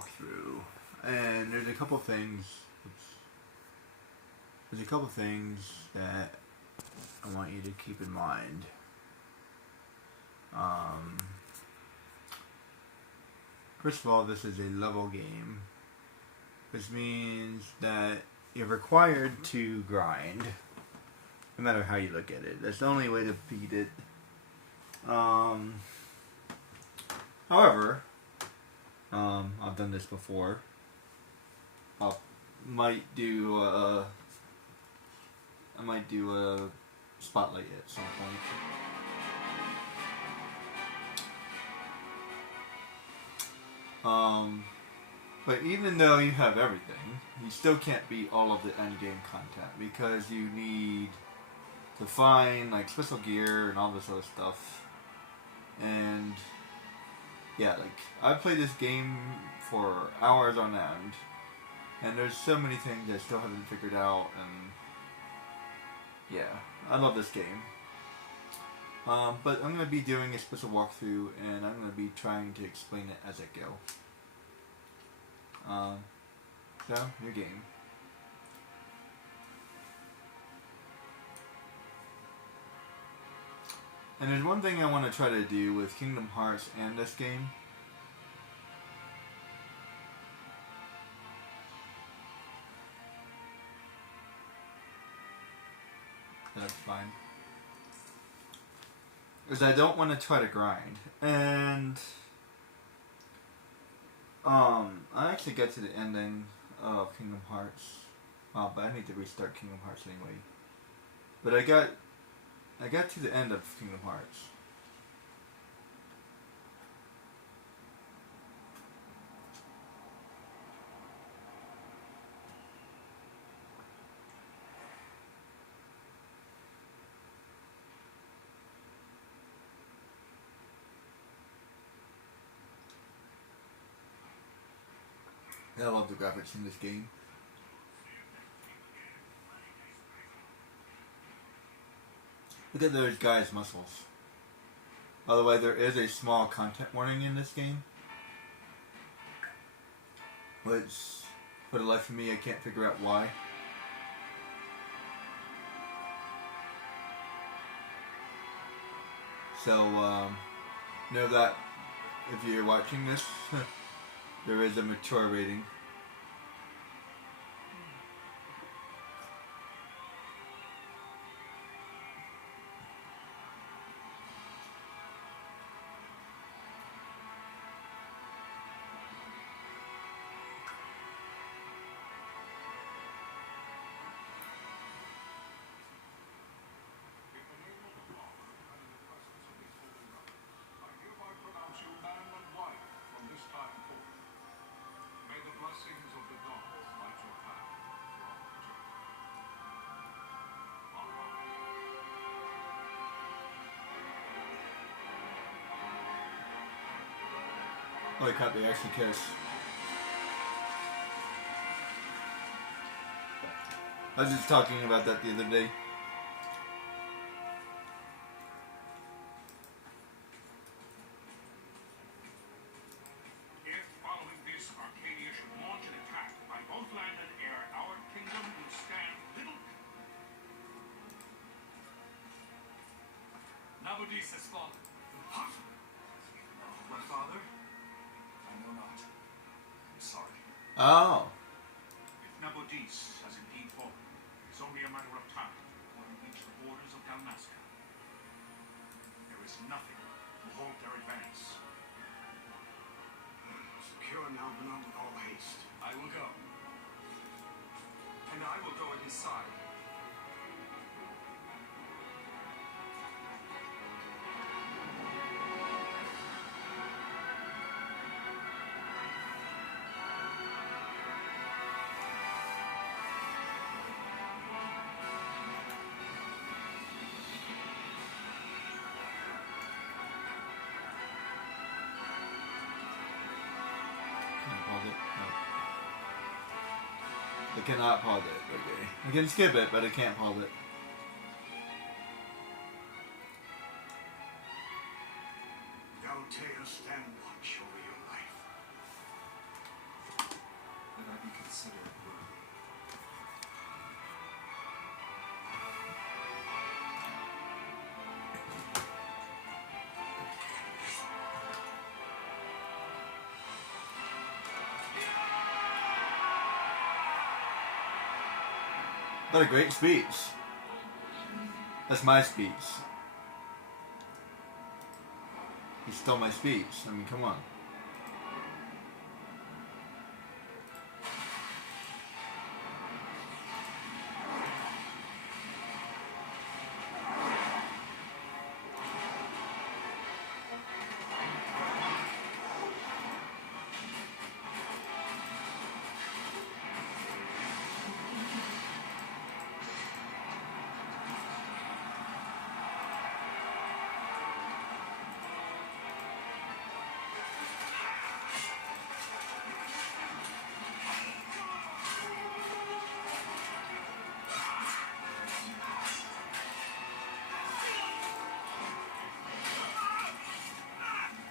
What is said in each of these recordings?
walkthrough, and there's a couple things. There's a couple things that I want you to keep in mind. Um, First of all, this is a level game, which means that you're required to grind, no matter how you look at it. That's the only way to beat it. However, I've done this before. I might do a spotlight at some point. But even though you have everything, you still can't beat all of the endgame content because you need to find like special gear and all this other stuff. And yeah, like I've played this game for hours on end, and there's so many things I still haven't figured out. And yeah, I love this game. But I'm going to be doing a special walkthrough, and I'm going to be trying to explain it as I go. So, new game. And there's one thing I want to try to do with Kingdom Hearts and this game. That's fine. Is I don't want to try to grind. And I actually get to the ending of Kingdom Hearts. But I need to restart Kingdom Hearts anyway. But I got to the end of Kingdom Hearts. I love the graphics in this game. Look at those guys' muscles. By the way, there is a small content warning in this game, which, for the life of me, I can't figure out why. So, know that if you're watching this, there is a mature rating. Holy crap, they actually kiss. I was just talking about that the other day. If following this, Arcadia should launch an attack by both land and air, our kingdom will stand little. Nabudis has fallen. My father? I know not. I'm sorry. Oh. If Nabudis has indeed fallen, it's only a matter of time before we reach the borders of Dalmasca. There is nothing to halt their advance. Secure Nalbanon with all haste. I will go. And I will go at his side. I cannot pause it. Okay. I can skip it, but I can't pause it. Altea stand watch over your life. consider it worthy. What a great speech. That's my speech. He stole my speech. I mean, come on.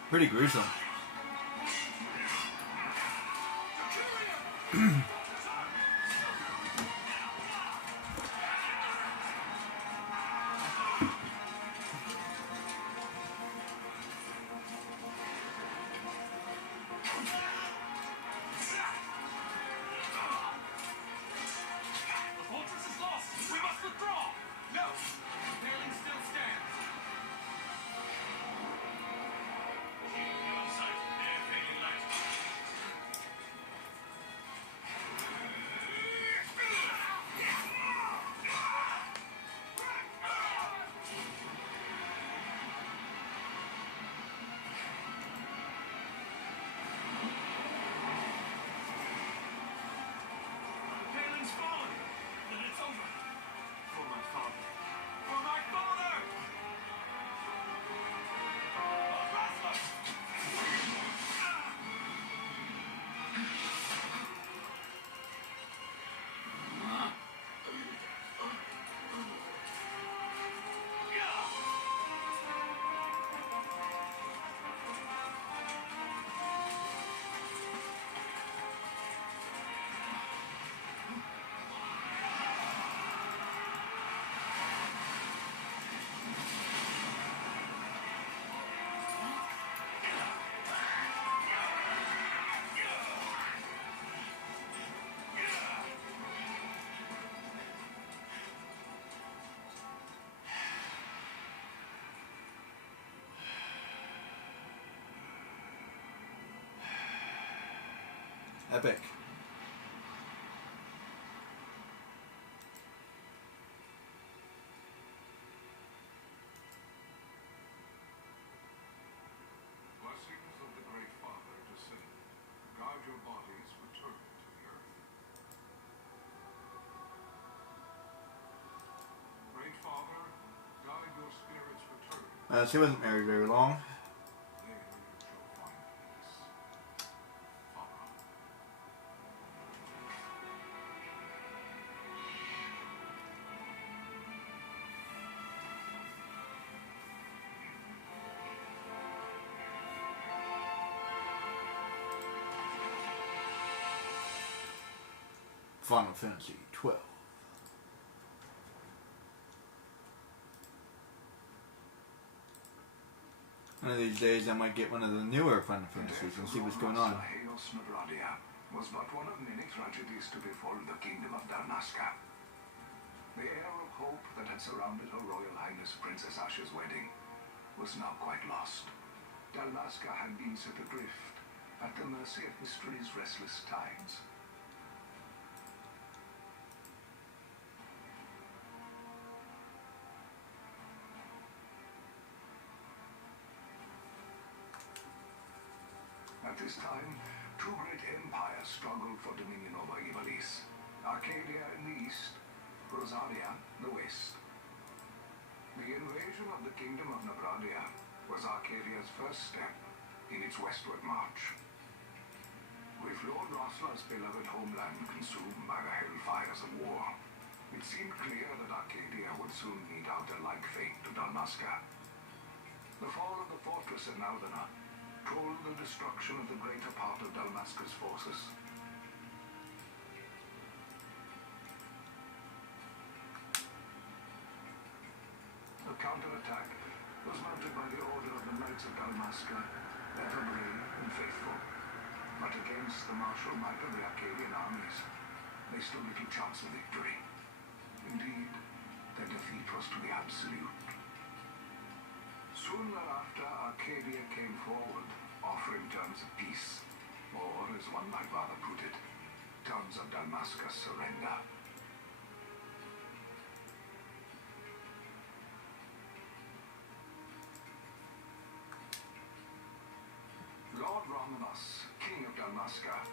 Pretty gruesome. The fortress is lost! We must withdraw! No! The paling still stands! Keep your sight. They're failing light. The paling's fallen! Then it's over! For my father! For my father! Rasmus! Epic. Blessings of the Great Father descend. Guide your bodies return to the earth. Great Father, guide your spirits return. She wasn't married very long. There you shall find peace. Father. Final Fantasy 12. One of these days I might get one of the newer Final Fantasies and see what's going on. Heos Nebradia was but one of many tragedies to befall the kingdom of Dalmasca. The air of hope that had surrounded Her Royal Highness Princess Asha's wedding was now quite lost. Dalmasca had been set adrift at the mercy of history's restless tides. At this time, two great empires struggled for dominion over Ivalice. Arcadia in the east, Rosaria in the west. The invasion of the kingdom of Nebradia was Arcadia's first step in its westward march. With Lord Rossla's beloved homeland consumed by the hellfires of war, it seemed clear that Arcadia would soon mete out a like fate to Dalmasca. The fall of the fortress at Naldana told the destruction of the greater part of Dalmasca's forces. attack was mounted by the Order of the Knights of Dalmasca, ever brave and faithful. But against the martial might of the Arcadian armies, they stood little chance of victory. Indeed, their defeat was to be absolute. Soon thereafter, Arcadia came forward, offering terms of peace, or, as one might rather put it, terms of Dalmasca's surrender. Lord Romanos, King of Dalmasca,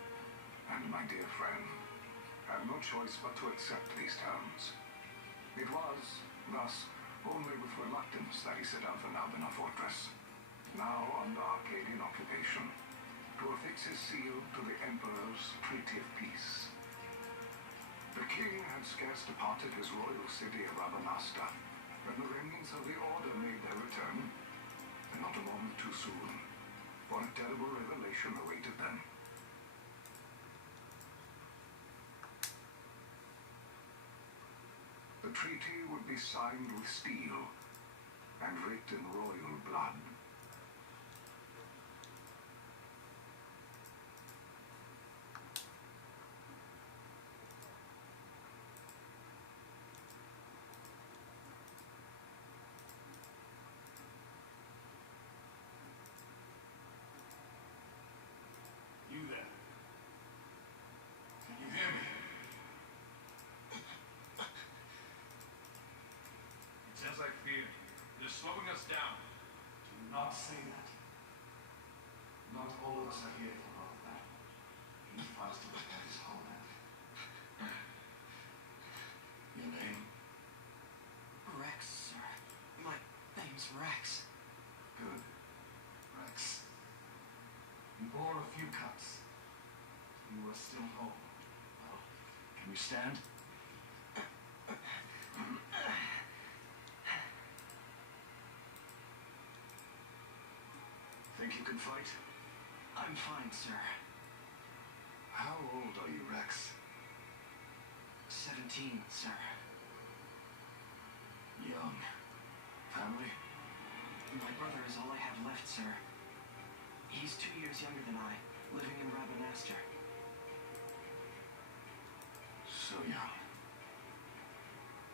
and my dear friend, had no choice but to accept these terms. It was, thus, only with reluctance that he set out for Nalbina Fortress, now under Arcadian occupation, to affix his seal to the Emperor's Treaty of Peace. The king had scarce departed his royal city of Rabanasta when the remnants of the Order made their return, and not a moment too soon, for a terrible revelation awaited them. The treaty would be signed with steel and writ in royal blood. You there? Can you hear me? It's as I feared. You're slowing us down. Do not say that. Not all of us are here for all of that. He fights to protect his homeland. Your name? Rex, sir. My name's Rex. Good. Rex. You bore a few cuts. You are still whole. Well, can you stand? Think you can fight? I'm fine, sir. How old are you, Rex? 17, sir. Young. Family? My brother is all I have left, sir. He's 2 years younger than I, living in Rabanastre. So young.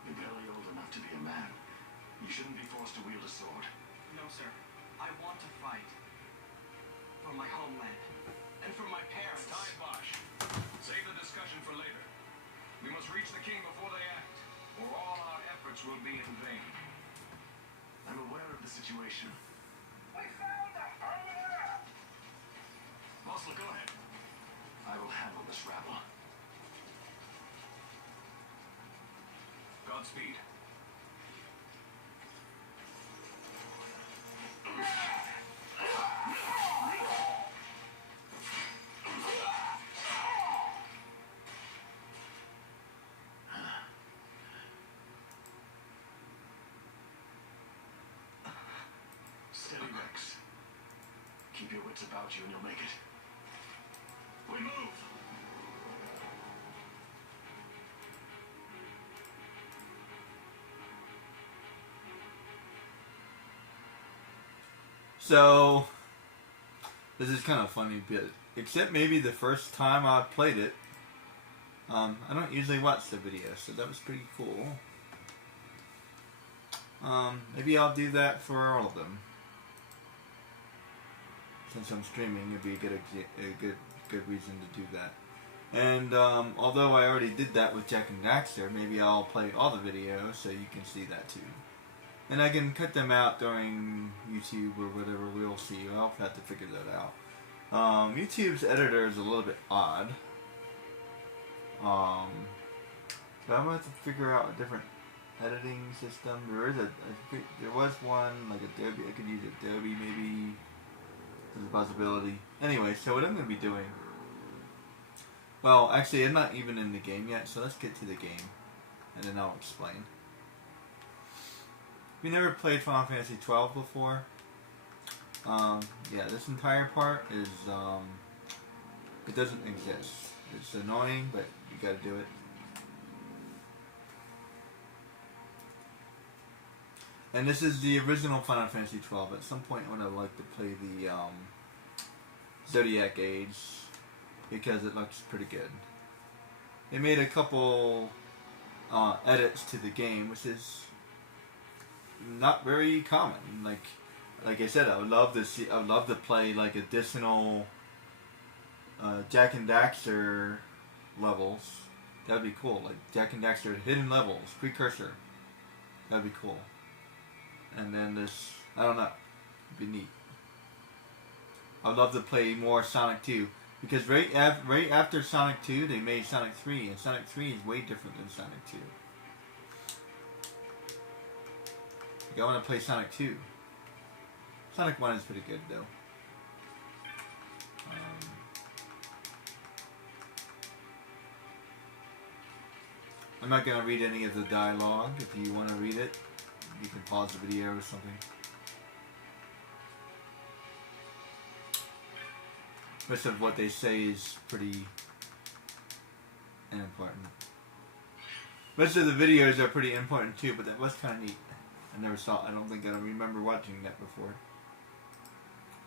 You're barely old enough to be a man. You shouldn't be forced to wield a sword. No, sir. I want to fight. For my homeland. And for my parents. Time, Bosch. Save the discussion for later. We must reach the king before they act, or all our efforts will be in vain. I'm aware of the situation. We found the murderer! Mosley, go ahead. I will handle this rabble. Godspeed. Steady, Rex. Keep your wits about you and you'll make it. We move! So, this is kind of funny bit. Except maybe the first time I played it. I don't usually watch the video, so that was pretty cool. Maybe I'll do that for all of them. Since I'm streaming, it'd be a good reason to do that. And although I already did that with Jak and Daxter, maybe I'll play all the videos so you can see that too. And I can cut them out during YouTube or whatever, we'll see. I'll have to figure that out. YouTube's editor is a little bit odd. So I'm going to have to figure out a different editing system. There was one, like Adobe. I could use Adobe maybe. There's a possibility. Anyway, so what I'm going to be doing... Well, actually, I'm not even in the game yet, so let's get to the game. And then I'll explain. If you never played Final Fantasy XII before, yeah, this entire part is, it doesn't exist. It's annoying, but you gotta do it. And this is the original Final Fantasy 12. At some point, I would like to play the Zodiac Age because it looks pretty good. They made a couple edits to the game, which is not very common. Like I said, I would love to play like additional Jak and Daxter levels. That'd be cool. Like Jak and Daxter hidden levels, precursor. That'd be cool. And then this, I don't know, it'd be neat. I'd love to play more Sonic 2 because right after Sonic 2, they made Sonic 3, and Sonic 3 is way different than Sonic 2. Like, I want to play Sonic 2. Sonic 1 is pretty good though. I'm not going to read any of the dialogue. If you want to read it, you can pause the video or something. Most of what they say is pretty important. Most of the videos are pretty important too, but that was kind of neat. I don't think I remember watching that before.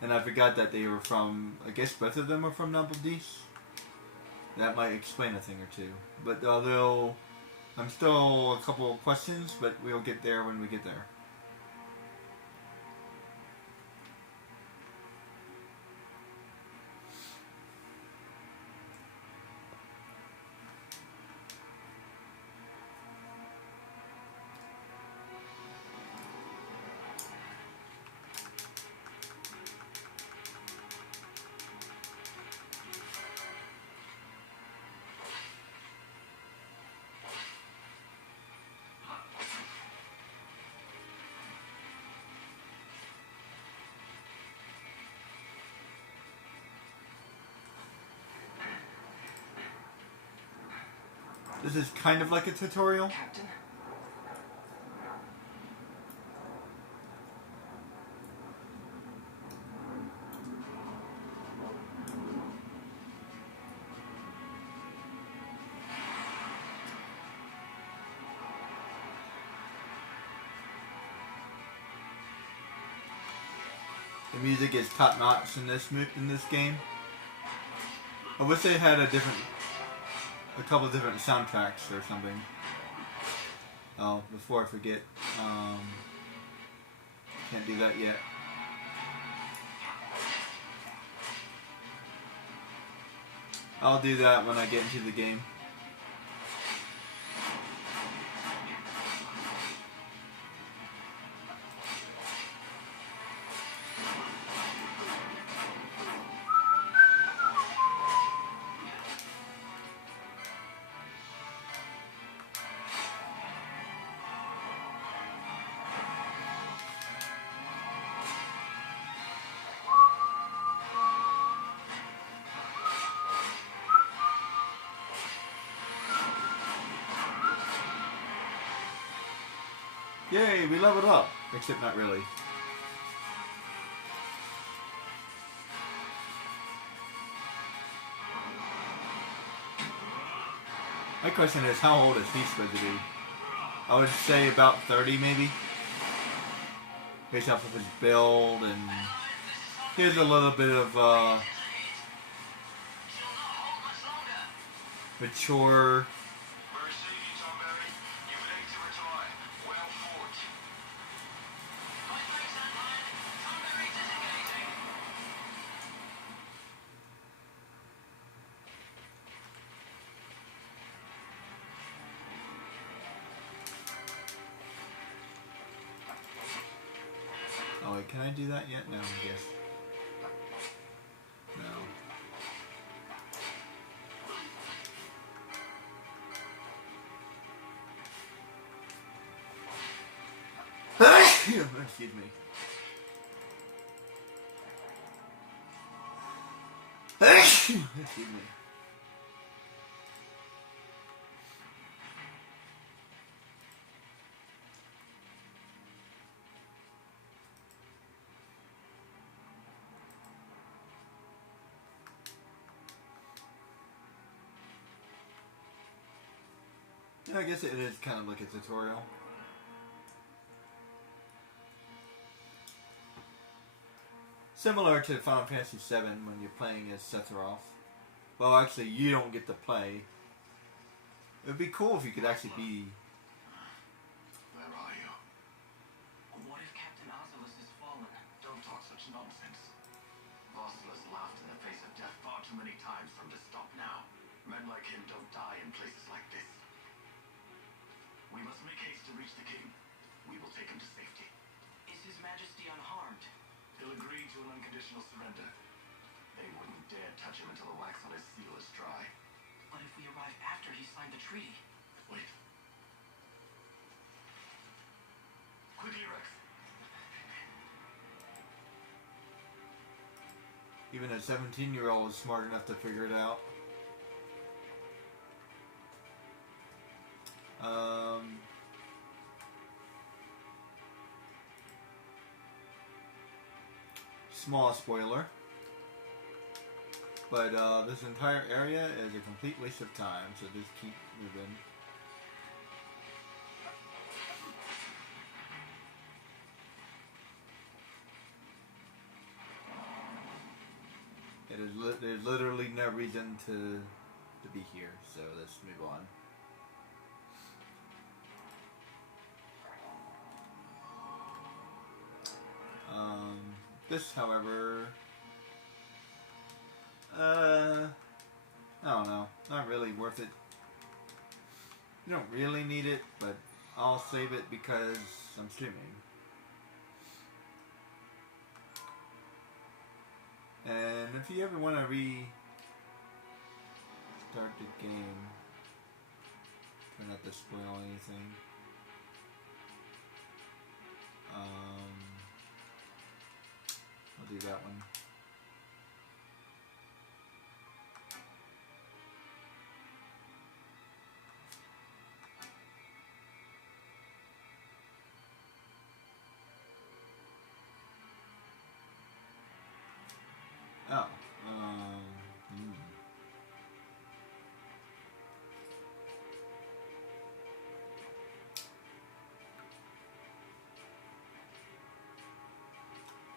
And I forgot that they were from, I guess both of them are from Numble Dees. That might explain a thing or two. But although I'm still a couple of questions, but we'll get there when we get there. This is kind of like a tutorial. Captain? The music is top notch in this game. I wish they had a couple different soundtracks or something. Oh, before I forget, can't do that yet. I'll do that when I get into the game. Yay, we leveled up. Except not really. My question is, how old is he supposed to be? I would say about 30 maybe. Based off of his build, and here's a little bit of mature. Oh wait, can I do that yet? No, I guess. No. Excuse me. Excuse me. Yeah, I guess it is kind of like a tutorial. similar to Final Fantasy VII when you're playing as Sephiroth. Well, actually, you don't get to play. It would be cool if you could actually be. Where are you? What if Captain Oculus has fallen? Don't talk such nonsense. Vossler laughed in the face of death far too many times for him to stop now. Men like him don't die in places like this. We must make haste to reach the king. We will take him to safety. Is His Majesty unharmed? He'll agree to an unconditional surrender. They wouldn't dare touch him until the wax on his seal is dry. But if we arrive after he signed the treaty? Wait. Quickly, Rex. Even a 17-year-old is smart enough to figure it out. Small spoiler. But this entire area is a complete waste of time, so just keep moving. There's literally no reason to be here, so let's move on. This, however, I don't know, not really worth it. You don't really need it, but I'll save it because I'm streaming. And if you ever want to restart the game, try not to spoil anything. I'll do that one. Oh,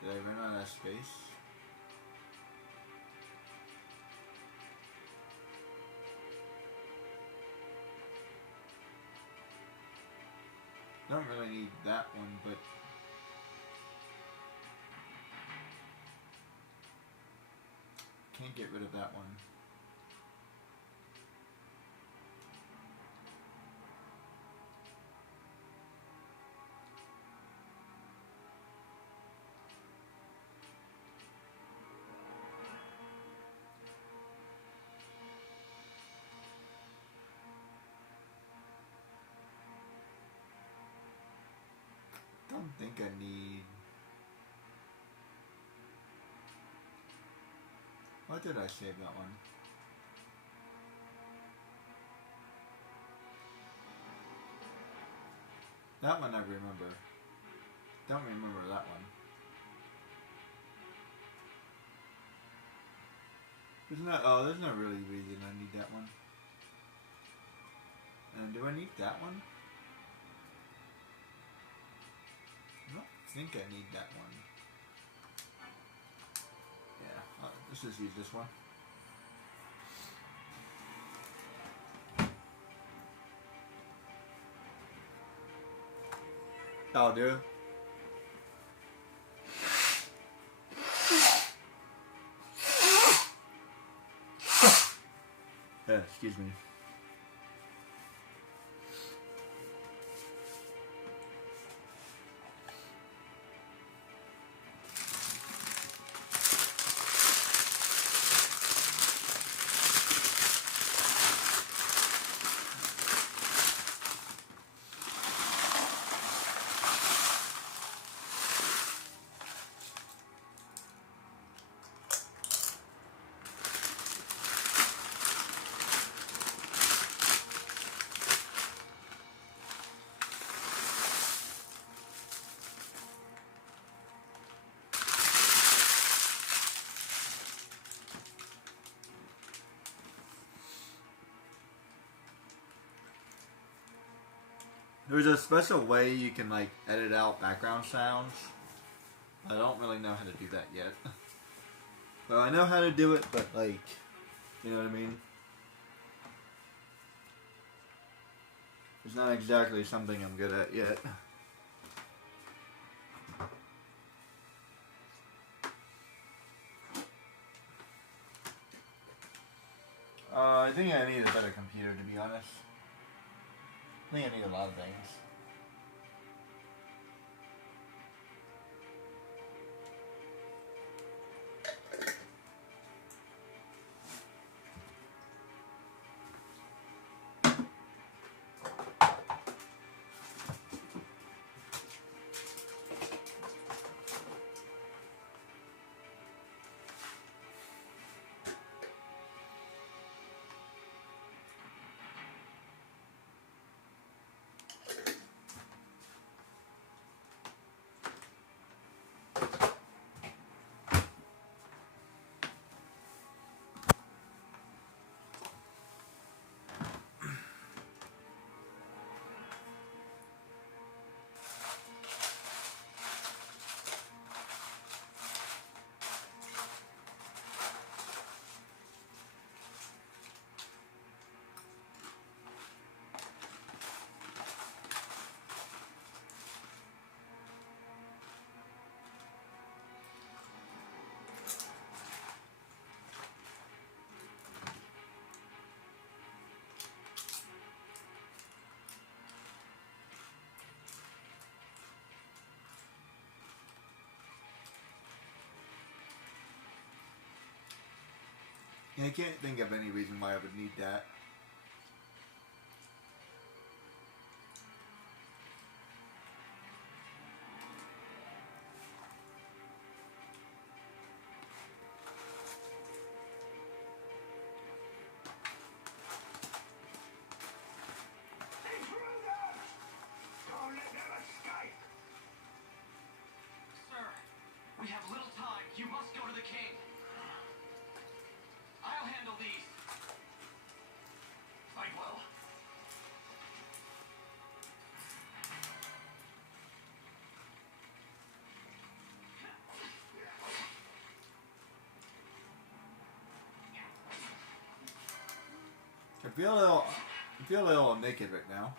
Did I run out of space? Don't really need that one, but can't get rid of that one. Don't think I need. Why did I save that one? That one I remember. Don't remember that one. There's no, oh, there's no really reason I need that one. And do I need that one? I don't think I need that one. Yeah, let's just use this one. I'll do it. Excuse me. There's a special way you can like edit out background sounds. I don't really know how to do that yet. Well, I know how to do it, but like, you know what I mean? It's not exactly something I'm good at yet. I think I need a better computer, to be honest. I think I need a lot of things. Yeah, I can't think of any reason why I would need that. Intruders! Don't let them escape! Sir, we have little time. You must go to the king. I'll handle these. Fight well. I feel a little naked right now.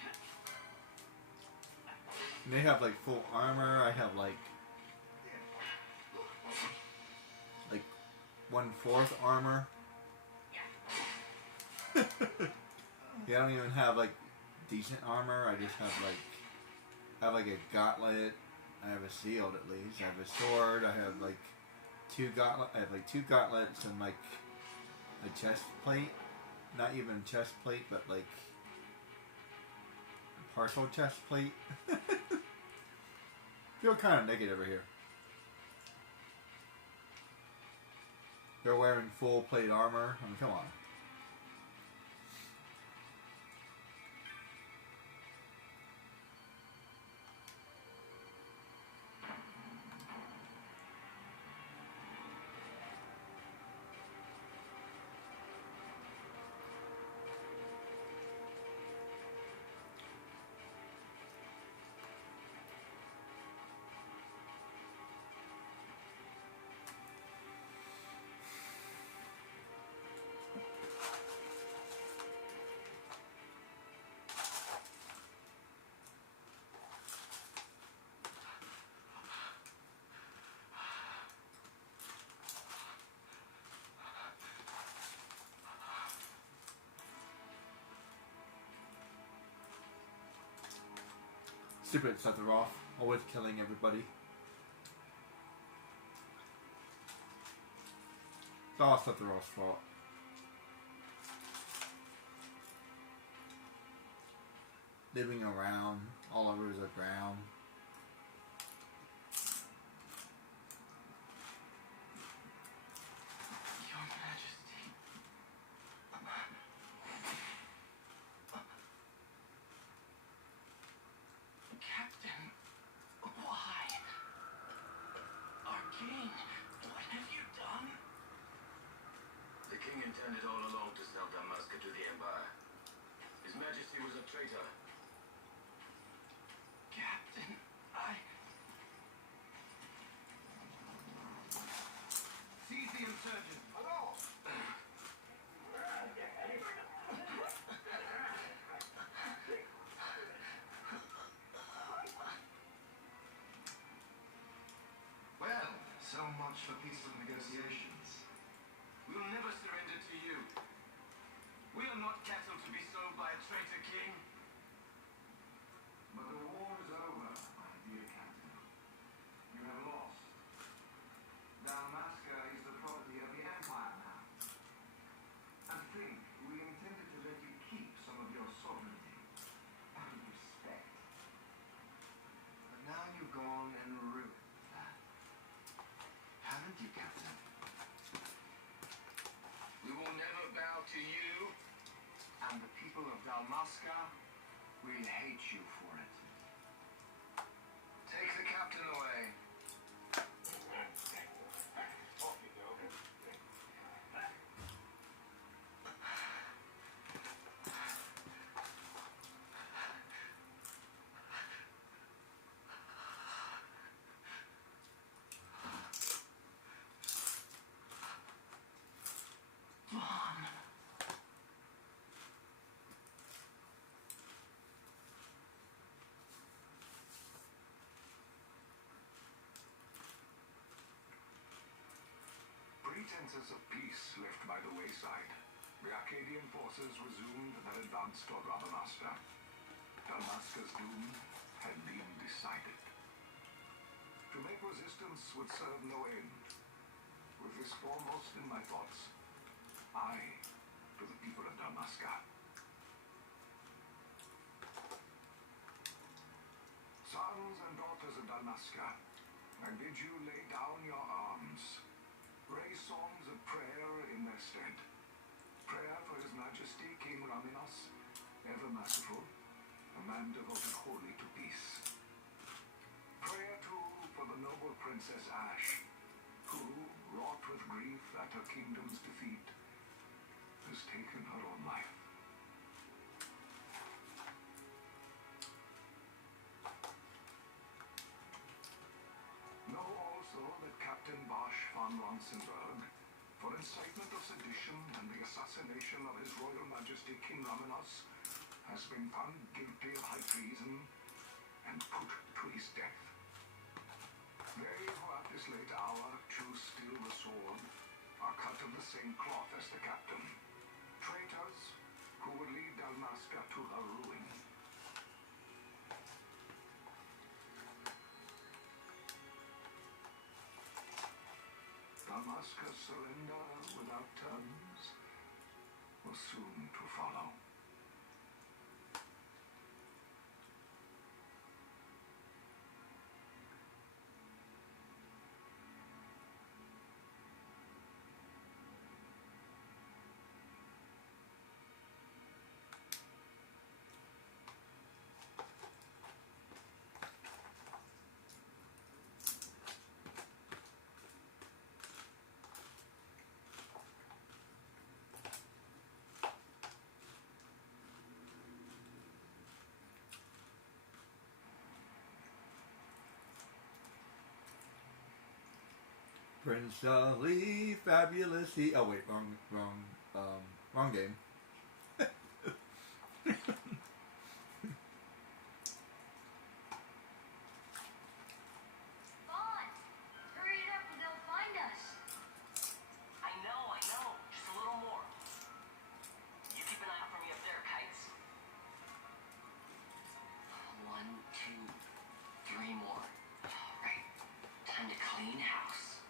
And they have like full armor. I have like 1/4 armor. Yeah, I don't even have like decent armor. I just have like a gauntlet. I have a shield at least. I have a sword. I have like two gauntlets and like a chest plate. Not even chest plate, but like a partial chest plate. Feel kind of naked over here. They're wearing full plate armor. I mean, come on. Stupid Sephiroth, always killing everybody. It's all Sephiroth's fault. Living around all over the ground. Your Majesty. Captain, why? Our king, what have you done? The king intended all along to sell Damascus to the Empire. His Majesty was a traitor. Captain, not cattle to be sold by a traitor king. But the war is over, my dear captain. You have lost. Dalmasca is the property of the Empire now. I think we intended to let you keep some of your sovereignty out of respect. But now you've gone and ruined that. Haven't you, Captain? We will never bow to you. And the people of Dalmasca will hate you for it. Take the captain away. Pretenses of peace left by the wayside, the Arcadian forces resumed their advance toward Rabanasca. Dalmasca's doom had been decided. To make resistance would serve no end. With this foremost in my thoughts, I, to the people of Dalmasca. Sons and daughters of Dalmasca, I bid you lay down your arms. Raise songs of prayer in their stead. Prayer for His Majesty King Raminos, ever merciful, a man devoted wholly to peace. Prayer too for the noble Princess Ash, who, wrought with grief at her kingdom's defeat, has taken her own life. Know also that Captain Bosch von Ronsenberg, for incitement of sedition and the assassination of His Royal Majesty King Raminos, has been found guilty of high treason and put to his death. They who at this late hour choose still the sword are cut of the same cloth as the captain. Traitors who would lead Dalmasca to her ruin. Dalmasca's surrender without terms was soon to follow. Prince Ali, fabulous he. Oh wait, wrong game. Vaughn, hurry it up or they'll find us. I know. Just a little more. You keep an eye out for me up there, Kites. 1, 2, 3 more. All right. Time to clean house.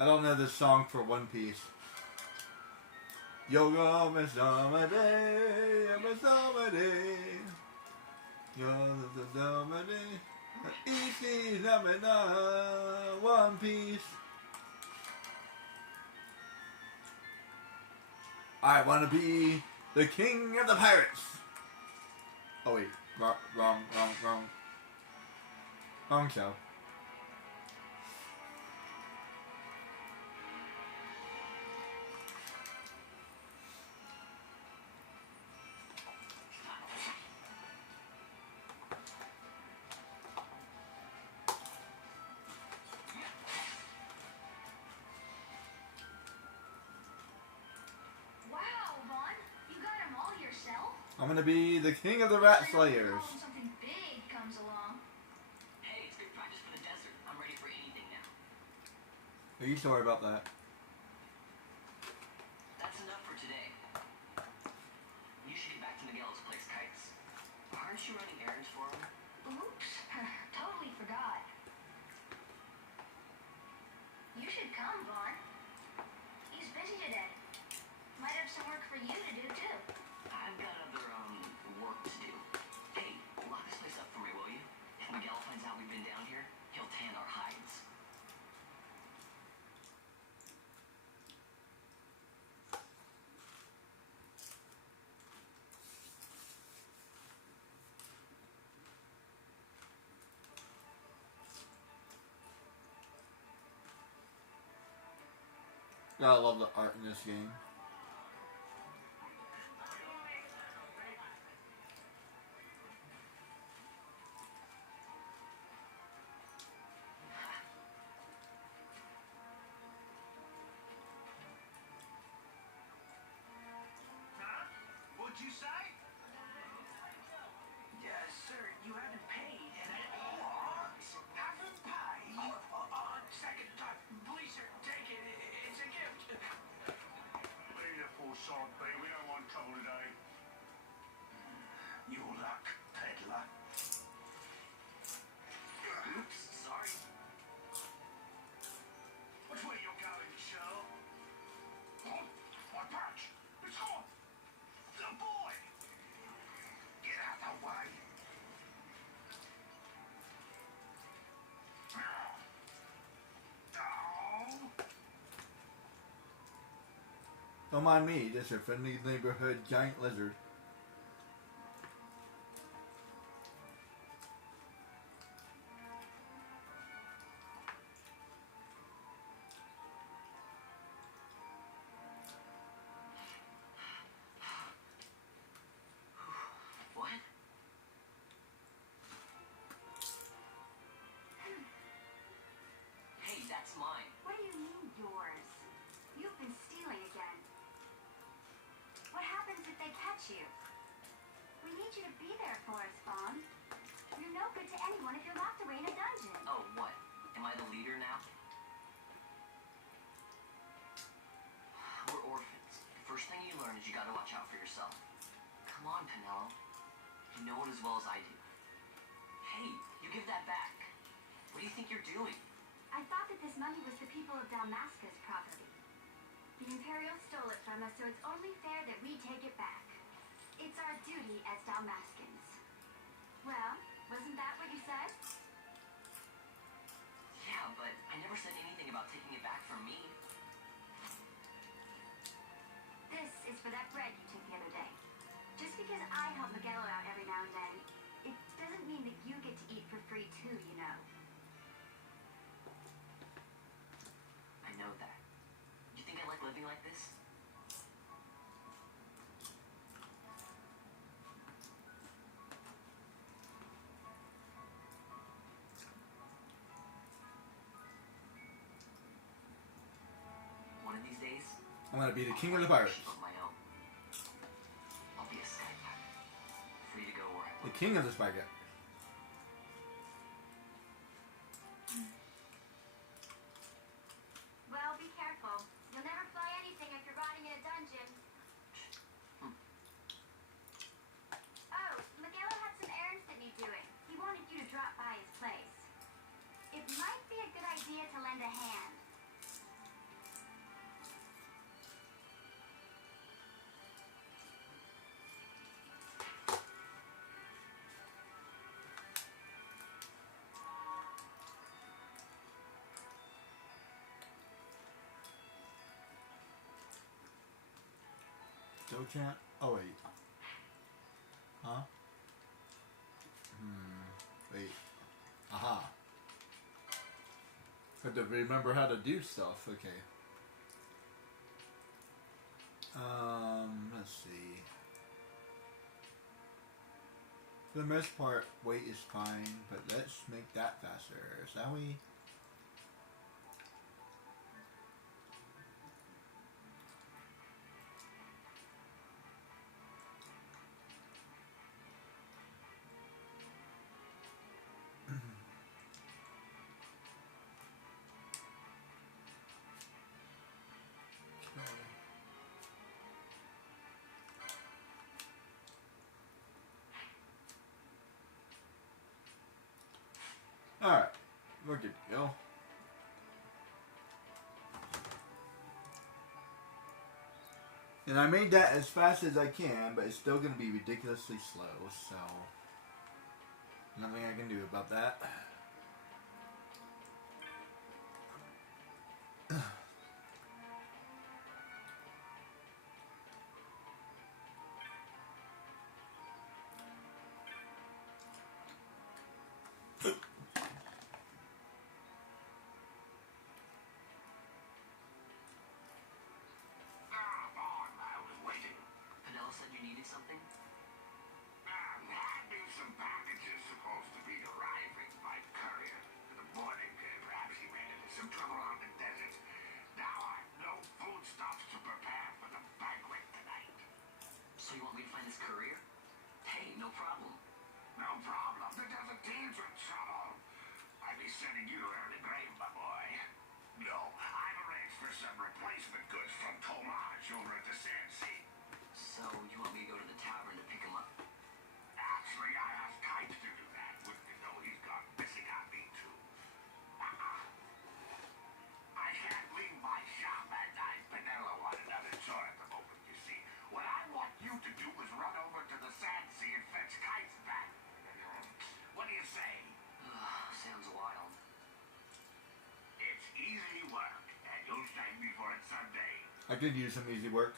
I don't know this song for One Piece. Yoga Misamade, Misamade. Yoga Misamade. Easy Namina, One Piece. I want to be the king of the pirates. Oh wait, wrong show. Wow, Vaughn, you got them all yourself? I'm gonna be the king of the rat slayers. Something big comes along. Hey, it's good practice for the desert. I'm ready for anything now. Are you sure about that? That's enough for today. I love the art in this game. Huh? What'd you say? Yes, sir, you haven't paid. What? Haven't paid? Second time. Please, sir, take it. It's a gift. Leave the poor sod be. We don't want trouble today. Your luck, peddler. Oops, sorry. Which way you going, Shell? Oh, my patch! It's gone! The boy! Get out the way. Oh. Don't mind me, just a friendly neighborhood giant lizard. What? Hey, that's mine. What do you mean, yours? You've been stealing again. What happens if they catch you? We need you to be there for us, Bond. You're no good to anyone if you're locked away in a dungeon. Oh, what? Am I the leader now? We're orphans. The first thing you learn is you gotta watch out for yourself. Come on, Penelo. You know it as well as I do. Hey, you give that back. What do you think you're doing? I thought that this money was the people of Dalmasca's property. The Imperials stole it from us, so it's only fair that we take it back. It's our duty as Dalmascans. Well, wasn't that what you said? Yeah, but I never said anything about taking it back from me. This is for that bread you took the other day. Just because I help Miguel out every now and then, it doesn't mean that you get to eat for free too, you know. I know that. You think I like living like this? One of these days, I'm gonna be the king of the I'll pirates. of my own. I'll be a sky pirate, free to go where I The want. king of the spaghetti. Well, be careful. You'll never fly anything if you're rotting in a dungeon. Oh, Miguel had some errands that need doing. He wanted you to drop by his place. It might be a good idea to lend a hand. Joe Chant? Oh, wait. Huh? Wait. Aha. Have to remember how to do stuff. Okay. Let's see. For the most part, weight is fine, but let's make that faster, shall we? Alright, we're good to go. And I made that as fast as I can, but it's still going to be ridiculously slow, so nothing I can do about that. something? Had me some packages supposed to be arriving by courier in the morning. Perhaps he ran into some trouble on the desert. Now I've no foodstuffs to prepare for the banquet tonight. So you want me to find this courier? Hey, no problem. No problem. The desert teams are in trouble. I'd be sending you to early grave, my boy. No, I've arranged for some replacement goods from Tomage over at the Sand Sea. So you want me to go to the tavern to pick him up? Actually, I asked Kites to do that. Wouldn't you know he's gone missing on me, too. I can't leave my shop at night. Penelo on another chore at the moment, you see. What I want you to do is run over to the Sand Sea and fetch Kites back. What do you say? Sounds wild. It's easy work, and you'll thank me for it someday. I could use some easy work.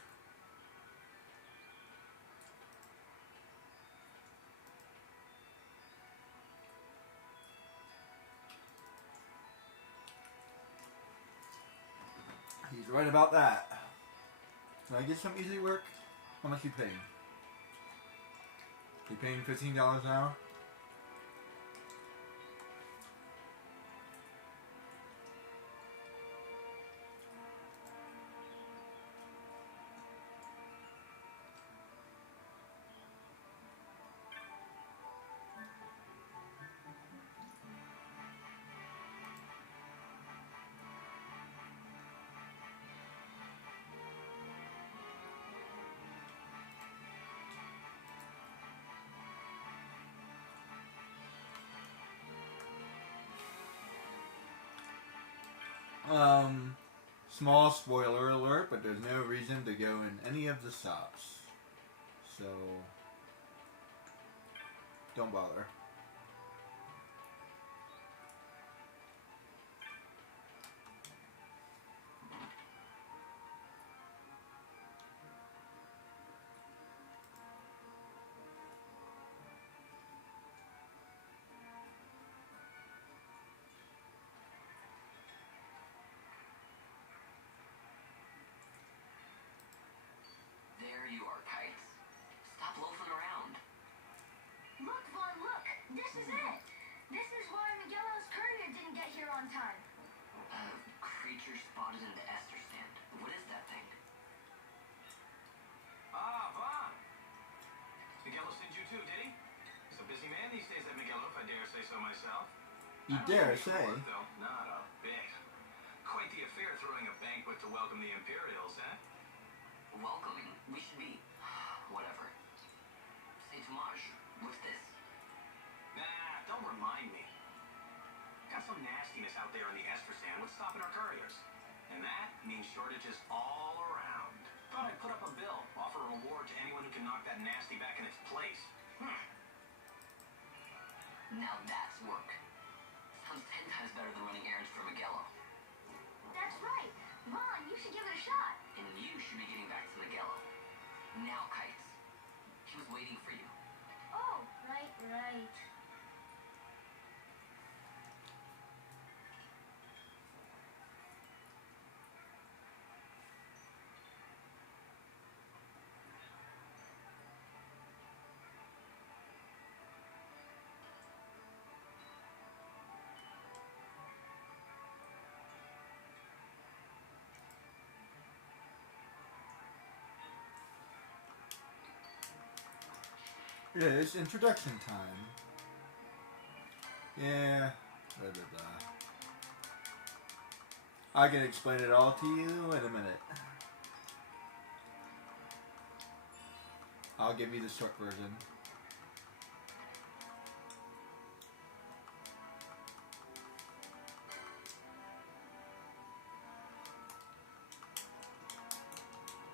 He's right about that. Can I get some easy work? How much you paying? You paying $15 an hour? Small spoiler alert, but there's no reason to go in any of the shops. So, don't bother. There you are, Kites. Stop loafing around. Look, Vaughn, look! This is it! This is why Miguelo's courier didn't get here on time. Creature spotted in the Esther stand. What is that thing? Ah, Vaughn! Miguelo sent you too, did he? He's a busy man these days, that Miguelo, if I dare say so myself. You I don't dare think he say? worked, though. Not a bit. Quite the affair throwing a banquet to welcome the Imperials, eh? Welcoming. We should be... whatever. Say, Tomage, what's this? Nah, don't remind me. Got some nastiness out there in the Esther stand. What's stopping our couriers? And that means shortages all around. Thought I'd put up a bill, offer a reward to anyone who can knock that nasty back in its place. Now that's work. Sounds 10 times better than running errands for Miguelo. That's right. Vaughn, you should give it a shot. And you should be getting back to Miguelo. Now, Kites. He was waiting for you. Oh, right. It is introduction time. Yeah, blah blah blah. I can explain it all to you in a minute. I'll give you the short version.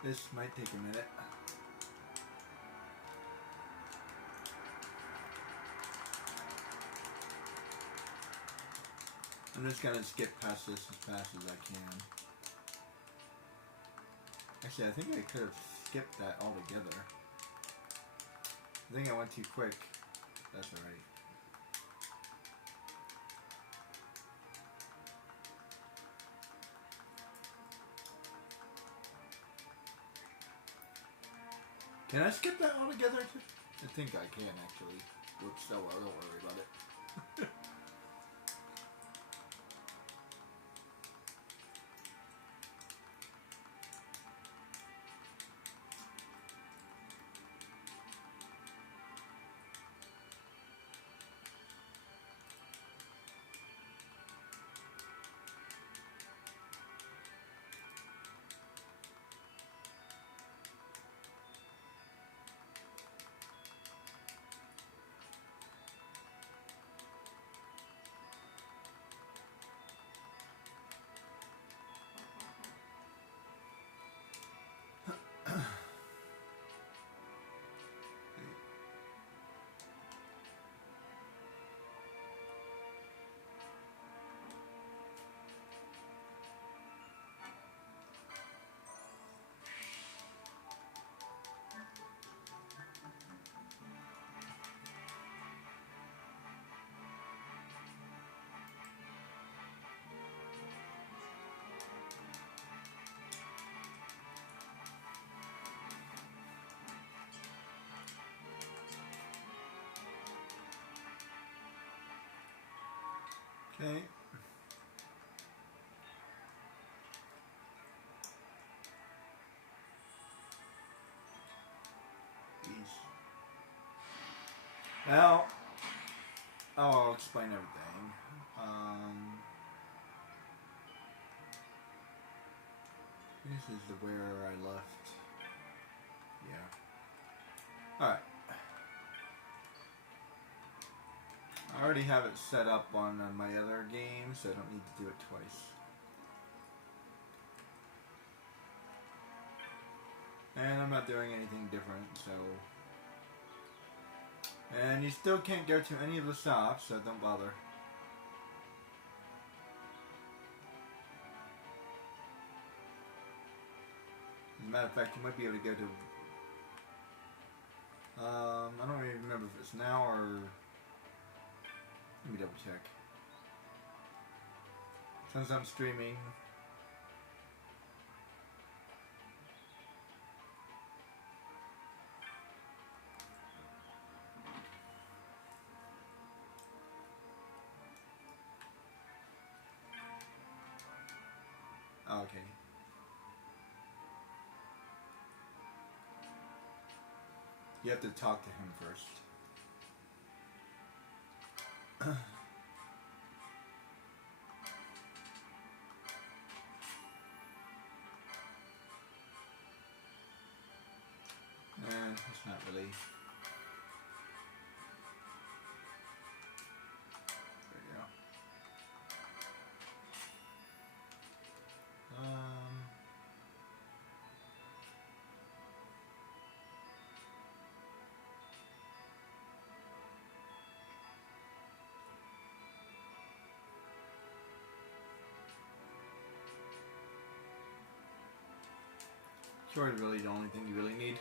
This might take a minute. I'm just gonna skip past this as fast as I can. Actually, I think I could have skipped that altogether. I think I went too quick. That's alright. Can I skip that altogether? I think I can actually. Whoops, oh well, don't worry about it. Okay. Now, I'll explain everything. This is the where I left. Yeah. Alright. I already have it set up on my other game, so I don't need to do it twice. And I'm not doing anything different, so... And you still can't go to any of the shops, so don't bother. As a matter of fact, you might be able to go to... I don't even remember if it's now or... Let me double check. Since I'm streaming... Okay. You have to talk to him first. It's not really. There you go. Sword is really the only thing you really need.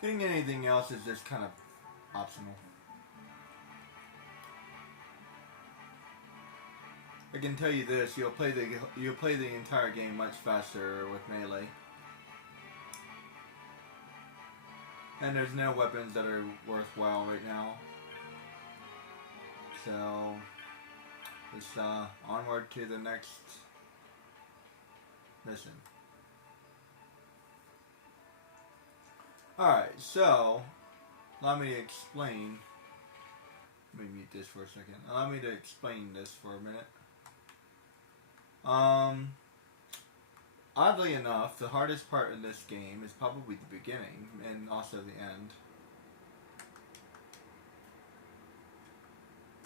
Getting anything else is just kind of optional. I can tell you this: you'll play the entire game much faster with melee, and there's no weapons that are worthwhile right now. So, it's onward to the next mission. Alright, so, allow me to explain. Let me mute this for a second. Allow me to explain this for a minute. Oddly enough, the hardest part in this game is probably the beginning and also the end.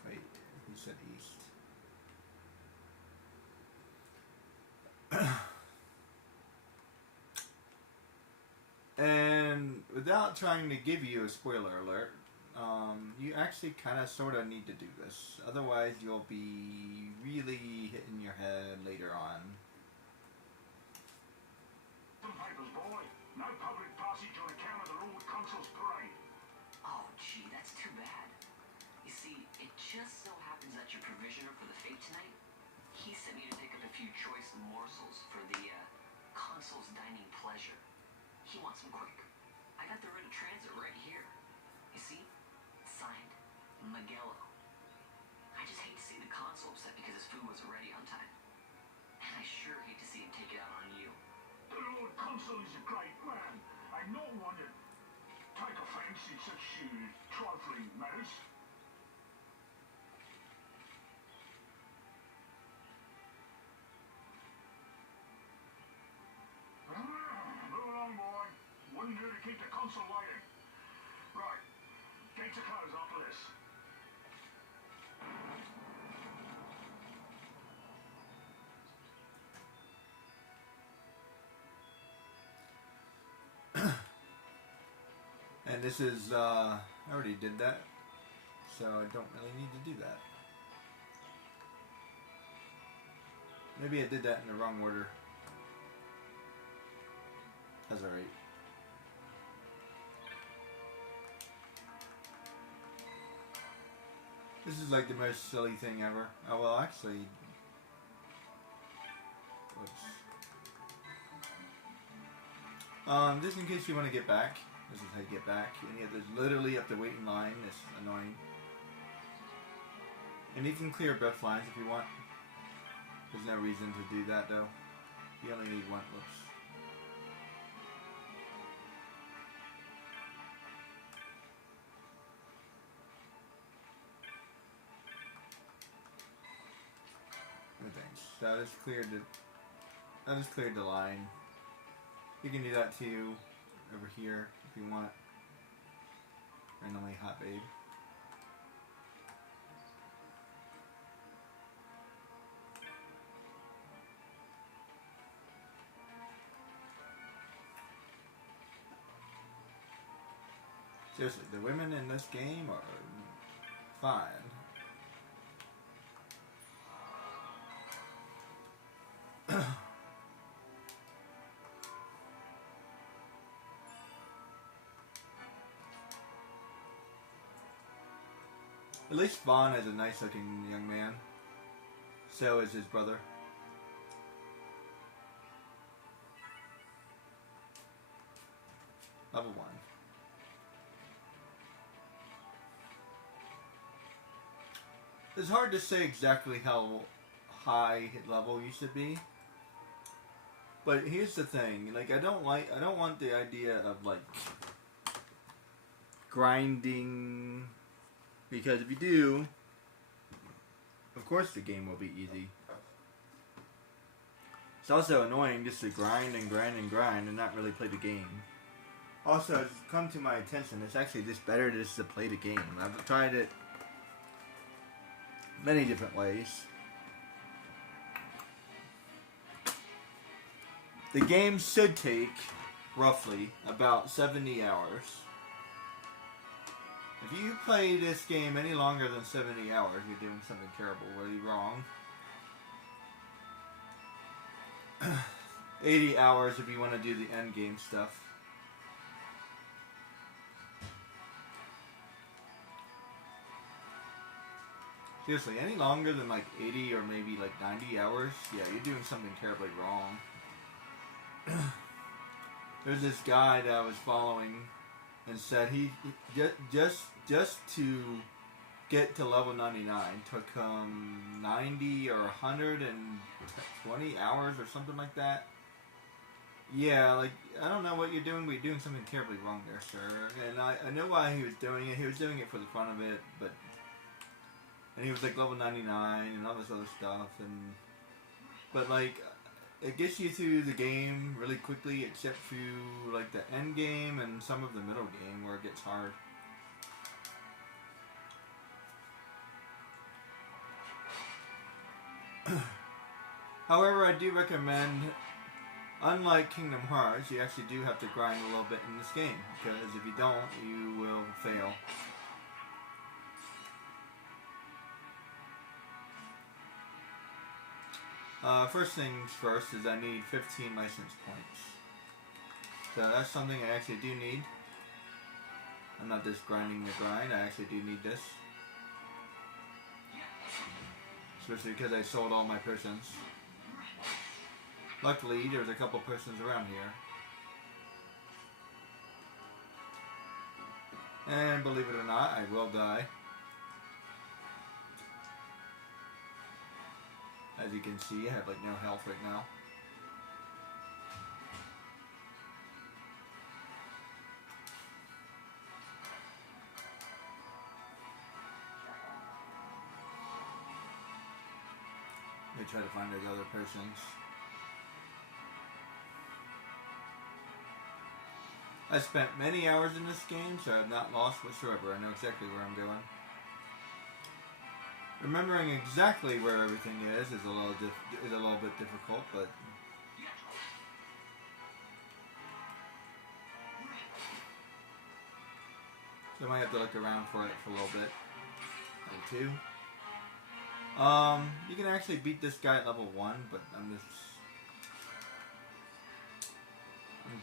Wait, he said east. And without trying to give you a spoiler alert, you actually kind of sort of need to do this. Otherwise, you'll be really hitting your head later on. Papers, boy. No public passage on account of the Lord Consul's parade. Oh, gee, that's too bad. You see, it just so happens that your provisioner for the fete tonight, he some morsels for the console's dining pleasure. He wants them quick. I got the written transit right here. You see? Signed, Miguelo. I just hate to see the consul upset because his food wasn't ready on time. And I sure hate to see him take it out on you. The Lord Consul is a great man. I'm not one to take offence in such trifling matters. Move along, boy. Wouldn't do to keep the consul waiting. Right. Gates are closed after this. And this is, I already did that, so I don't really need to do that. Maybe I did that in the wrong order. That's alright. This is like the most silly thing ever. Oh well, actually... Whoops. Just in case you want to get back. This is how you get back. And you literally have to wait in line. It's annoying. And you can clear breath lines if you want. There's no reason to do that though. You only need one. Whoops. So I just cleared the line. You can do that too over here if you want. Randomly hot babe. Seriously, the women in this game are fine. At least Vaughn is a nice looking young man. So is his brother. Level 1. It's hard to say exactly how high level you should be. But here's the thing, like I don't want the idea of like grinding, because if you do, of course the game will be easy. It's also annoying just to grind and grind and grind and not really play the game. Also, it's come to my attention, it's actually just better just to play the game. I've tried it many different ways. The game should take, roughly, about 70 hours. If you play this game any longer than 70 hours, you're doing something terrible, really wrong. 80 hours if you want to do the end game stuff. Seriously, any longer than like 80 or maybe like 90 hours, yeah, you're doing something terribly wrong. There's this guy that I was following and said he just to get to level 99 took 90 or 120 hours or something like that. Yeah, like, I don't know what you're doing, but you're doing something terribly wrong there, sir. And I know why he was doing it. He was doing it for the fun of it, and he was like level 99 and all this other stuff, but like, it gets you through the game really quickly, except through like the end game and some of the middle game where it gets hard. However, I do recommend, unlike Kingdom Hearts, you actually do have to grind a little bit in this game, because if you don't, you will fail. First things first is I need 15 license points. So that's something I actually do need. I'm not just grinding the grind, I actually do need this. Especially because I sold all my potions. Luckily, there's a couple persons around here. And believe it or not, I will die. As you can see, I have like no health right now. Let me try to find those other persons. I spent many hours in this game, so I have not lost whatsoever. I know exactly where I'm going. Remembering exactly where everything is a little bit difficult, but so I might have to look around for it for a little bit. Level 2. You can actually beat this guy at level 1, but I'm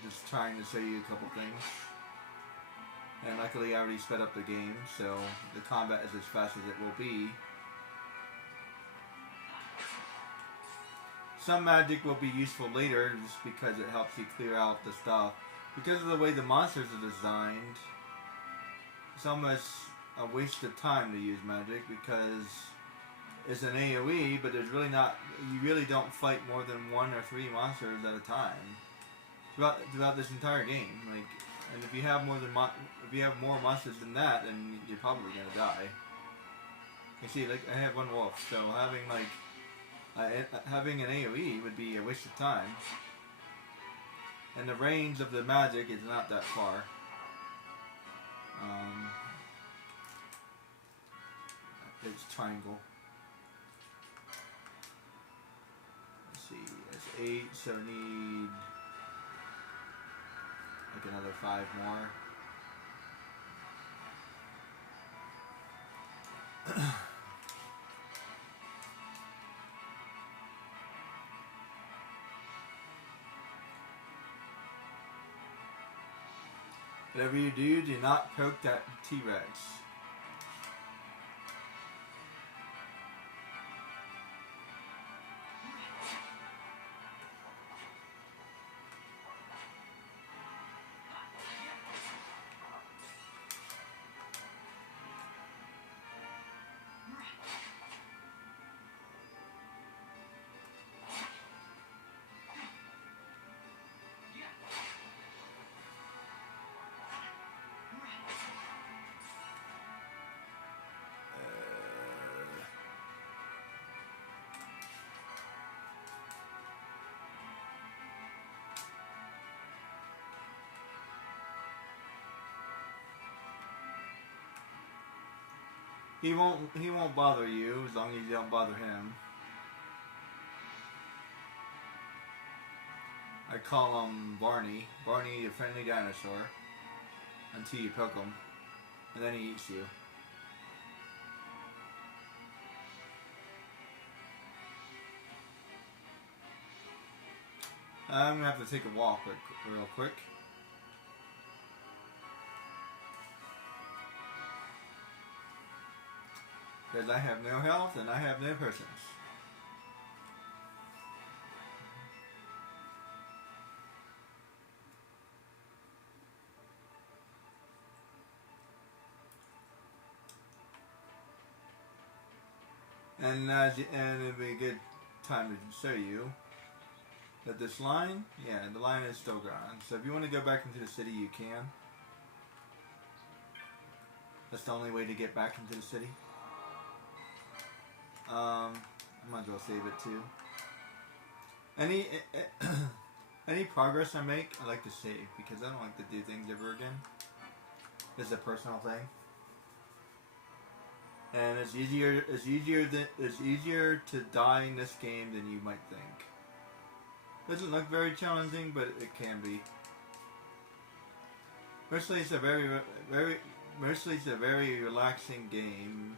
just trying to show you a couple things. And luckily I already sped up the game, so the combat is as fast as it will be. Some magic will be useful later just because it helps you clear out the stuff. Because of the way the monsters are designed, it's almost a waste of time to use magic because it's an AoE, but there's really not, you really don't fight more than 1 or 3 monsters at a time throughout this entire game. Like, and if you have more monsters than that, then you're probably gonna die. You see, like I have 1 wolf, so having an AoE would be a waste of time. And the range of the magic is not that far. It's triangle. Let's see, it's 8, so I need like another 5 more. Whatever you do not poke that T-Rex. He won't bother you as long as you don't bother him. I call him Barney. Barney, a friendly dinosaur. Until you poke him. And then he eats you. I'm gonna have to take a walk real quick. Because I have no health and I have no persons. And it'd be a good time to show you that this line, the line is still gone. So if you want to go back into the city, you can. That's the only way to get back into the city. I might as well save it too. Any progress I make, I like to save because I don't like to do things ever again. It's a personal thing, and it's easier to die in this game than you might think. Doesn't look very challenging, but it can be. Mostly it's a very relaxing game.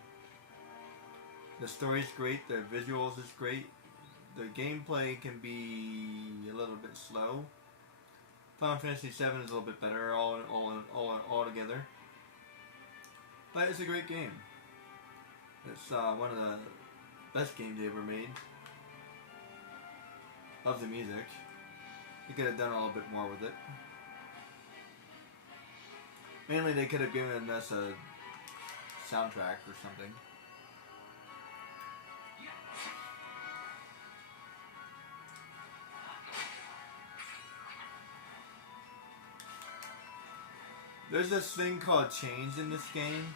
The story's great, the visuals is great, the gameplay can be a little bit slow. Final Fantasy VII is a little bit better all together. But it's a great game. It's one of the best games they ever made. of the music. They could have done a little bit more with it. Mainly, they could have given us a soundtrack or something. There's this thing called change in this game.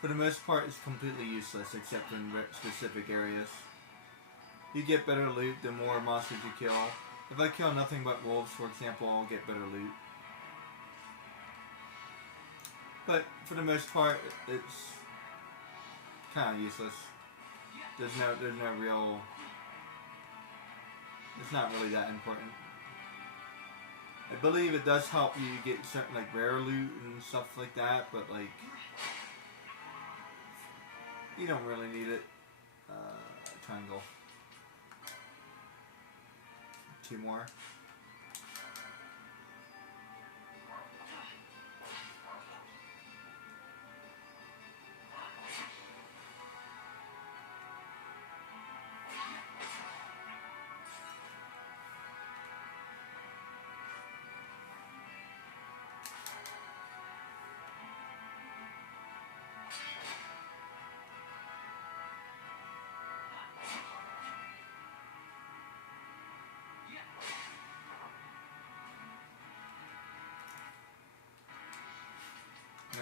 For the most part, it's completely useless except in specific areas. You get better loot the more monsters you kill. If I kill nothing but wolves, for example, I'll get better loot. But for the most part, it's kind of useless. There's no real. It's not really that important. I believe it does help you get certain like rare loot and stuff like that, but like you don't really need it. Triangle. 2 more.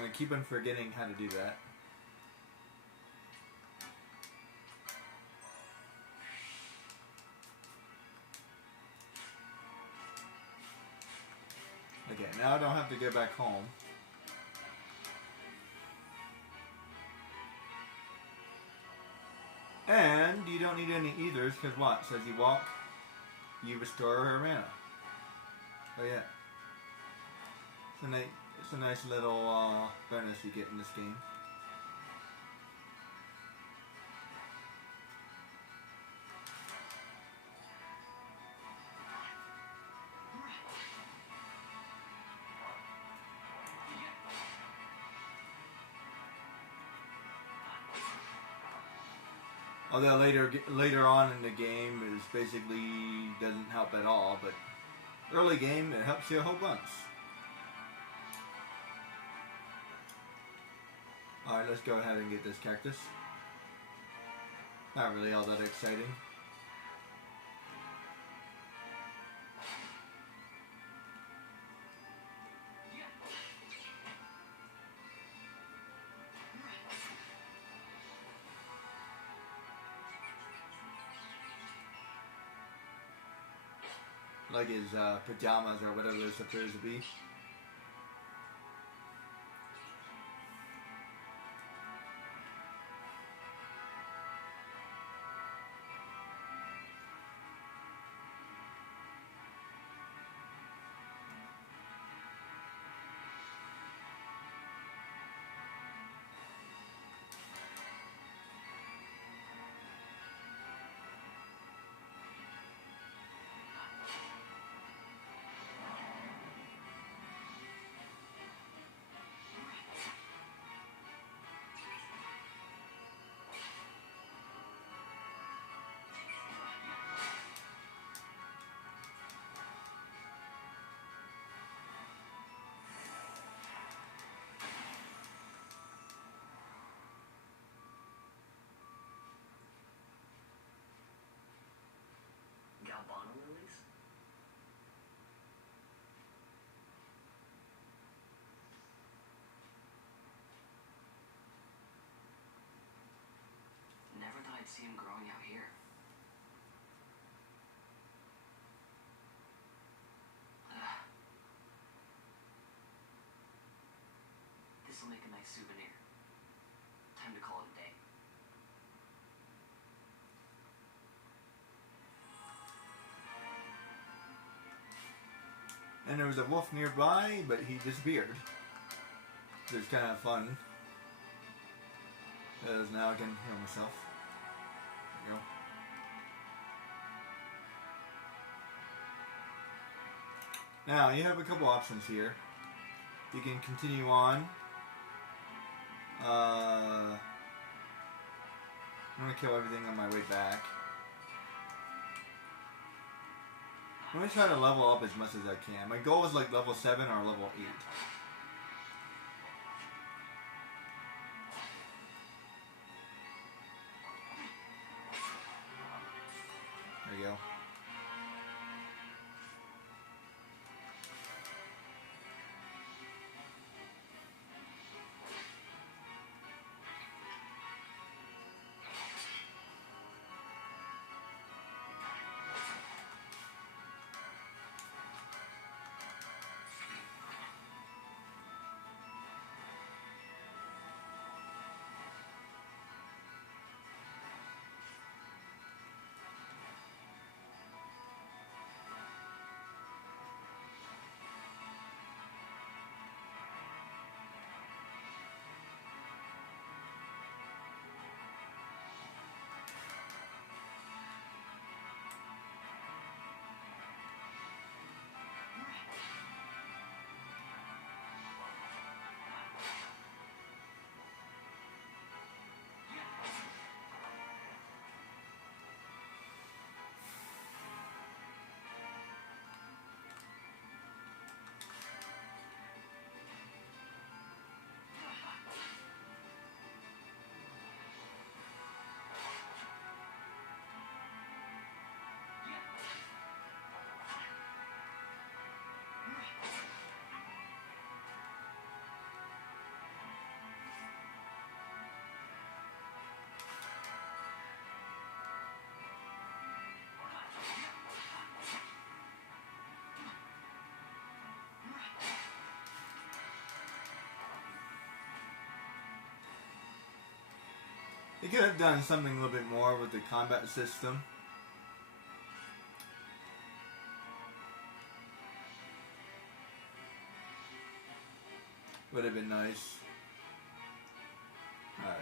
I keep on forgetting how to do that. Okay, now I don't have to go back home. And you don't need any ethers, because what? As you walk, you restore her mana. Oh yeah. It's a nice little bonus you get in this game. Although later on in the game is basically doesn't help at all, but early game it helps you a whole bunch. Alright, let's go ahead and get this cactus. Not really all that exciting. Like his pajamas or whatever they're supposed to be. Galvano lilies? Never thought I'd see him growing out here. This'll make a nice souvenir. Time to call it a day. And there was a wolf nearby, but he disappeared. It was kind of fun. Because now I can heal myself. There we go. Now, you have a couple options here. You can continue on. I'm going to kill everything on my way back. I'm gonna try to level up as much as I can. My goal is like level 7 or level 8. There you go. They could have done something a little bit more with the combat system. Would have been nice. Alright.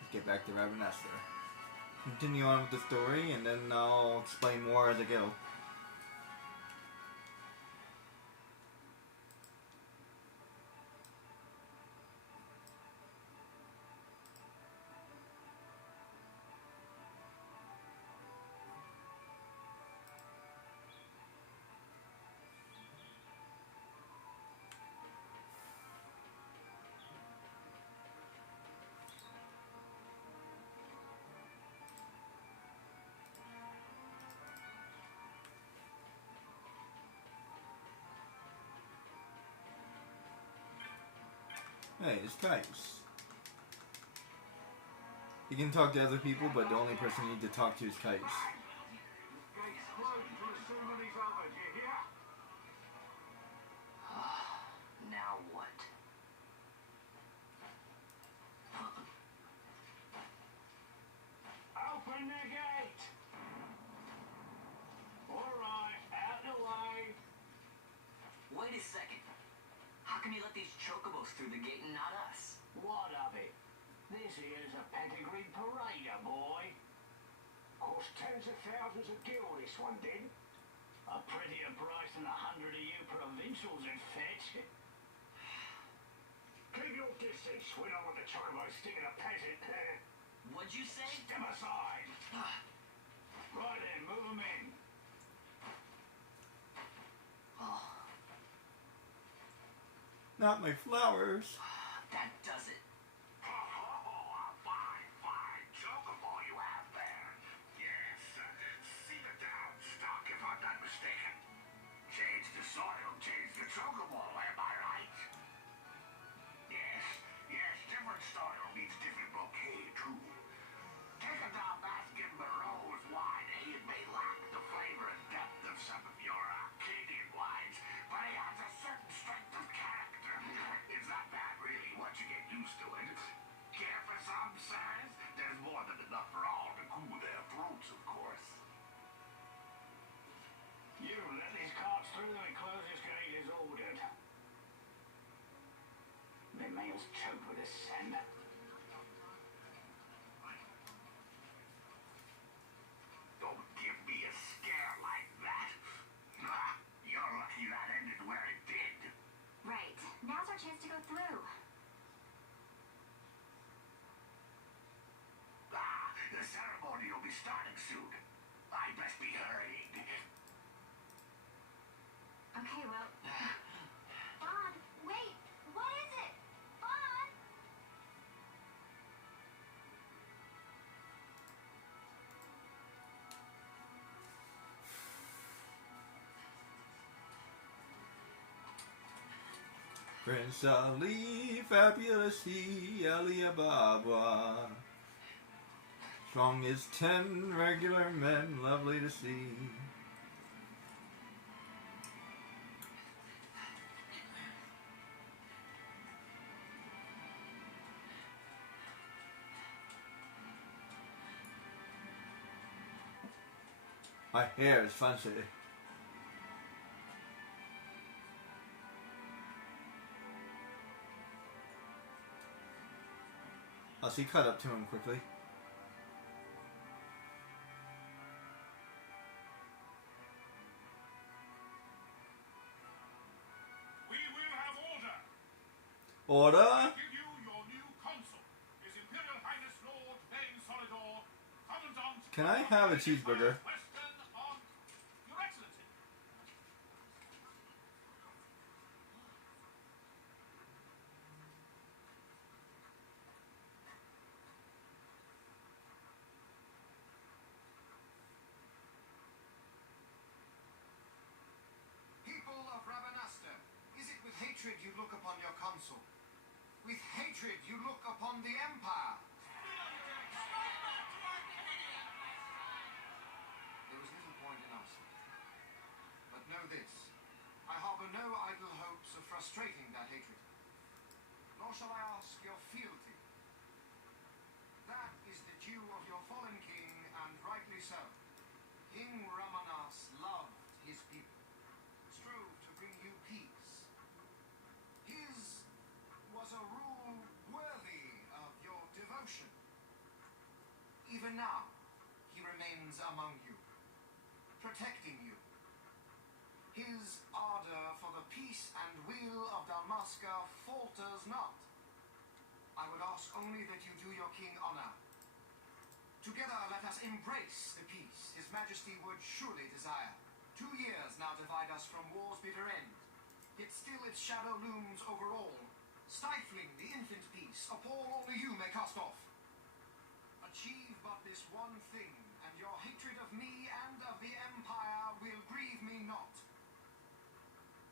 Let's get back to Ravenester. Continue on with the story and then I'll explain more as I go. Hey, it's Kais. You can talk to other people, but the only person you need to talk to is Kais. Now what? Open the gate! Alright, out the way. Wait a second. How can you let these chocobos through the gate and not us? What of it? This here's a pedigreed parader, boy. Cost tens of thousands of gil, this one did. A prettier price than 100 of you provincials would fetch. Keep your distance. We don't want the chocobos sticking a peasant. What'd you say? Step aside. Right then, move them in. Oh, Not my flowers. that does it. Fine, fine. Chocobo you have there. Yes, cedar down stock if I'm not mistaken. Change the soil, change the chocobo, am I right? Yes, different soil means different bouquet too. Take a Dalmascan Barrow's wine, it may lack the flavor and depth of some of your Arcadian wines, but it has a certain strength of character. It's not bad really once you get used to it. Care for some, sirs? There's more than enough for all to cool their throats, of course. You let these carts through and close this gate is ordered. The mail's choked with this sand. Don't give me a scare like that. You're lucky that ended where it did. Right. Now's our chance to go through. The ceremony will be starting soon. I best be hurrying. Prince Ali, fabulous he, Ali Ababa. Strong as 10 regular men, lovely to see. My hair is fancy. Oh, so he cut up to him quickly. We will have order. Order? I give you your new consul, His Imperial Highness Lord Vane Solidor, Commandant. Can I have a cheeseburger? Western on Your Excellency. People of Rabanastre, is it with hatred you look upon your consul? With hatred you look upon the Empire? There was little point in asking. But know this, I harbour no idle hopes of frustrating that hatred. Nor shall I ask your fealty. That is the due of your fallen king, and rightly so. King Ramanas loved his people, strove to bring you peace. His was a rule worthy of your devotion. Even now, he remains among you, protecting you. His ardor for the peace and weal of Dalmasca falters not. I would ask only that you do your king honor. Together let us embrace the peace His Majesty would surely desire. 2 years now divide us from war's bitter end, yet still its shadow looms over all, stifling the infant peace, appall only you may cast off. Achieve but this one thing, and your hatred of me and of the Empire will grieve me not.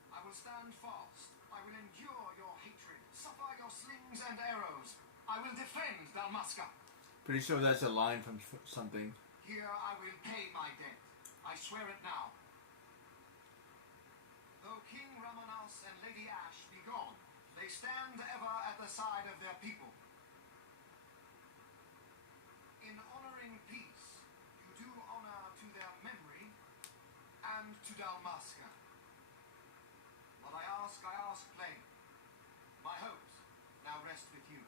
I will stand fast. I will endure your hatred, suffer your slings and arrows. I will defend Dalmasca. Pretty sure that's a line from something. Here I will pay my debt. I swear it now. Though King Ramanas and Lady Ash be gone, they stand ever at the side of their people. In honoring peace, you do honor to their memory and to Dalmasca. What I ask plain. My hopes now rest with you.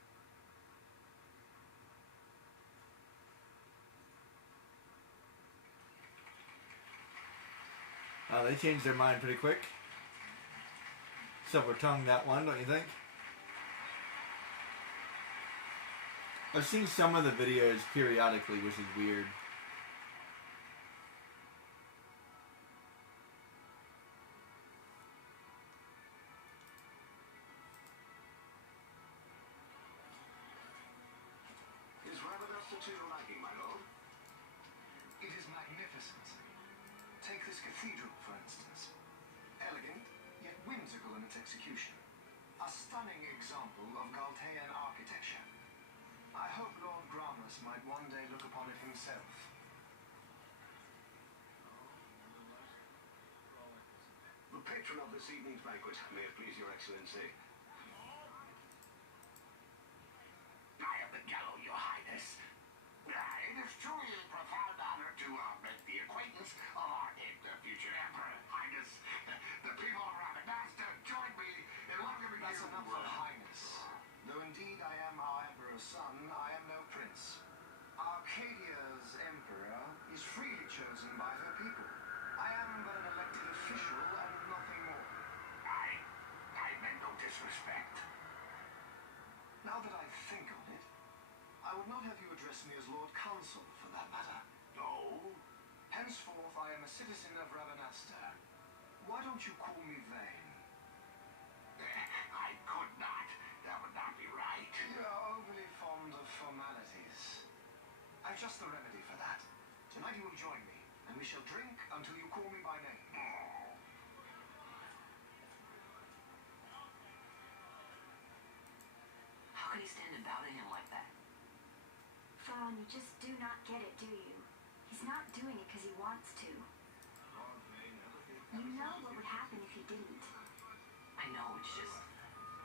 They changed their mind pretty quick. Silver tongue that one, don't you think? I've seen some of the videos periodically, which is weird. Is Rabanastre to your liking, my lord? It is magnificent. Take this cathedral, for instance. Elegant, yet whimsical in its execution. A stunning example of Galtean architecture. I hope Lord Gramus might one day look upon it himself. The patron of this evening's banquet, may it please your excellency. I am the gallows, your highness. It is truly a profound honor to make the acquaintance of our future emperor, highness. The people of Rabanastre join me in welcoming That's you. enough of highness. Though indeed I am our emperor's son, I am no prince. Arcadia's emperor is freely chosen by her people. I am but an elected official and nothing more. I meant no disrespect. Now that I think on it, I would not have you address me as Lord Consul, for that matter. No? Henceforth, I am a citizen of Rabanastre. Why don't you call me Vane? I could not. That would not be right. You're overly fond of formalities. I've just the remedy for that. Tonight you will join me, and we shall drink until you call me by name. Vaughn, you just do not get it, do you? He's not doing it because he wants to. You know what would happen if he didn't. I know, it's just...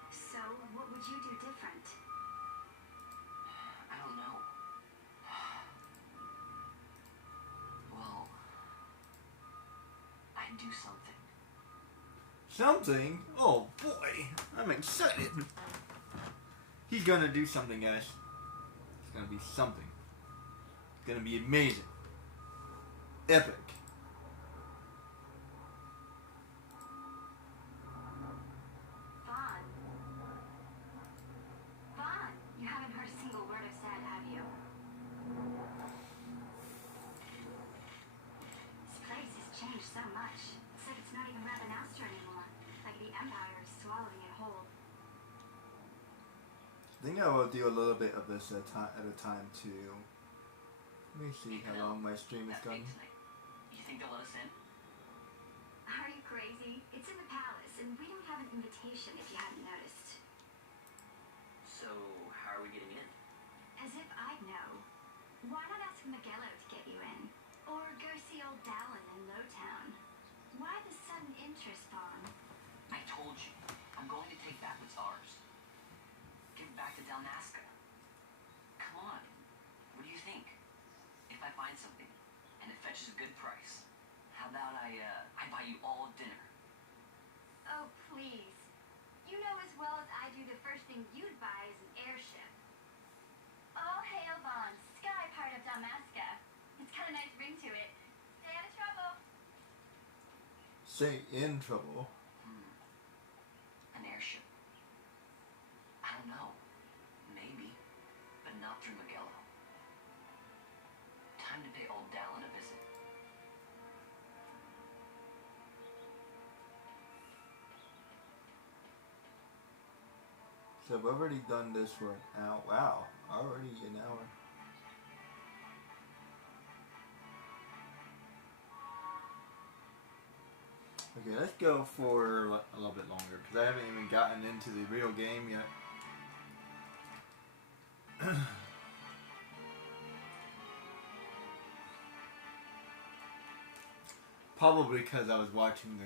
So, what would you do different? I don't know. Well... I'd do something. Something? Oh boy, I'm excited. He's gonna do something, guys. It's gonna be something. It's gonna be amazing. Epic. Vaughn. Vaughn, you haven't heard a single word I've said, have you? This place has changed so much. It's like it's not even Rabanastre anymore. Like the Empire is swallowing it whole. I think I will do a little bit of this at a time too. Let me see how long my stream is That going. date tonight. You think they'll let us in? Are you crazy? It's in the palace, and we don't have an invitation if you hadn't noticed. So, how are we getting in? As if I'd know. Why not ask Miguelo to get you in? Or go see old Dallin in Lowtown? Why the sudden interest, Vaughn? I told you, I'm going to take back what's ours. Give it back to Dalmasca. Come on. What do you think? If I find something, and it fetches a good price, how about I buy you all dinner? Oh, please. You know as well as I do the first thing you'd buy is an airship. All hail Vaughn, sky part of Dalmasca. It's got a nice ring to it. Stay out of trouble. Stay in trouble. An airship. I don't know. Maybe. But not through Miguelo. Time to pay old Dallin a visit. So I've already done this for an hour. Wow, already an hour. Okay, let's go for a little bit longer because I haven't even gotten into the real game yet. Probably because I was watching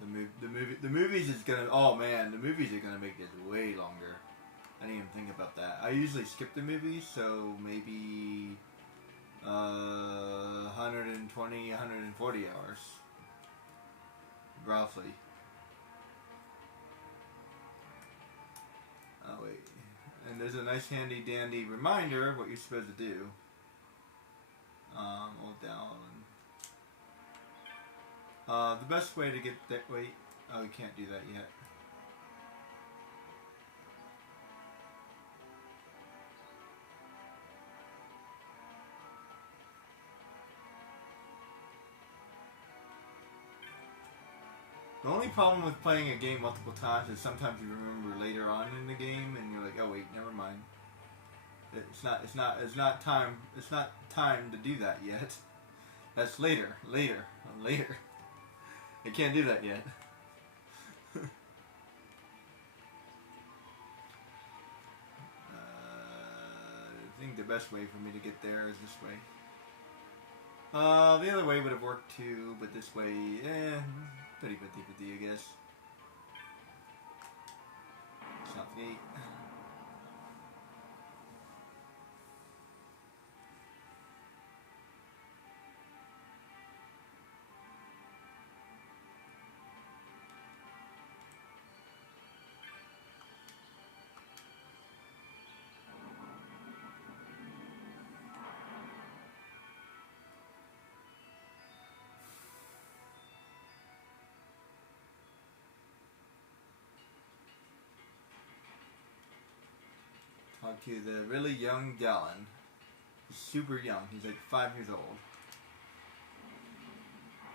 the movies is gonna. Oh man, the movies are gonna make this way longer. I didn't even think about that. I usually skip the movies, so maybe 120, 140 hours, roughly. Oh wait, and there's a nice handy dandy reminder of what you're supposed to do. Hold down. The best way to get that. Wait, oh, you can't do that yet. The only problem with playing a game multiple times is sometimes you remember later on in the game, and you're like, oh wait, never mind. It's not time to do that yet. That's later. I can't do that yet. I think the best way for me to get there is this way. The other way would have worked too, but this way, 50-50, I guess. Southgate. Talk to the really young Dallin. He's super young. He's like 5 years old.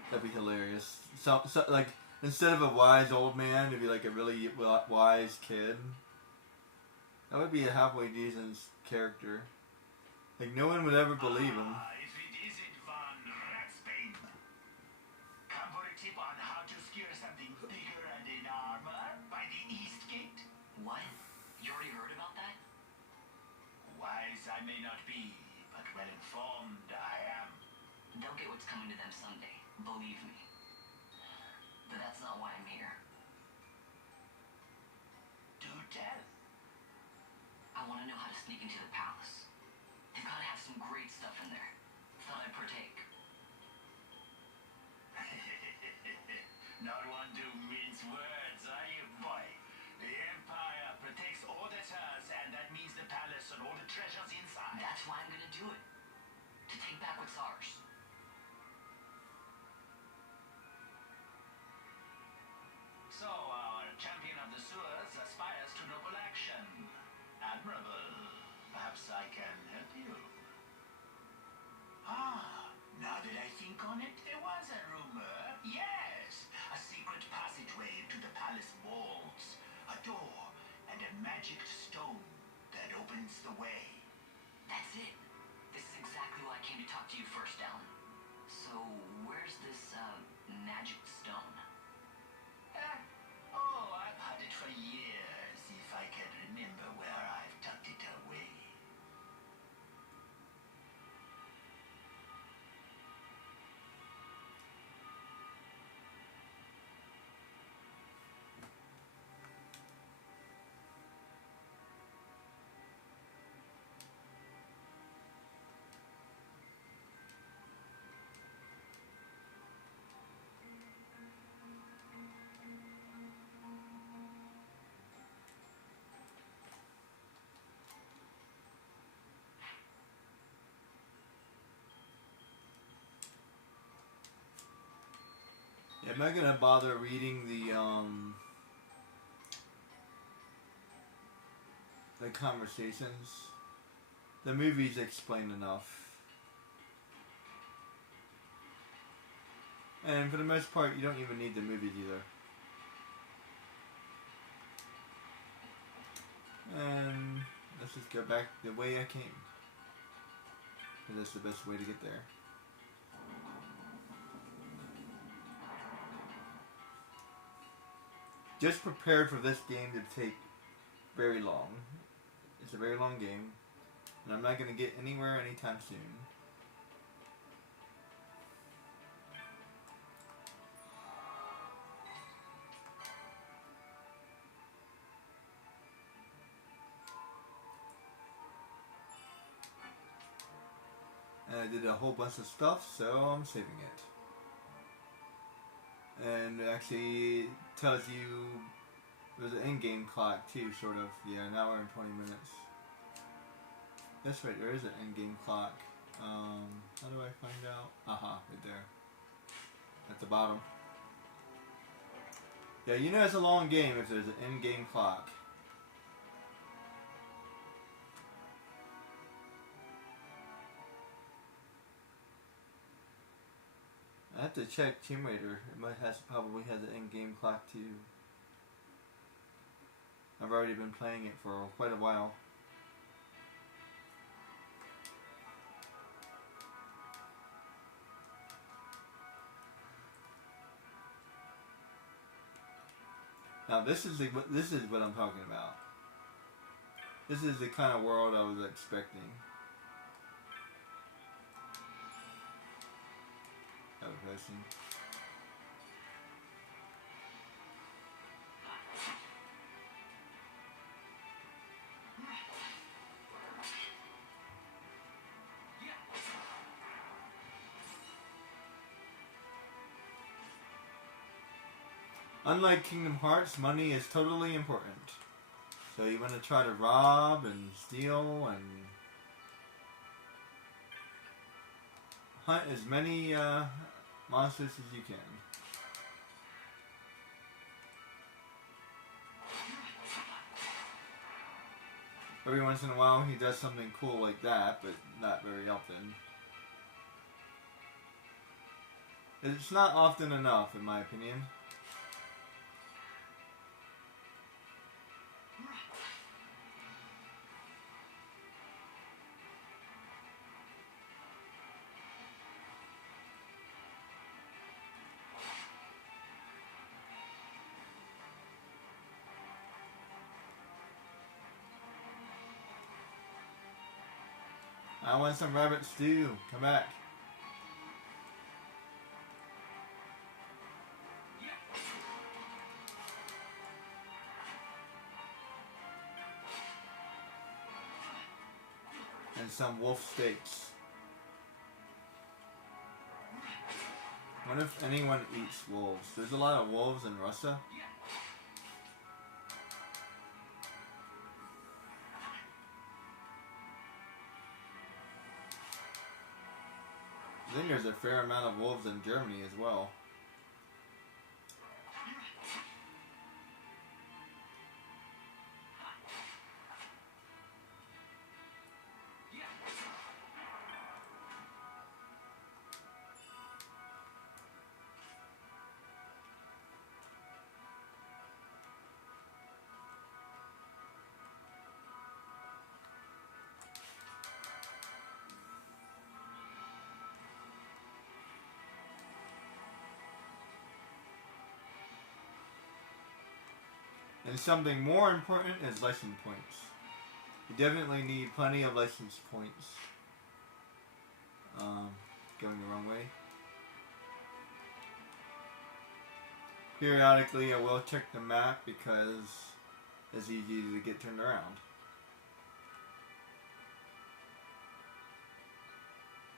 That'd be hilarious. So like instead of a wise old man, it'd be like a really wise kid. That would be a halfway decent character. Like no one would ever believe him. If it isn't Von Ratsbane. Come for a tip on how to secure something bigger and in armor by the East Gate? What? You already heard about that? I may not be, but well informed I am. They'll get what's coming to them someday, believe me. But that's not why I'm here. Do tell. I want to know how to sneak into the palace. They've got to have some great stuff in there. Thought I'd partake. Not one to mince words, are you, boy? The Empire protects all that's hers, and that means the palace and all the treasures inside. That's why I'm gonna do it. To take back what's ours. So, our champion of the sewers aspires to noble action. Admirable. Perhaps I can help you. Ah, now that I think on it, there was a rumor. Yes, a secret passageway to the palace walls, a door, and a magic stone that opens the way. That's it. This is exactly why I came to talk to you first, Alan. So, where's this, magic stone? Oh, I've had it for years, if I can remember where I've tucked it away. Yeah, am I gonna bother reading the conversations? The movies explain enough. And for the most part, you don't even need the movies either. And let's just go back the way I came. Because that's the best way to get there. Just prepared for this game to take very long. It's a very long game. And I'm not going to get anywhere anytime soon. And I did a whole bunch of stuff, so I'm saving it. And it actually tells you there's an in-game clock too, sort of. Yeah, an hour and 20 minutes. That's right, there is an in-game clock. How do I find out? Aha, right there. At the bottom. Yeah, you know it's a long game if there's an in-game clock. I have to check Tomb Raider. Probably has an in-game clock too. I've already been playing it for quite a while. Now this is what I'm talking about. This is the kind of world I was expecting. Have a question. Unlike Kingdom Hearts, money is totally important. So you want to try to rob and steal and hunt as many monsters as you can. Every once in a while he does something cool like that, but not very often. It's not often enough, in my opinion. I want some rabbit stew. Come back. And some wolf steaks. I wonder if anyone eats wolves. There's a lot of wolves in Russia. I think there's a fair amount of wolves in Germany as well. And something more important is license points. You definitely need plenty of license points. Going the wrong way. Periodically I will check the map because it's easy to get turned around.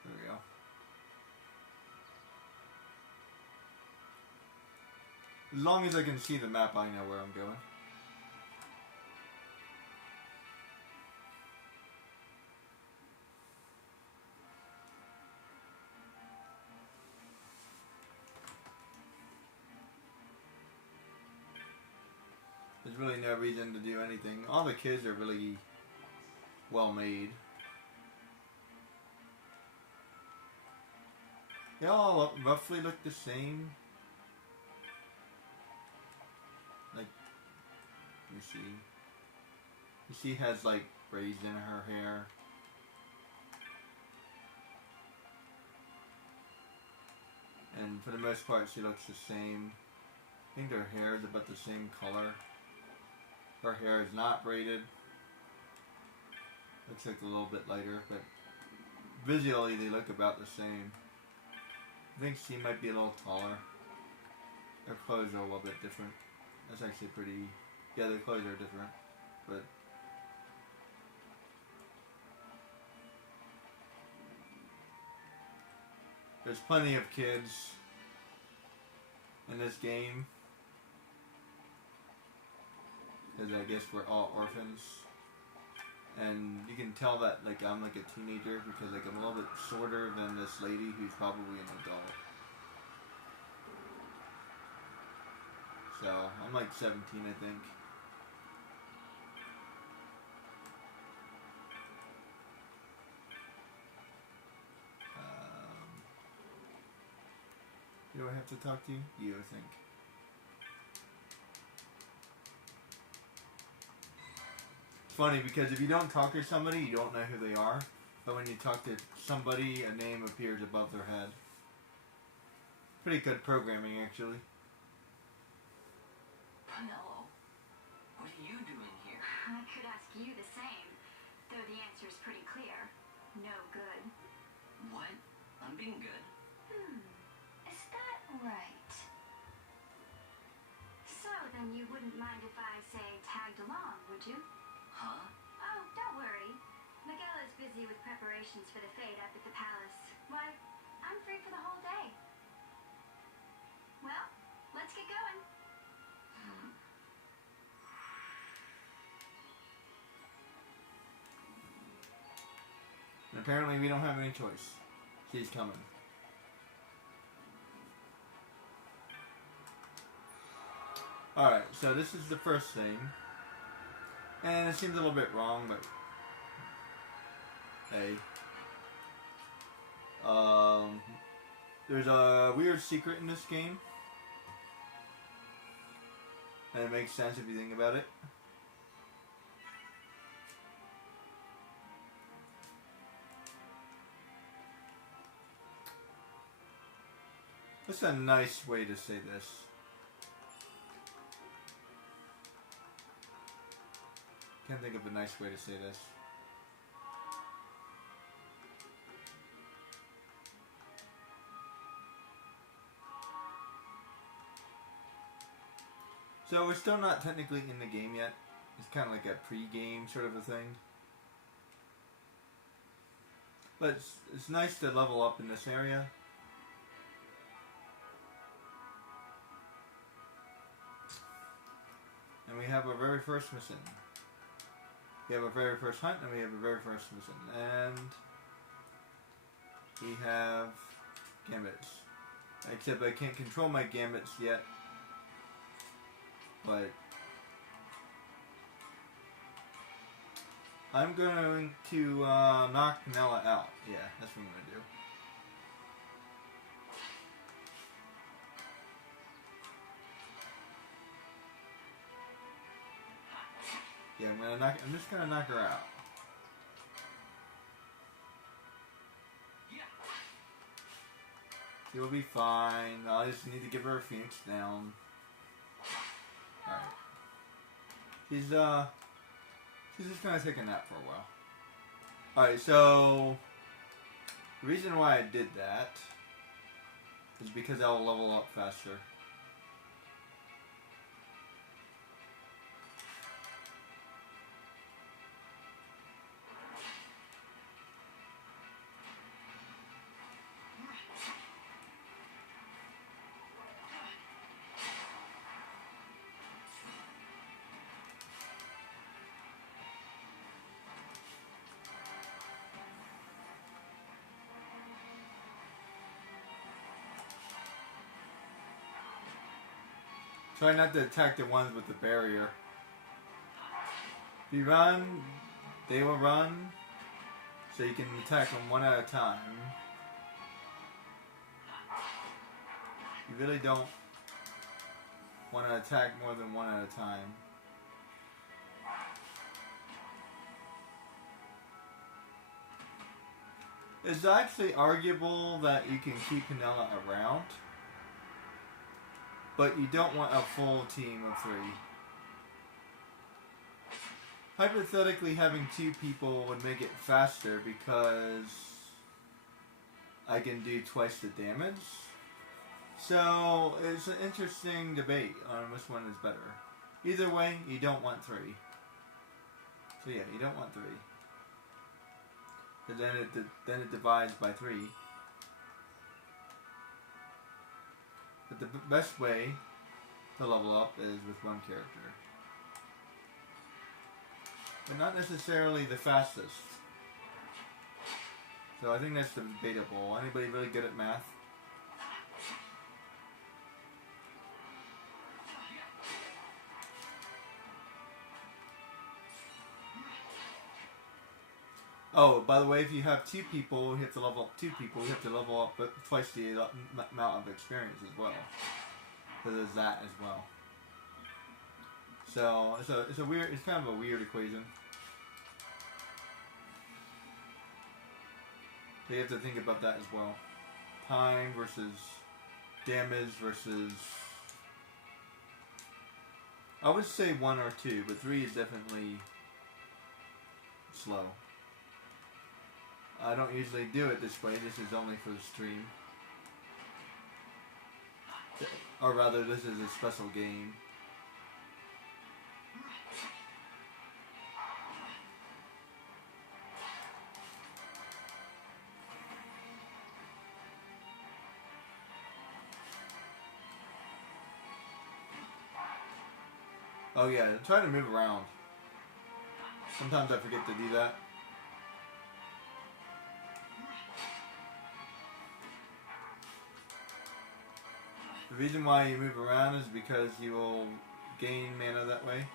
There we go. As long as I can see the map, I know where I'm going. There's really no reason to do anything. All the kids are really well made. They all roughly look the same. Like, let me see. She has like braids in her hair. And for the most part she looks the same. I think her hair is about the same color. Her hair is not braided. Looks like a little bit lighter, but visually they look about the same. I think she might be a little taller. Their clothes are a little bit different. That's actually pretty... Yeah, their clothes are different, but... There's plenty of kids in this game. Because I guess we're all orphans. And you can tell that like I'm like a teenager because like I'm a little bit shorter than this lady who's probably an adult. So I'm like 17, I think. Do I have to talk to you? You, I think. It's funny because if you don't talk to somebody, you don't know who they are. But when you talk to somebody, a name appears above their head. Pretty good programming, actually. Penelo, what are you doing here? I could ask you the same, though the answer's pretty clear. No good. What? I'm being good. Is that right? So then you wouldn't mind if I, say, tagged along, would you? Huh? Oh, don't worry. Miguel is busy with preparations for the fete up at the palace. Why, I'm free for the whole day. Well, let's get going. And apparently we don't have any choice. She's coming. Alright, so this is the first thing. And it seems a little bit wrong, but... Hey. There's a weird secret in this game. And it makes sense if you think about it. What's a nice way to say this? Can't think of a nice way to say this. So we're still not technically in the game yet. It's kind of like a pre-game sort of a thing. But it's nice to level up in this area. And we have our very first mission. We have our very first hunt and we have our very first mission. And we have gambits. Except I can't control my gambits yet. But I'm going to knock Nella out. Yeah, that's what I'm going to do. Yeah, I'm just gonna knock her out. She will be fine. I just need to give her a Phoenix down. Alright. She's just gonna take a nap for a while. Alright, so the reason why I did that is because I'll level up faster. Try not to attack the ones with the barrier. If you run, they will run, so you can attack them one at a time. You really don't want to attack more than one at a time. It's actually arguable that you can keep Penella around, but you don't want a full team of 3. Hypothetically, having 2 people would make it faster because I can do twice the damage. So, it's an interesting debate on which one is better. Either way, you don't want 3. So yeah, you don't want 3. But then it divides by 3. But the best way to level up is with one character. But not necessarily the fastest. So I think that's debatable. Anybody really good at math? Oh, by the way, if you have 2 people, you have to level up 2 people. You have to level up twice the amount of experience as well. So there's that as well. So it's a weird. It's kind of a weird equation. So you have to think about that as well. Time versus damage versus. I would say 1 or 2, but 3 is definitely slow. I don't usually do it this way. This is only for the stream. Or rather, this is a special game. Oh yeah, try to move around. Sometimes I forget to do that. The reason why you move around is because you will gain mana that way.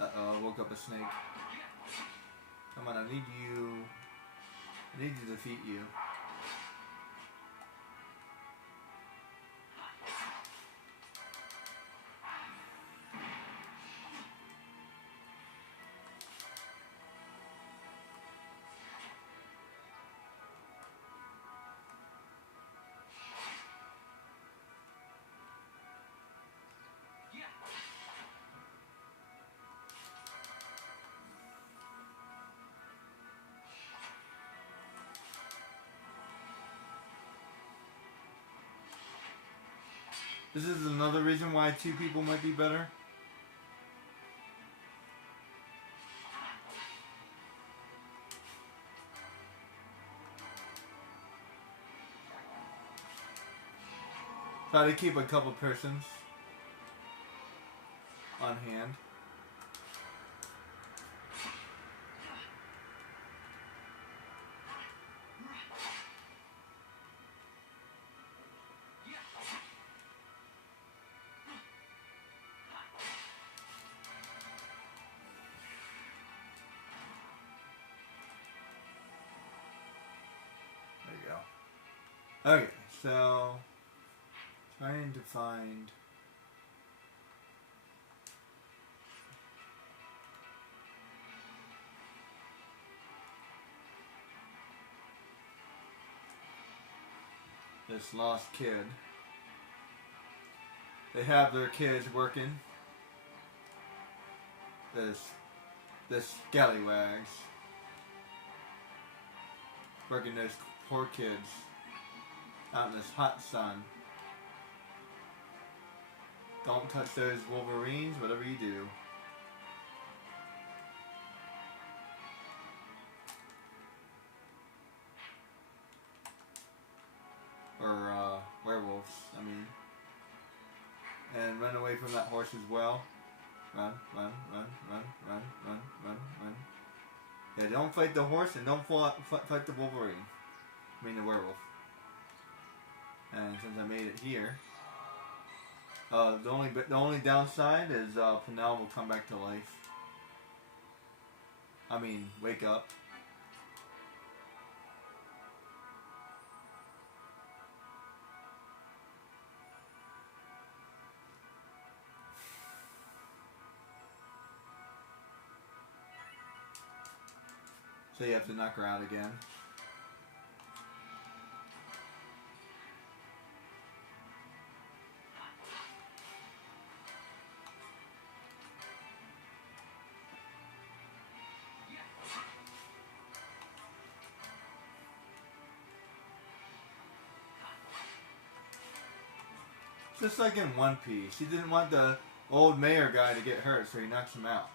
Uh-oh, I woke up a snake. Come on, I need to defeat you. This is another reason why 2 people might be better. Try to keep a couple persons on hand. There you go. Okay, so trying to find this lost kid. They have their kids working. This scallywags working those poor kids out in this hot sun. Don't touch those Wolverines, whatever you do. Or werewolves, I mean. And run away from that horse as well. Run, run, run, run, run, run, run, run. Yeah, don't fight the horse and don't fight the Wolverine. I mean the werewolf. And since I made it here, the only downside is Penel will come back to life. I mean, wake up. So you have to knock her out again. Just like in One Piece, he didn't want the old mayor guy to get hurt, so he knocks him out.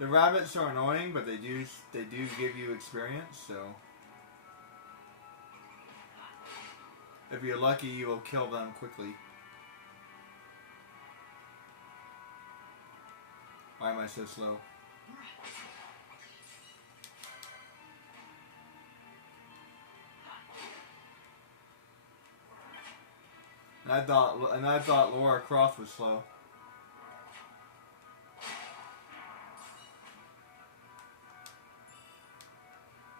The rabbits are annoying, but they do give you experience, so if you're lucky, you will kill them quickly. Why am I so slow? And I thought Laura Croft was slow.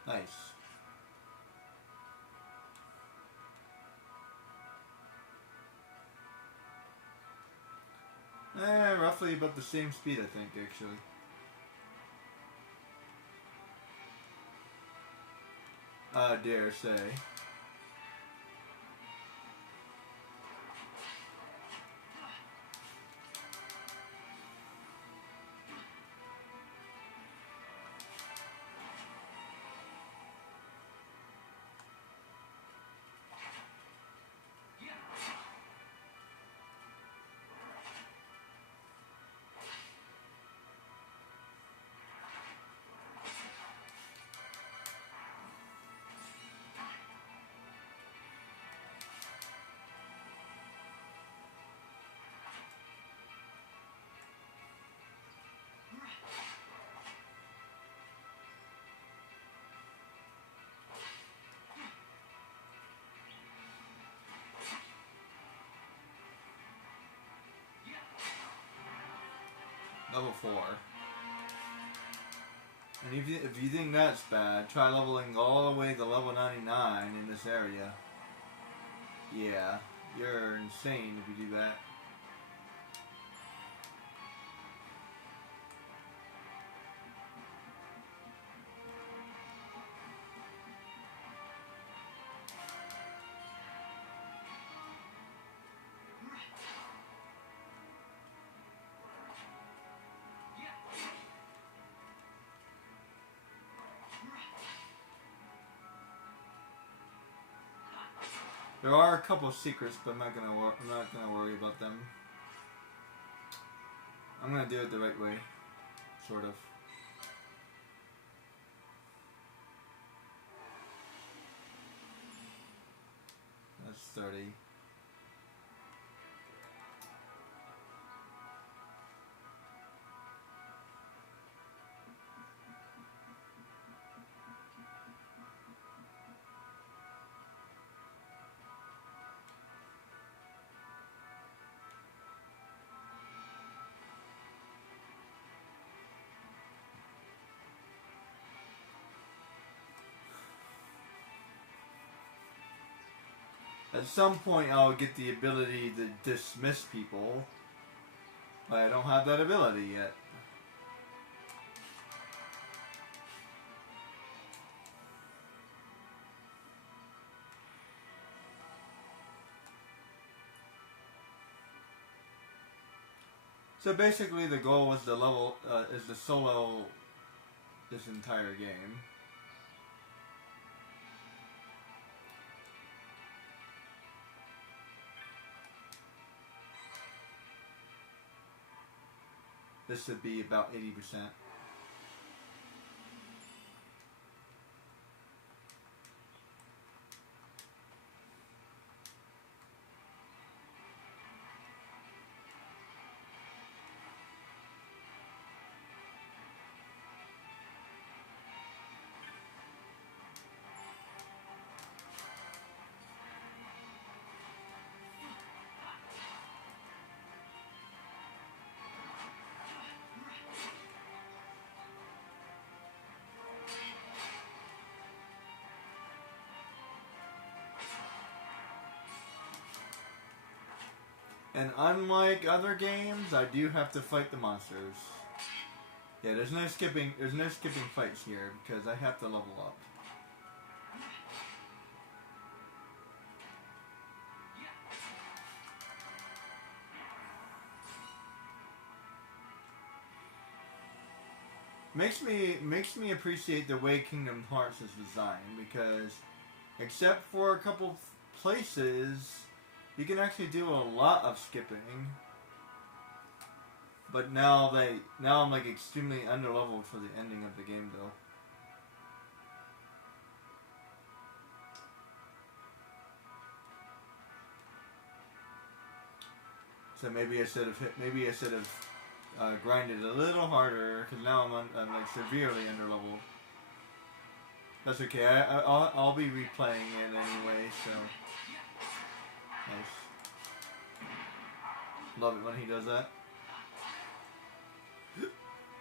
Nice. Roughly about the same speed, I think, actually. Dare say. level 4. And if you think that's bad, try leveling all the way to level 99 in this area. Yeah, you're insane if you do that. There are a couple of secrets, but I'm not gonna worry about them. I'm gonna do it the right way, sort of. That's 30. At some point I'll get the ability to dismiss people, but I don't have that ability yet. So basically the goal is to solo this entire game. This would be about 80%. And unlike other games, I do have to fight the monsters. Yeah, there's no skipping fights here because I have to level up. Makes me appreciate the way Kingdom Hearts is designed, because except for a couple places you can actually do a lot of skipping. But now I'm like extremely underleveled for the ending of the game though. So maybe I should have grinded a little harder, because now I'm like severely underleveled. That's okay. I'll be replaying it anyway. So nice. Love it when he does that.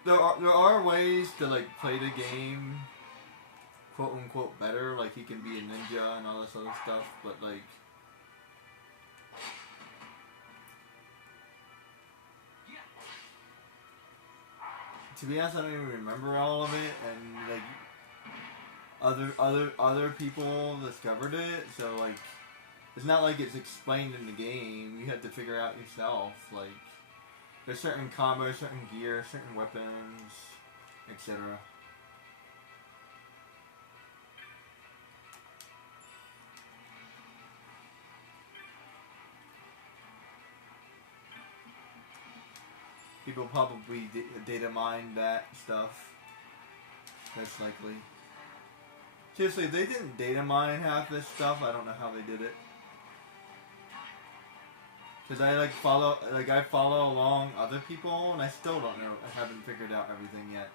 There are ways to like play the game, quote unquote, better. Like he can be a ninja and all this other stuff, but like. To be honest, I don't even remember all of it, and like other people discovered it, so like it's not like it's explained in the game. You have to figure out yourself. Like there's certain combos, certain gear, certain weapons, etc. People probably data mine that stuff. That's likely. Seriously, if they didn't data mine half this stuff, I don't know how they did it. Cause I follow along other people, and I still don't know. I haven't figured out everything yet.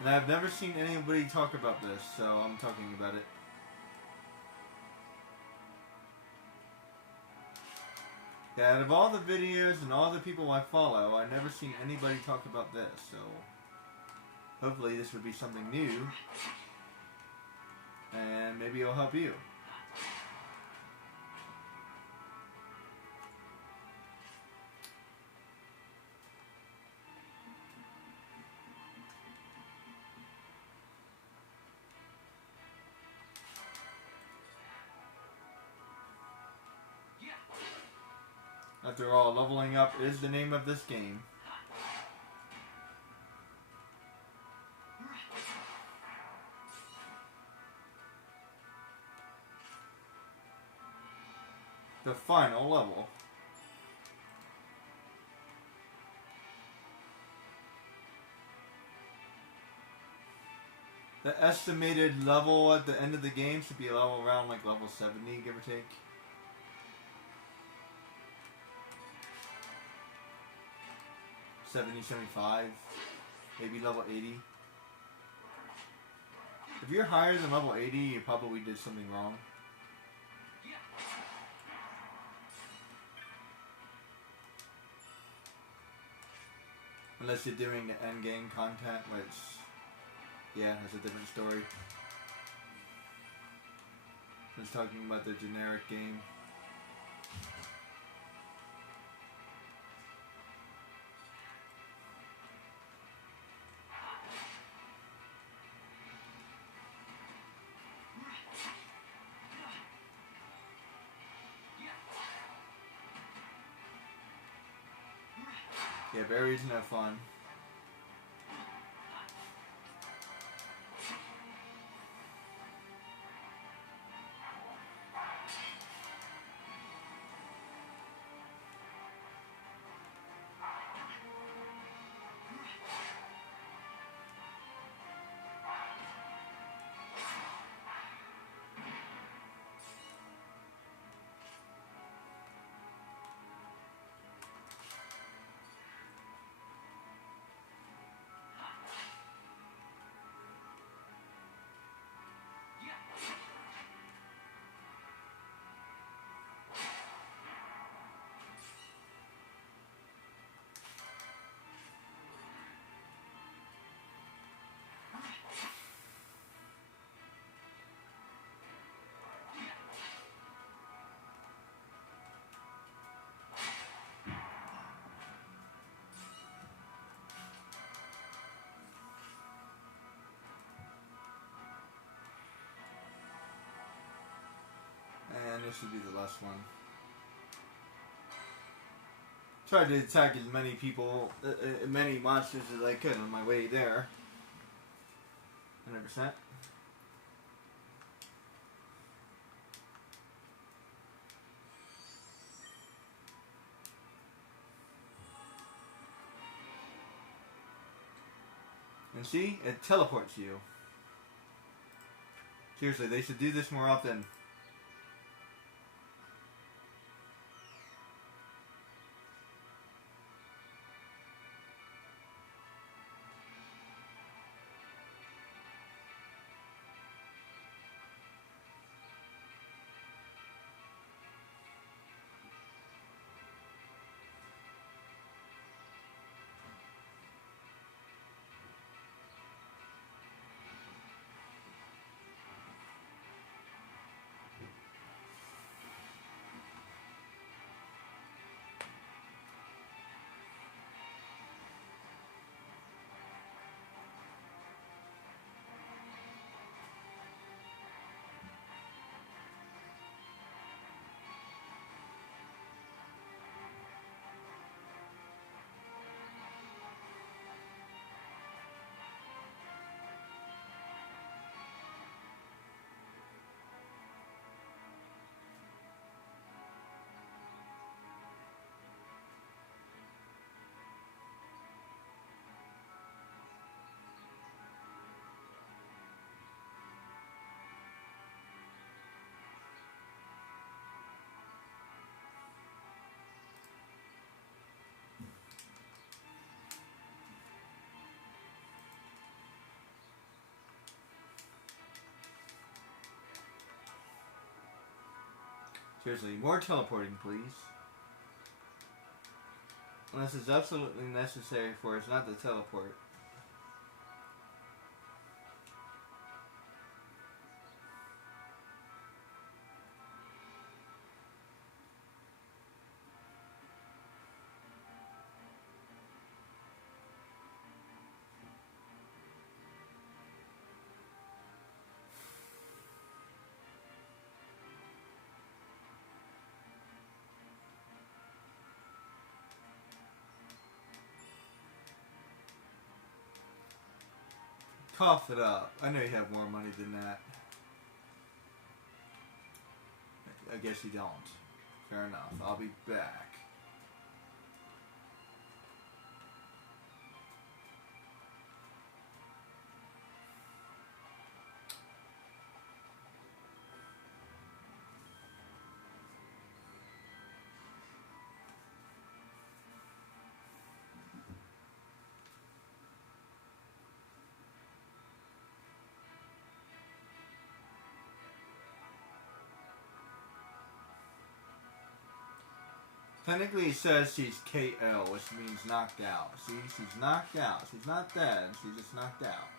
And I've never seen anybody talk about this, so I'm talking about it. Yeah, out of all the videos and all the people I follow, I've never seen anybody talk about this, so hopefully this would be something new, and maybe it'll help you. After all, leveling up is the name of this game. The final level. The estimated level at the end of the game should be a level around like level 70, give or take. $70, $75, maybe level 80. If you're higher than level 80, you probably did something wrong. Unless you're doing the end game content, which, yeah, that's a different story. I was talking about the generic game. Yeah, berries no fun. And this should be the last one. Tried to attack as many people, many monsters as I could on my way there. 100%. And see, it teleports you. Seriously, they should do this more often. Seriously, more teleporting, please. Unless it's absolutely necessary for us not to teleport. Cough it up. I know you have more money than that. I guess you don't. Fair enough. I'll be back. Technically, it says she's KO, which means knocked out. See, she's knocked out. She's not dead. She's just knocked out.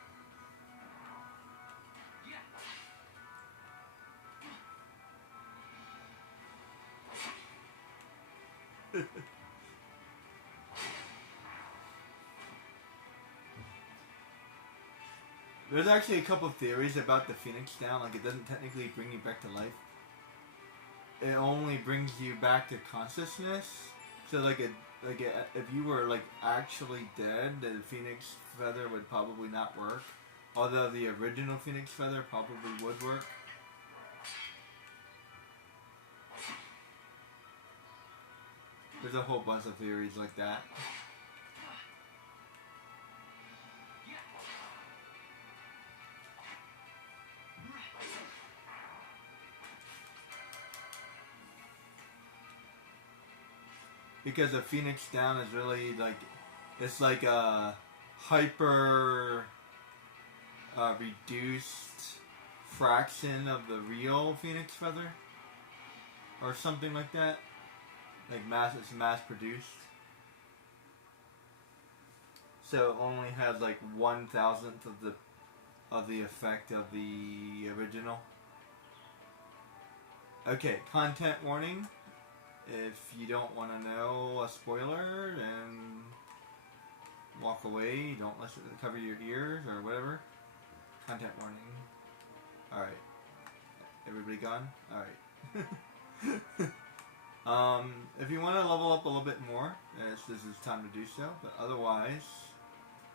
There's actually a couple of theories about the Phoenix Down. Like, it doesn't technically bring you back to life. It only brings you back to consciousness. So, if you were like actually dead, the Phoenix Feather would probably not work. Although the original Phoenix Feather probably would work. There's a whole bunch of theories like that. Because the Phoenix Down is really like, it's like a hyper reduced fraction of the real Phoenix Feather, or something like that. Like it's mass produced, so it only has like 1/1000th of the effect of the original. Okay, content warning. If you don't want to know a spoiler, then walk away. Don't listen. Cover your ears or whatever. Content warning. All right. Everybody gone? All right. If you want to level up a little bit more, this is time to do so. But otherwise,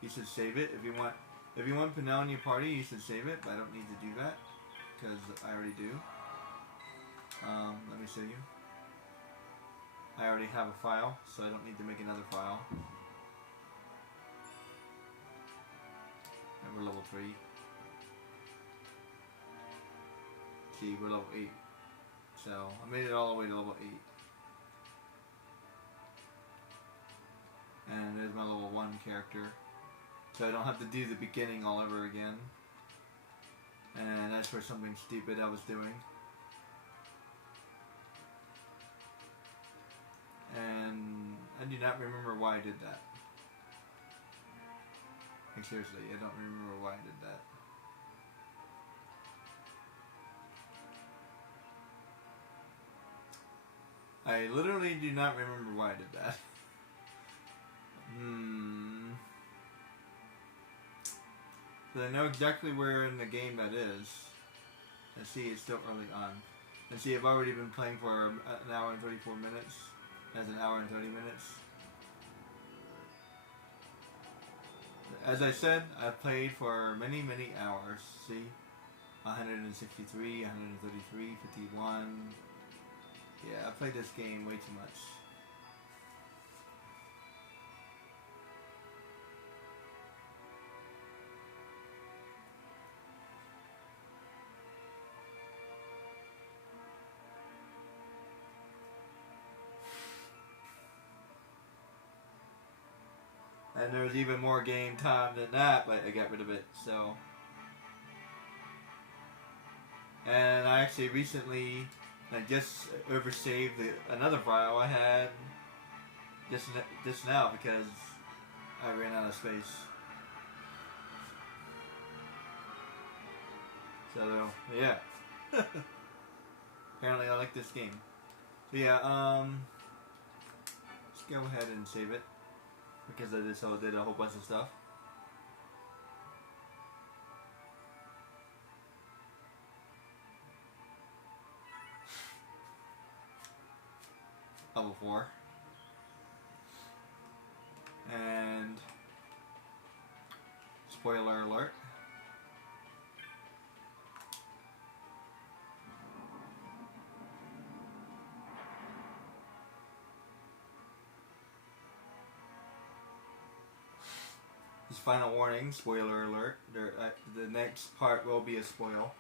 you should save it. If you want Penel in your party, you should save it. But I don't need to do that because I already do. Let me show you. I already have a file, so I don't need to make another file. And we're level 3. See, we're level 8. So, I made it all the way to level 8. And there's my level 1 character. So I don't have to do the beginning all over again. And that's for something stupid I was doing. And I do not remember why I did that. Like seriously, I don't remember why I did that. I literally do not remember why I did that. So I know exactly where in the game that is. And see, it's still early on. And see, I've already been playing for an hour and 34 minutes. That's an hour and 30 minutes. As I said, I've played for many, many hours. See? 163, 133, 51. Yeah, I played this game way too much. And there was even more game time than that, but I got rid of it, so. And I actually recently, I just oversaved another file I had. just now because I ran out of space. So yeah. Apparently I like this game. So yeah, let's go ahead and save it because I just did a whole bunch of stuff. Level 4. And spoiler alert. Just final warning, spoiler alert. The next part will be a spoil.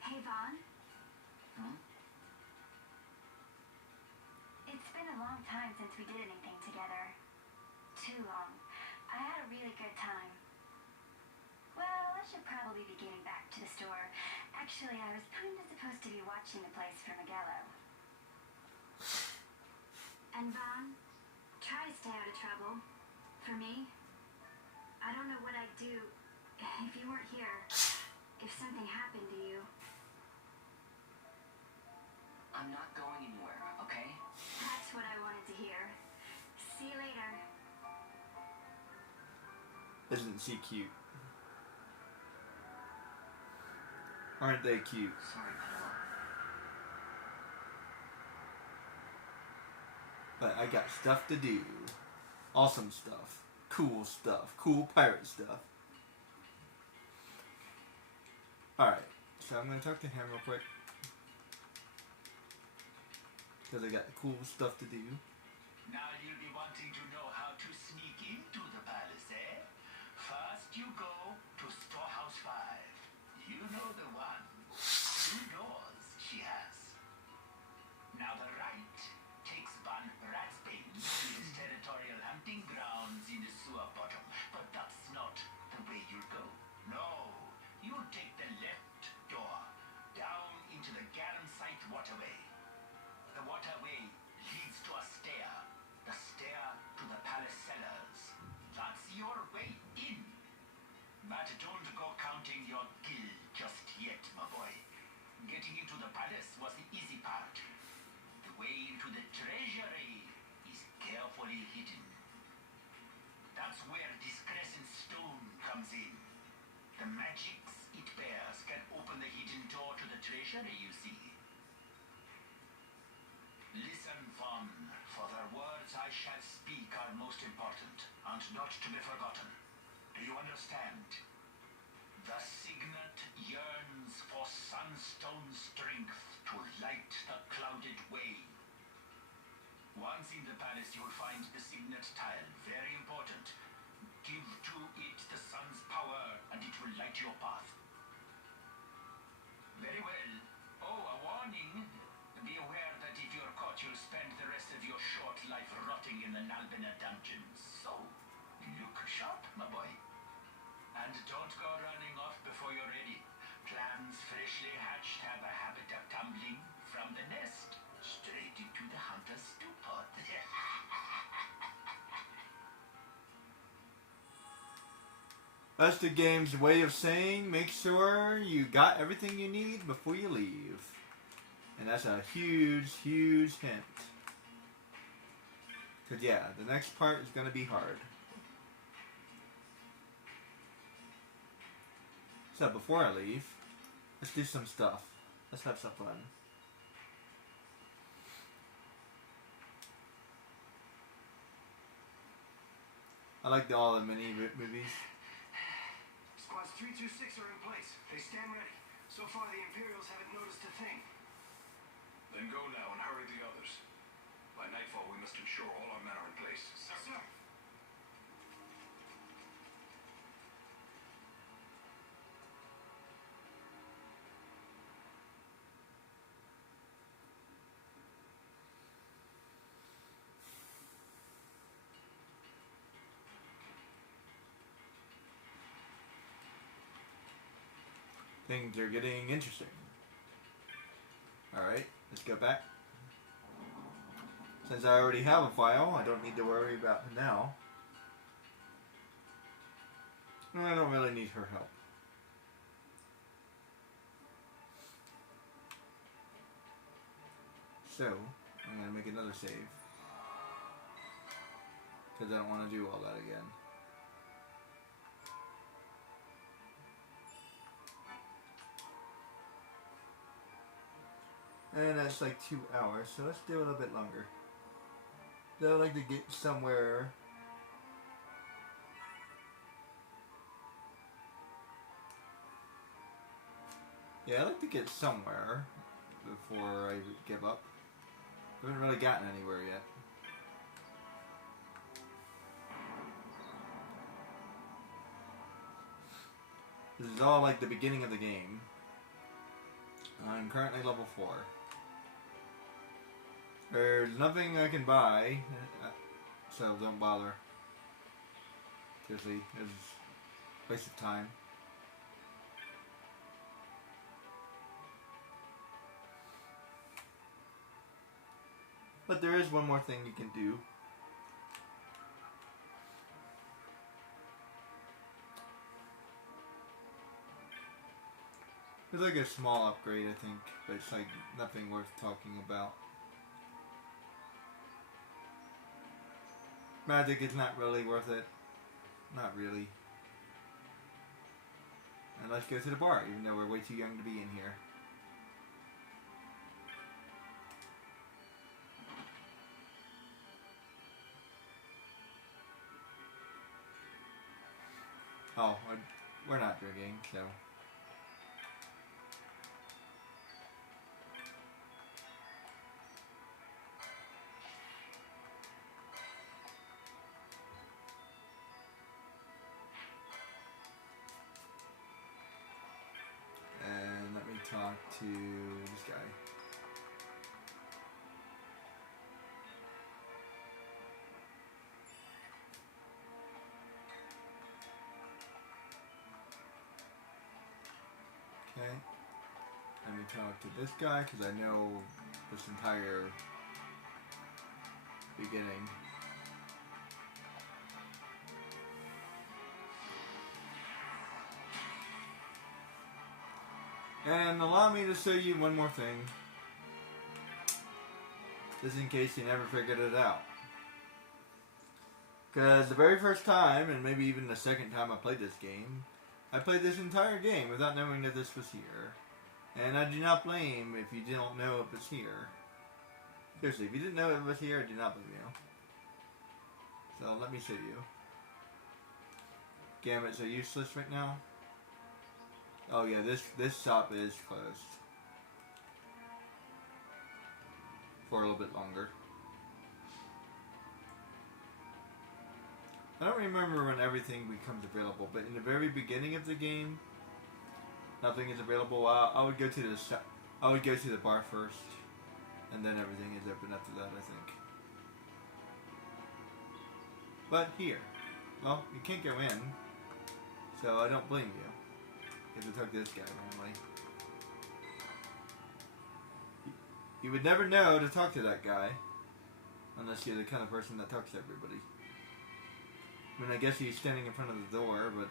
Hey, Vaughn. Hmm? It's been a long time since we did anything together. Too long. I had a really good time. Well, I should probably be getting back to the store. Actually, I was kind of supposed to be watching the place for Miguelo. And Vaughn, try to stay out of trouble. For me, I don't know what I'd do if you weren't here. If something happened to you. I'm not going anywhere, okay? That's what I wanted to hear. See you later. Isn't she cute? Aren't they cute? Sorry, Penelo. But I got stuff to do. Awesome stuff. Cool stuff. Cool pirate stuff. Alright. So I'm going to talk to him real quick. Because I got cool stuff to do. Now you'll be wanting to know how to sneak into the palace, eh? First you go to Storehouse 5. You know the one. 2 doors she has. Now the right takes Van Ratsbane to his territorial hunting grounds in the sewer bottom. But that's not the way you'll go. No, you'll take the left door down into the Garamsite waterway. The waterway leads to a stair. The stair to the palace cellars. That's your way in. But don't go counting your gil just yet, my boy. Getting into the palace was the easy part. The way into the treasury is carefully hidden. That's where this crescent stone comes in. The magics it bears can open the hidden door to the treasury, you see. Listen, Vaughn, for the words I shall speak are most important, and not to be forgotten. Do you understand? The signet yearns for sunstone strength to light the clouded way. Once in the palace, you'll find the signet tile, very important. Give to it the sun's power, and it will light your path. Very well. Oh, a warning. Be aware that if you're caught, you'll spend the rest of your short life rotting in the Nalbina dungeons. So, look sharp, my boy. And don't go running off before you're ready. Clams freshly hatched have a habit of tumbling from the nest straight into the hunter's stew pot. That's the game's way of saying make sure you got everything you need before you leave. And that's a huge, huge hint. Because yeah, the next part is going to be hard. So before I leave, let's do some stuff. Let's have some fun. I like all the mini movies. Squads 326 are in place. They stand ready. So far, the Imperials haven't noticed a thing. Then go now and hurry the others. By nightfall, we must ensure all our men are in place. Sir. things are getting interesting. Alright, let's go back. Since I already have a file, I don't need to worry about it now. And I don't really need her help. So, I'm going to make another save. Because I don't want to do all that again. And that's like 2 hours, so let's do a little bit longer. I'd like to get somewhere. Yeah, I'd like to get somewhere before I give up. I haven't really gotten anywhere yet. This is all like the beginning of the game. I'm currently level 4. There's nothing I can buy, so don't bother. Seriously, it's a waste of time. But there is one more thing you can do. It's like a small upgrade, I think, but it's like nothing worth talking about. Magic is not really worth it. Not really. And let's go to the bar, even though we're way too young to be in here. Oh, we're not drinking, so... And let me talk to this guy. Okay. Let me talk to this guy because I know this entire beginning. And allow me to show you one more thing. Just in case you never figured it out. Because the very first time, and maybe even the second time I played this game, I played this entire game without knowing that this was here. And I do not blame if you don't know it was here. Seriously, if you didn't know it was here, I do not blame you. So let me show you. Gambits are useless right now. Oh yeah, this shop is closed. For a little bit longer. I don't remember when everything becomes available, but in the very beginning of the game, nothing is available. I would go to the shop. I would go to the bar first, and then everything is open after that, I think. But here, well, you can't go in, so I don't blame you. You have to talk to this guy randomly. You would never know to talk to that guy, unless you're the kind of person that talks to everybody. I mean, I guess he's standing in front of the door, but...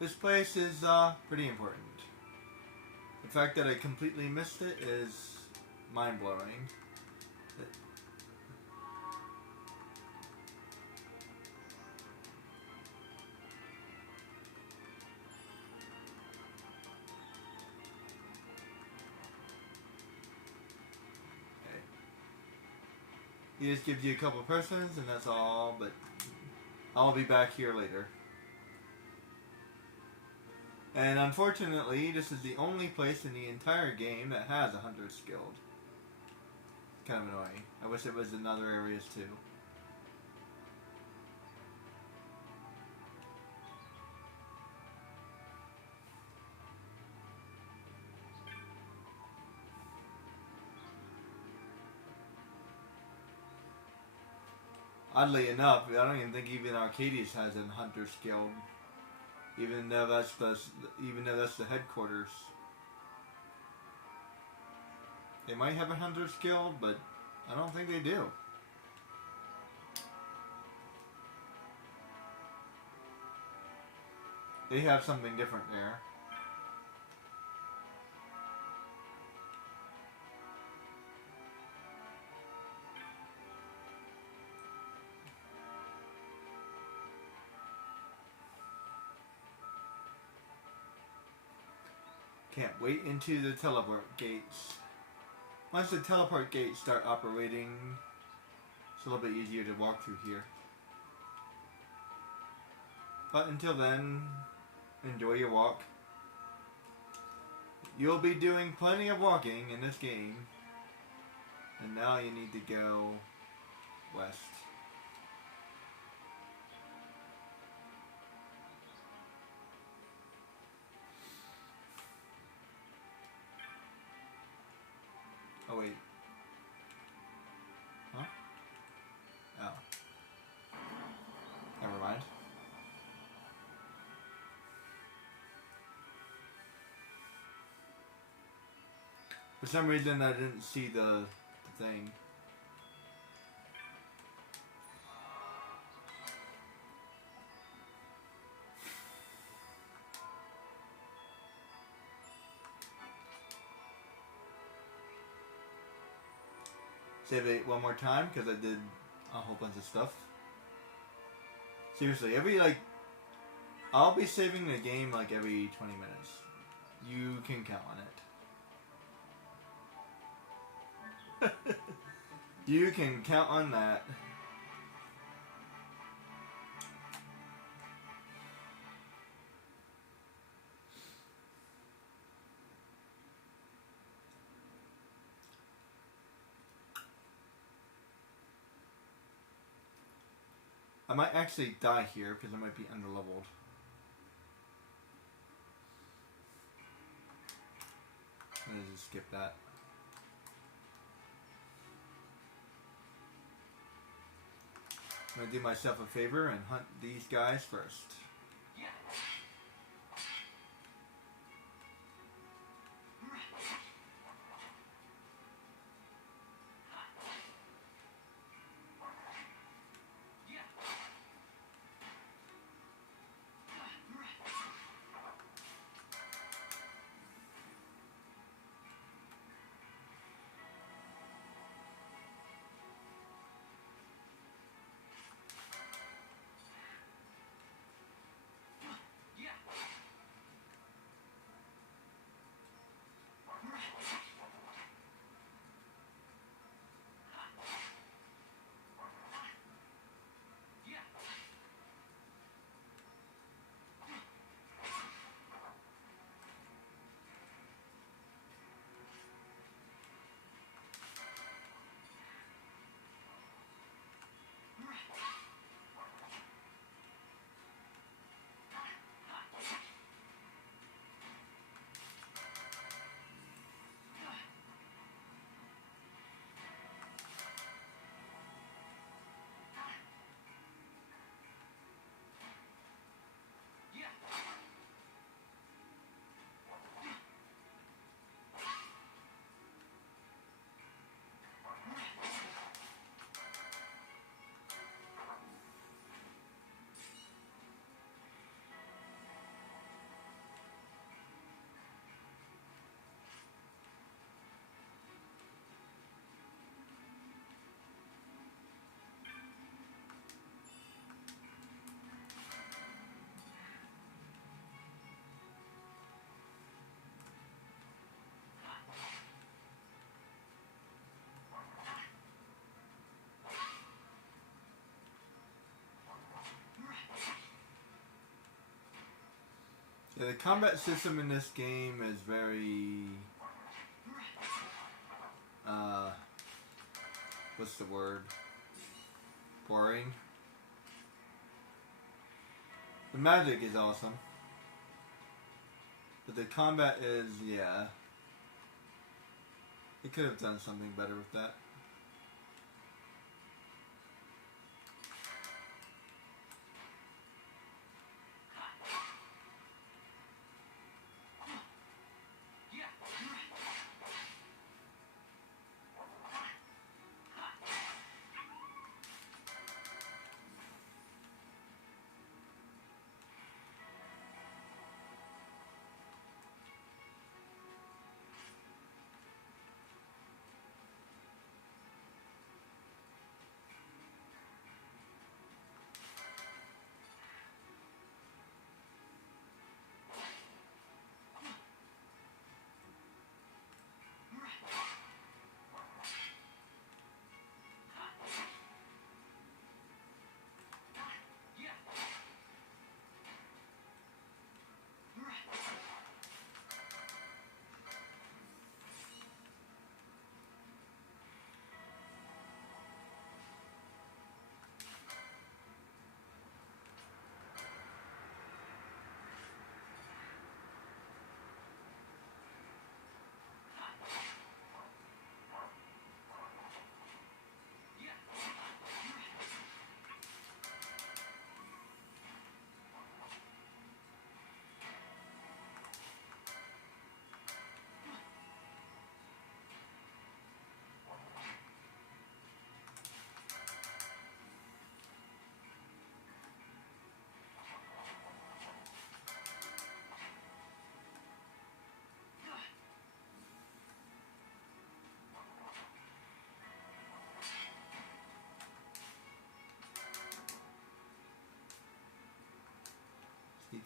This place is pretty important. The fact that I completely missed it is mind-blowing. He just gives you a couple persons and that's all, but I'll be back here later. And unfortunately, this is the only place in the entire game that has 100 skilled. Kind of annoying. I wish it was in other areas too. Oddly enough, I don't even think even Arcadius has a Hunter's Guild. Even though that's the headquarters. They might have a Hunter's Guild, but I don't think they do. They have something different there. Can't wait into the teleport gates. Once the teleport gates start operating, it's a little bit easier to walk through here. But until then, enjoy your walk. You'll be doing plenty of walking in this game. And now you need to go west. Oh wait. Huh? Oh. Never mind. For some reason I didn't see the thing. Save it one more time because I did a whole bunch of stuff. Seriously, I'll be saving the game like every 20 minutes. You can count on it. You can count on that. I might actually die here because I might be underleveled. I'm gonna just skip that. I'm gonna do myself a favor and hunt these guys first. Yeah, the combat system in this game is very, what's the word? Boring. The magic is awesome. But the combat is, yeah. They could have done something better with that.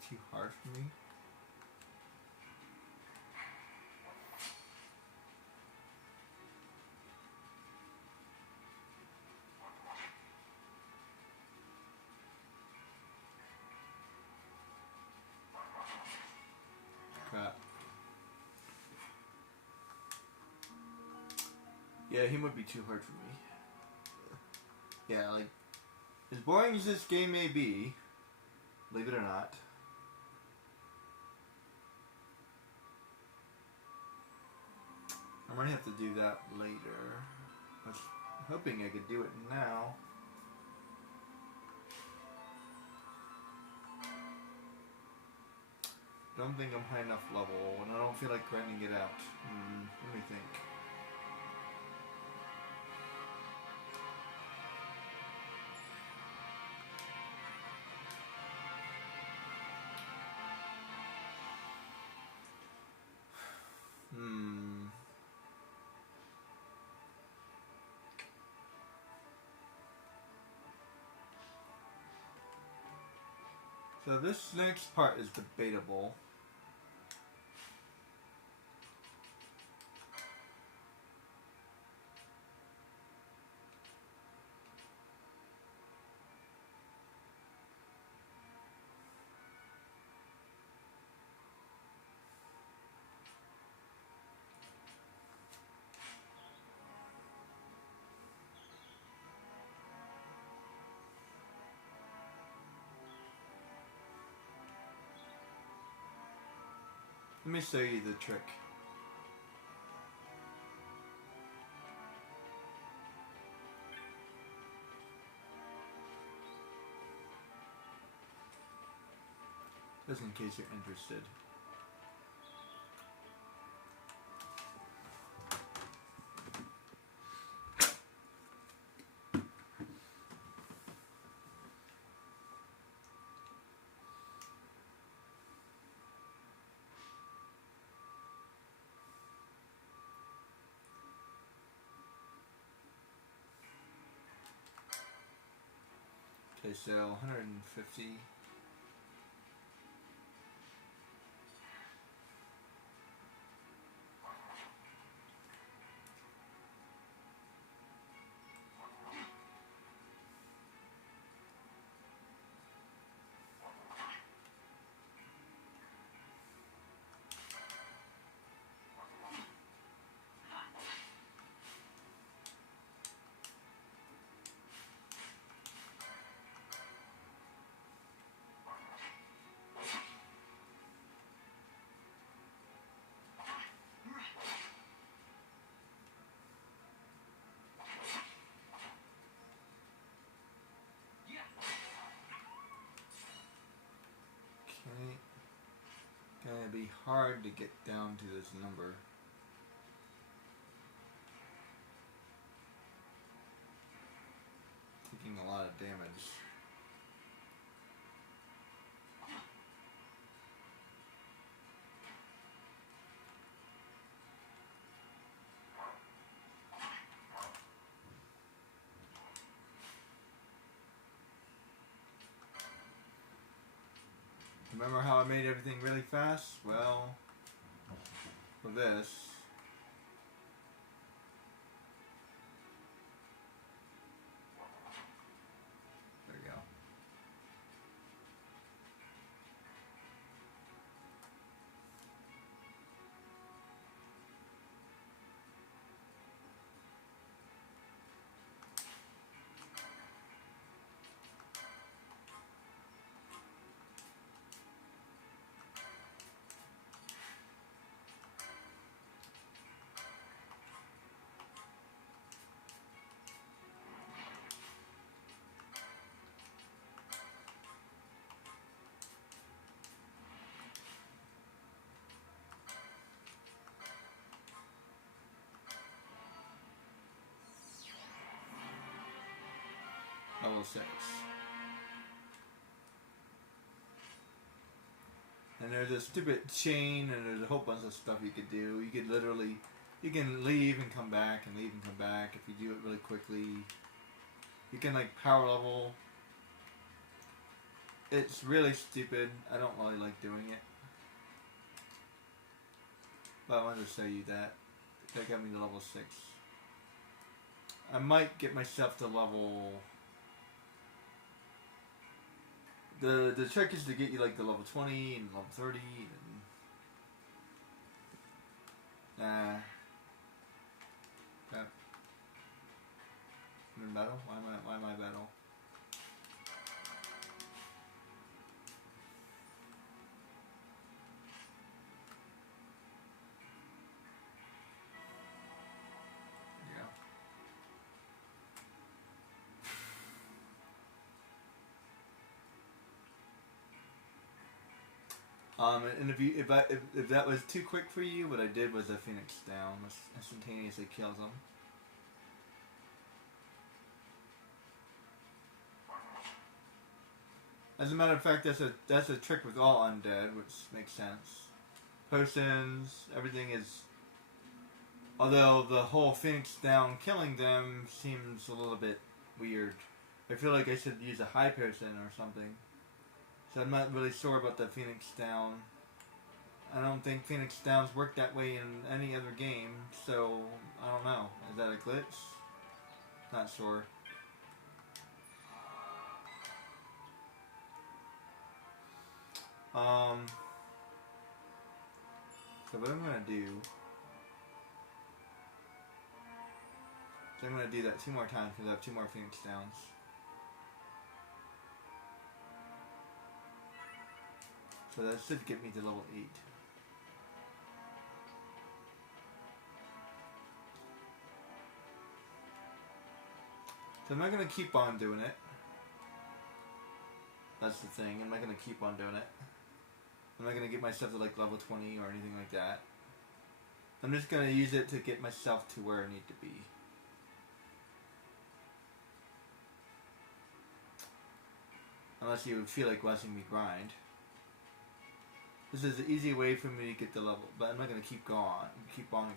too hard for me. Crap. Yeah, he might be too hard for me. Yeah, like, as boring as this game may be, believe it or not, I'm gonna have to do that later. I was hoping I could do it now. Don't think I'm high enough level, and I don't feel like grinding it out. Let me think. So this next part is debatable. Let me show you the trick. Just in case you're interested. Okay, so 150. Okay. Gonna be hard to get down to this number. Taking a lot of damage. Remember how I made everything really fast? Well, for this, there we go. Level 6. And there's a stupid chain, and there's a whole bunch of stuff you could do. You could literally, you can leave and come back, and leave and come back if you do it really quickly. You can like power level. It's really stupid. I don't really like doing it. But I wanted to show you that. That got me to level 6. I might get myself to level... The trick is to get you like the level 20 and level 30 and... Crap. I'm in battle? Why am I battle? And if that was too quick for you, what I did was a Phoenix down, instantaneously kills them. As a matter of fact, that's a trick with all undead, which makes sense. Potions, everything is. Although the whole Phoenix down killing them seems a little bit weird. I feel like I should use a high potion or something. So I'm not really sure about the Phoenix down. I don't think Phoenix downs work that way in any other game, so I don't know. Is that a glitch? Not sure. So what I'm gonna do is I'm gonna do that 2 more times because I have 2 more Phoenix downs. So that should get me to level 8. So I'm not going to keep on doing it. That's the thing. I'm not going to keep on doing it. I'm not going to get myself to like level 20 or anything like that. I'm just going to use it to get myself to where I need to be. Unless you feel like watching me grind. This is an easy way for me to get the level, but I'm not going to keep on going.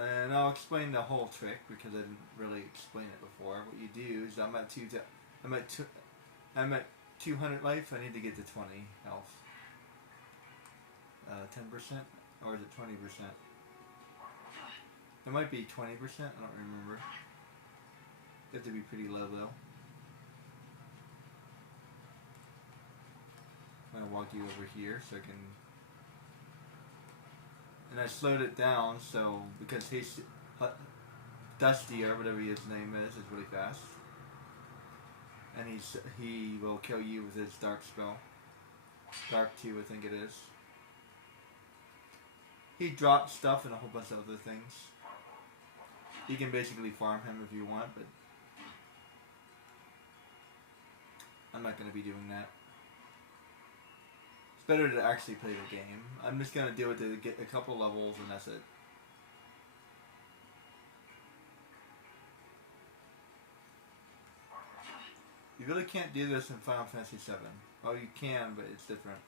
And I'll explain the whole trick because I didn't really explain it before. What you do is I'm at 200 life. I need to get to 20 health. 10%, or is it 20%? It might be 20%. I don't remember. You have to be pretty low though. I'm going to walk you over here so I can... And I slowed it down so, because he's... Dusty, or whatever his name is really fast. And he will kill you with his dark spell. Dark 2, I think it is. He drops stuff and a whole bunch of other things. You can basically farm him if you want, but... I'm not going to be doing that. Better to actually play the game. I'm just gonna do it to get a couple levels and that's it. You really can't do this in Final Fantasy VII. Oh, you can, but it's different.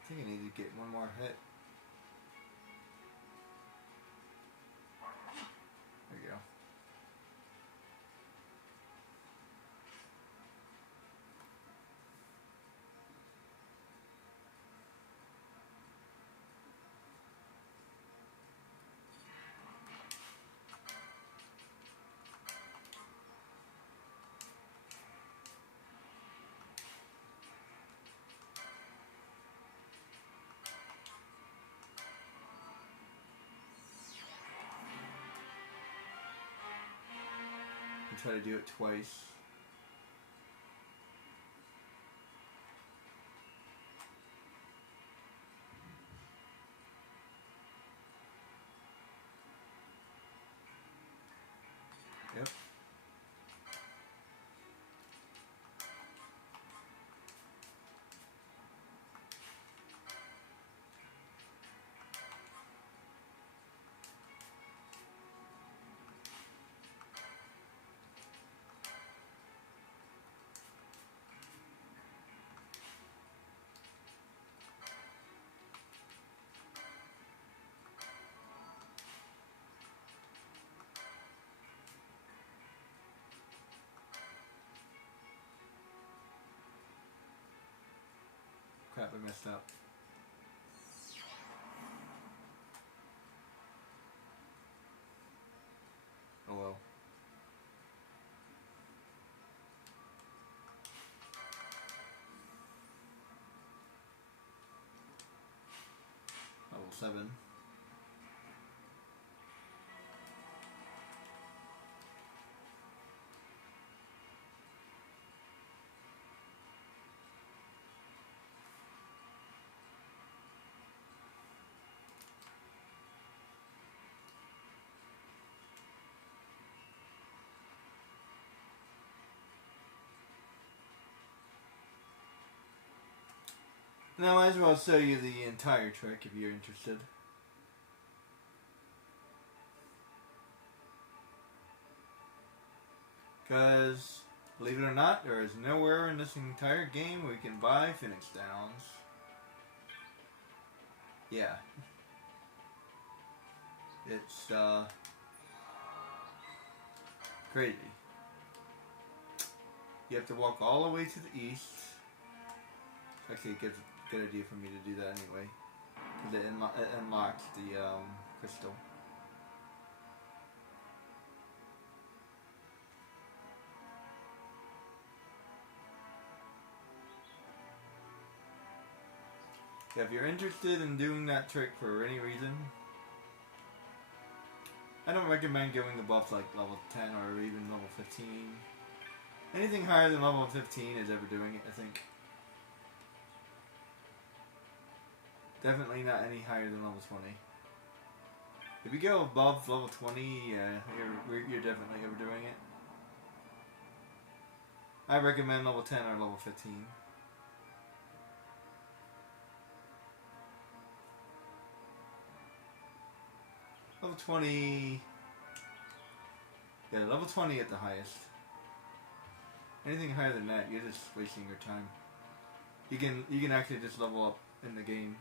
I think I need to get one more hit. There we go. Try to do it twice. Yep. Crap, I messed up. Oh well. Level 7. Now, I might as well show you the entire trick if you're interested. Because, believe it or not, there is nowhere in this entire game we can buy Phoenix Downs. Yeah. It's, crazy. You have to walk all the way to the east. Actually, a good idea for me to do that anyway. Because it unlocks the, crystal. If you're interested in doing that trick for any reason, I don't recommend going above like level 10 or even level 15. Anything higher than level 15 is overdoing it, I think. Definitely not any higher than level 20. If you go above level 20, you're definitely overdoing it. I recommend level 10 or level 15. Level 20... Yeah, level 20 at the highest. Anything higher than that, you're just wasting your time. You can actually just level up in the game.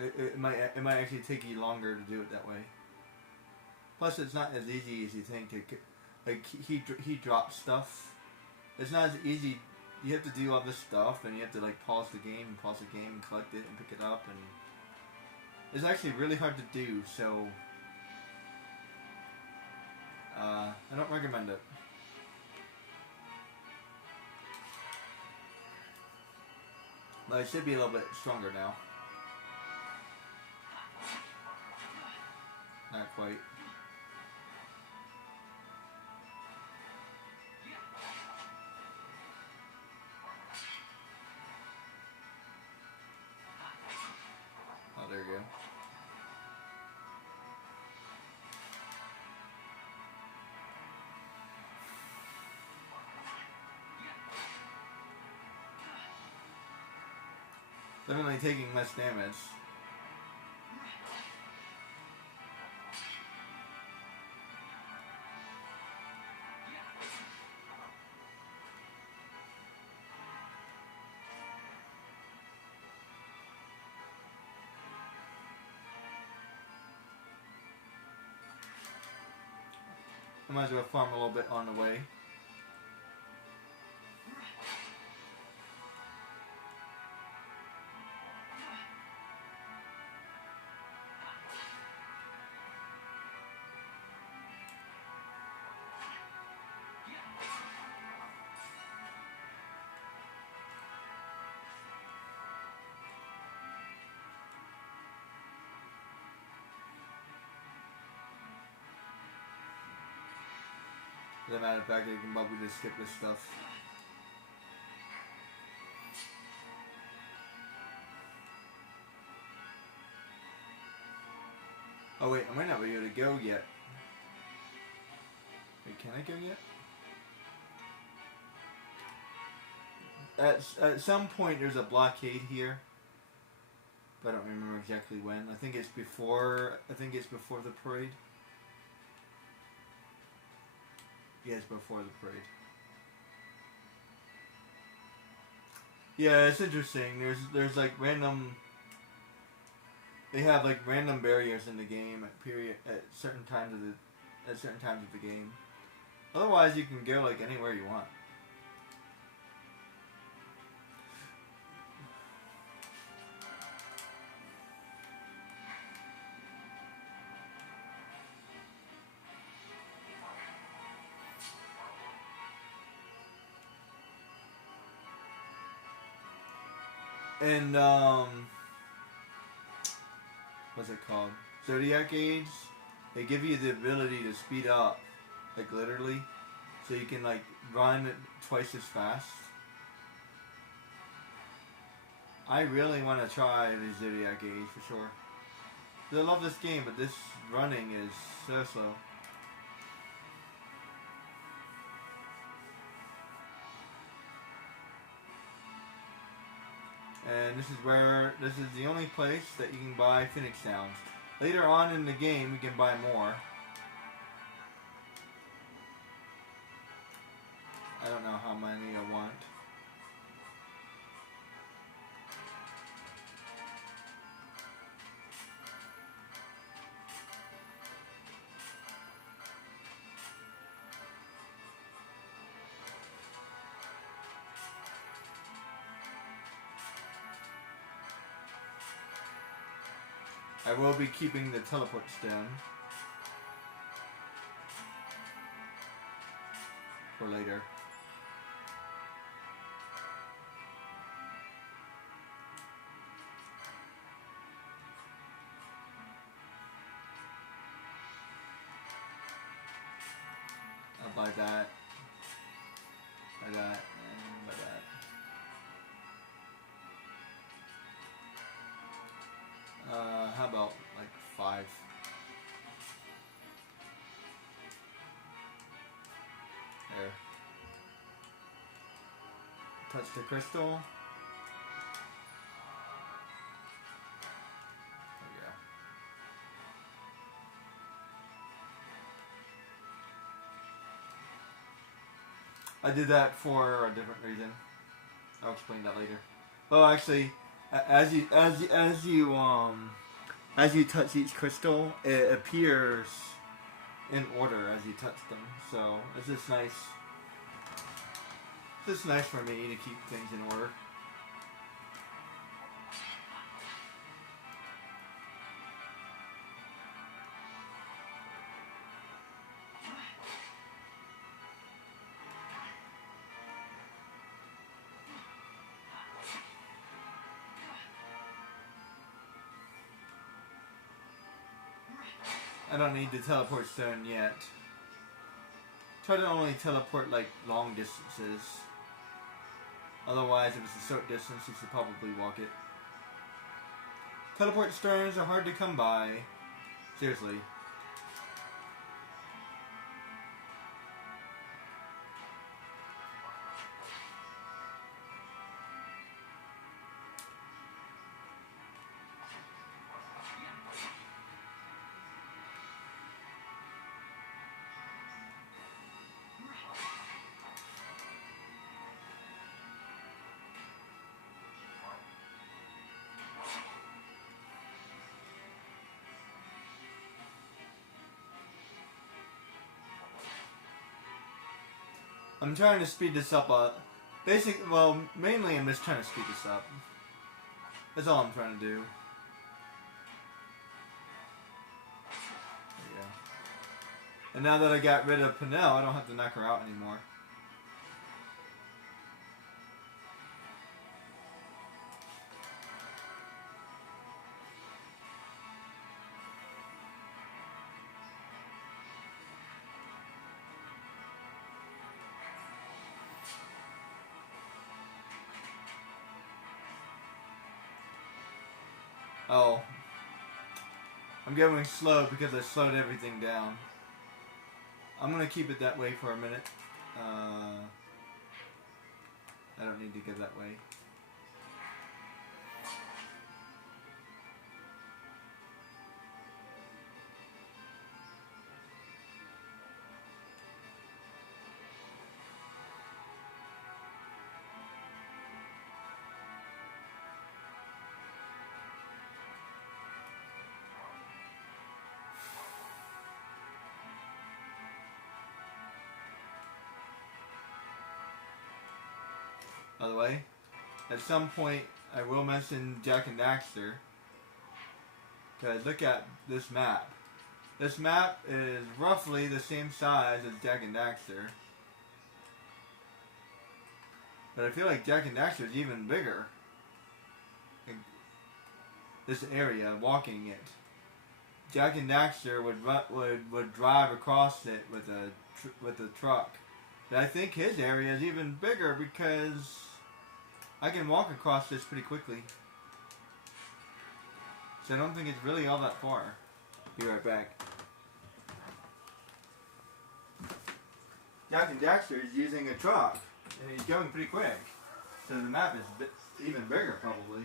It might actually take you longer to do it that way. Plus, it's not as easy as you think. Like he drops stuff. It's not as easy. You have to do all this stuff, and you have to like pause the game and collect it and pick it up, and it's actually really hard to do. So I don't recommend it. But it should be a little bit stronger now. Not quite. Oh, there you go. Definitely taking less damage. I might as well farm a little bit on the way. As a matter of fact, you can probably just skip this stuff. Oh wait, I might not be able to go yet. Wait, can I go yet? At some point there's a blockade here. But I don't remember exactly when. I think it's before the parade. Yes, before the parade. Yeah, it's interesting. There's like random. They have like random barriers in the game at certain times of the game. Otherwise, you can go like anywhere you want. And what's it called? Zodiac Age. They give you the ability to speed up, like literally, so you can like run twice as fast. I really want to try the Zodiac Age for sure. I love this game, but this running is so slow. And this is the only place that you can buy Phoenix Sounds. Later on in the game, you can buy more. I don't know how many I want. I will be keeping the teleport stone for later. I'll buy that, and buy that. How about like 5? There. Touch the crystal. There we go. I did that for a different reason. I'll explain that later. Oh, actually, as you touch each crystal, it appears in order as you touch them. So it's just nice. It's just nice for me to keep things in order. I don't need the teleport stone yet. Try to only teleport like long distances. Otherwise, if it's a short distance, you should probably walk it. Teleport stones are hard to come by. Seriously. I'm trying to speed this up. Mainly I'm just trying to speed this up. That's all I'm trying to do. There we go. And now that I got rid of Penel, I don't have to knock her out anymore. Oh. I'm going slow because I slowed everything down. I'm going to keep it that way for a minute. I don't need to go that way. By the way, at some point I will mention Jak and Daxter. Because look at this map. This map is roughly the same size as Jak and Daxter. But I feel like Jak and Daxter is even bigger. this area, walking it. Jak and Daxter would drive across it with a truck. But I think his area is even bigger because I can walk across this pretty quickly. So I don't think it's really all that far. Be right back. Jak and Daxter is using a truck, and he's going pretty quick. So the map is even bigger, probably.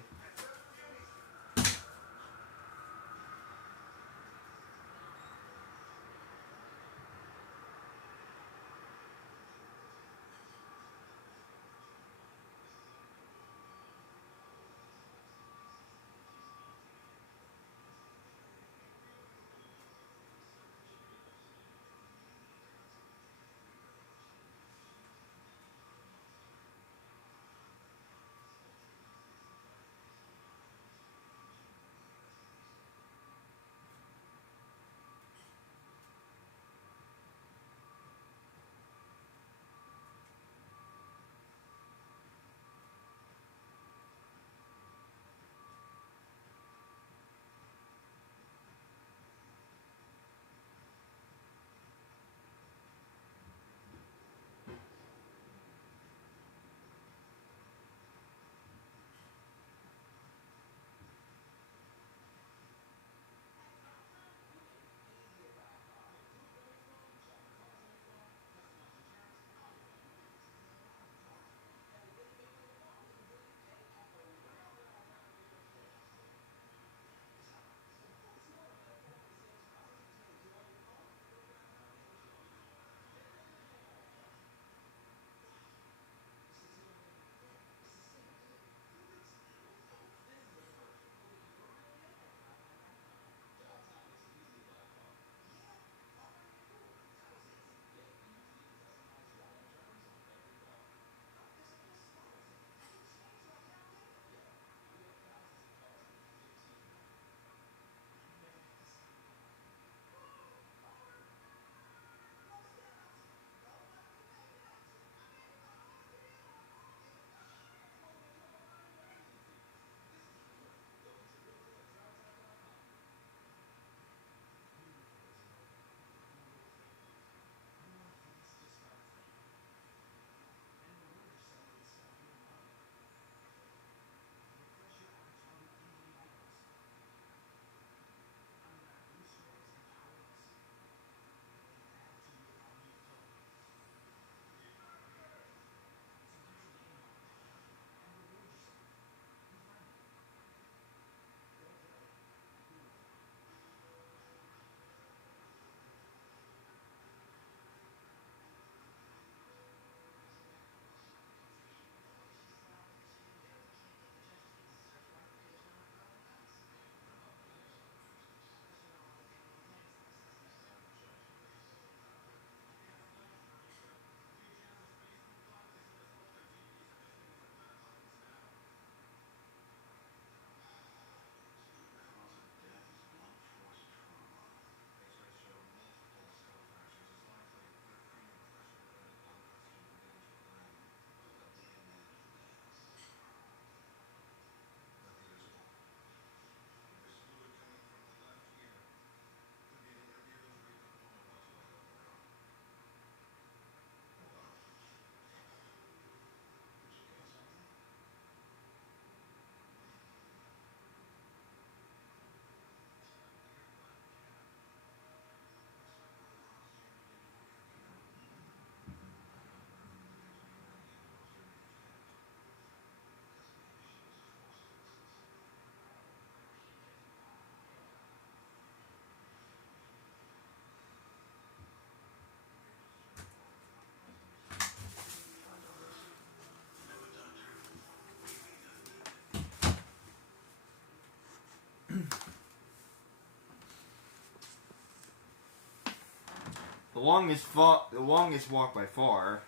The longest walk by far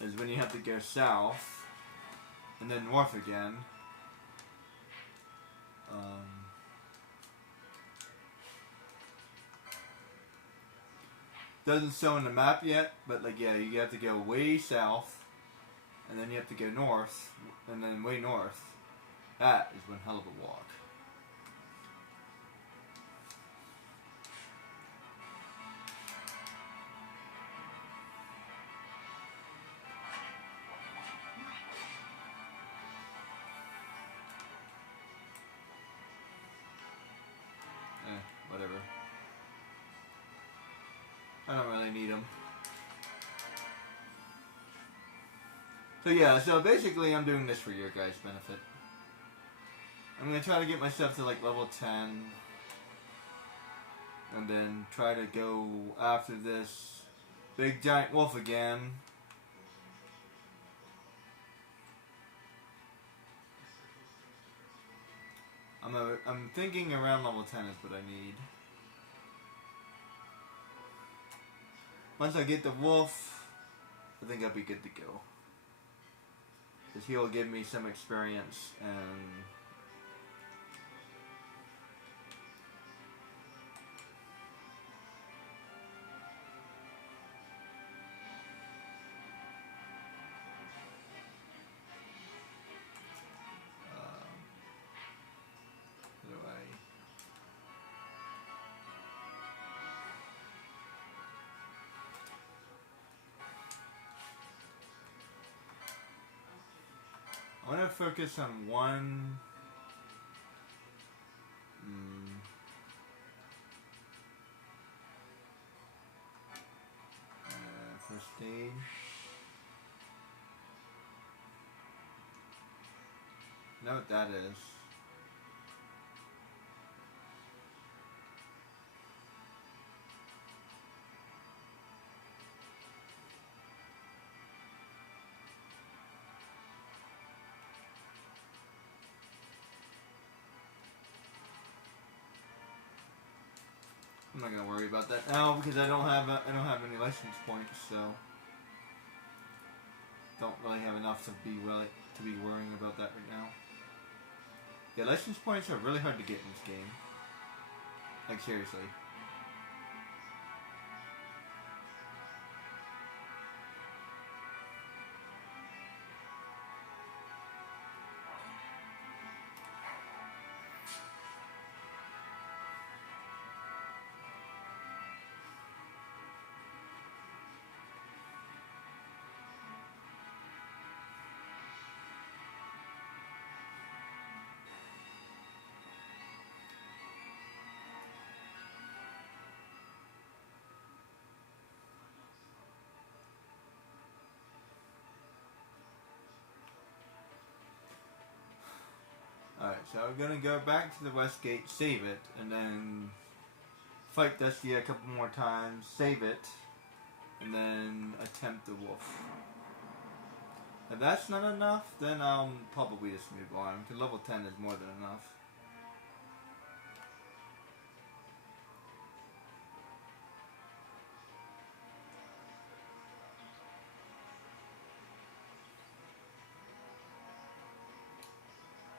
is when you have to go south and then north again. Doesn't show on the map yet, but like yeah, you have to go way south, and then you have to go north, and then way north. That is one hell of a walk. I don't really need them. So yeah, so basically I'm doing this for your guys' benefit. I'm going to try to get myself to like level 10. And then try to go after this big giant wolf again. I'm thinking around level 10 is what I need. Once I get the wolf, I think I'll be good to go. Because he'll give me some experience and... I want to focus on one. First aid. Know what that is. I'm not gonna worry about that now because I don't have any license points, so don't really have enough to be worrying about that right now. Yeah, license points are really hard to get in this game. Like seriously. Alright, so I'm gonna go back to the West Gate, save it, and then fight Dusty a couple more times, save it, and then attempt the wolf. If that's not enough, then I'll probably just move on, because level 10 is more than enough.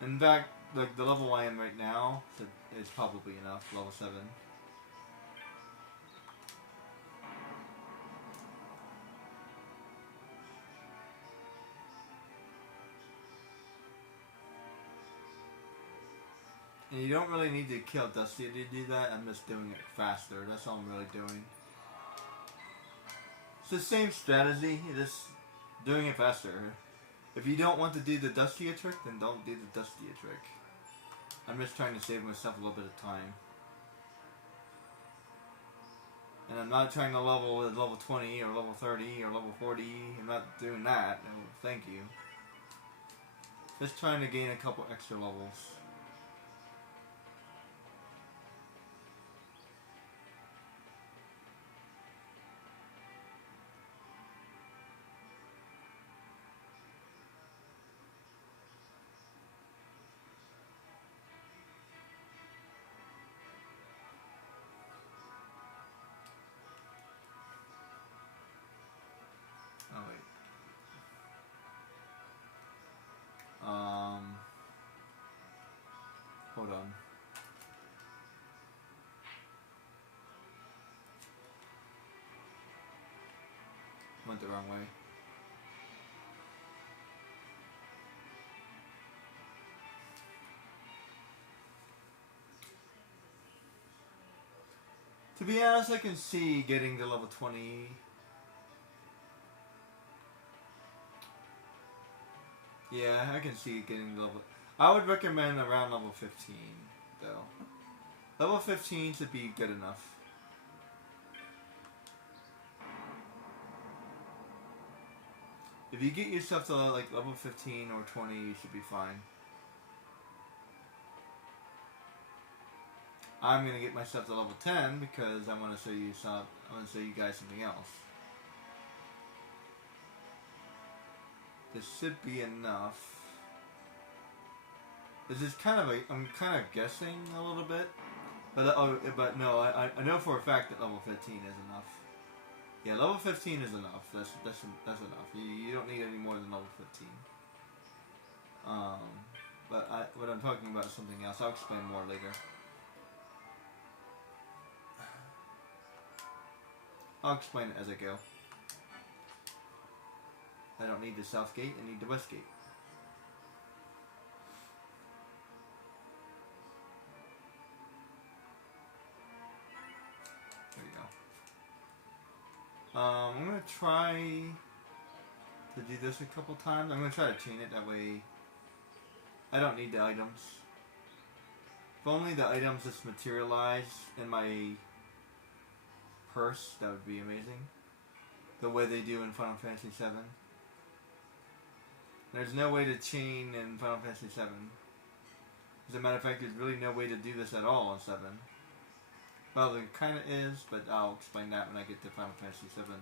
In fact, the level I am right now is probably enough, level 7. And you don't really need to kill Dusty to do that, I'm just doing it faster, that's all I'm really doing. It's the same strategy, you're just doing it faster. If you don't want to do the Dusty trick, then don't do the Dusty trick. I'm just trying to save myself a little bit of time. And I'm not trying to level with level 20 or level 30 or level 40. I'm not doing that. No, thank you. Just trying to gain a couple extra levels. Oh wait. Hold on. Went the wrong way. To be honest, I can see getting to level 20. Yeah, I can see getting level... I would recommend around level 15, though. Level 15 should be good enough. If you get yourself to like level 15 or 20, you should be fine. I'm gonna get myself to level 10 because I want to show you some. I want to show you guys something else. This should be enough. This is kind of I'm kind of guessing a little bit, but no, I know for a fact that level 15 is enough. Yeah, level 15 is enough. That's enough. You don't need any more than level 15. But what I'm talking about is something else. I'll explain more later. I'll explain it as I go. I don't need the south gate, I need the west gate. There you go. I'm going to try to do this a couple times. I'm going to try to chain it, that way I don't need the items. If only the items just materialize in my purse, that would be amazing. The way they do in Final Fantasy VII. There's no way to chain in Final Fantasy VII. As a matter of fact, there's really no way to do this at all in 7. Well, there kind of is, but I'll explain that when I get to Final Fantasy VII.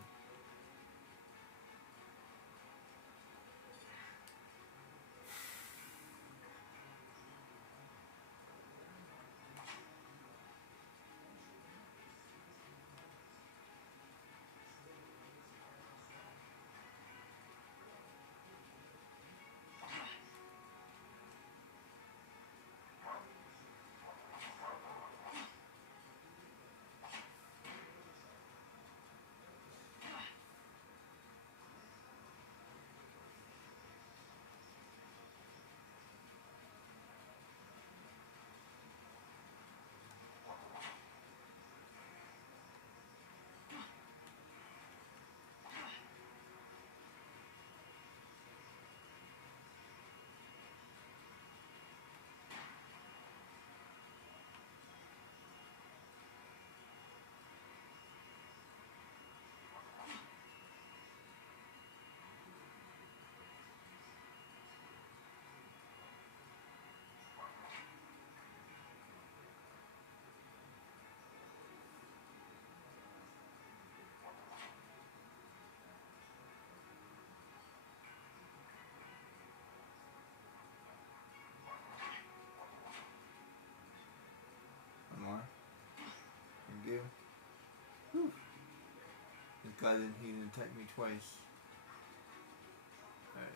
Thank you. Whew. This guy didn't attack me twice. Alright.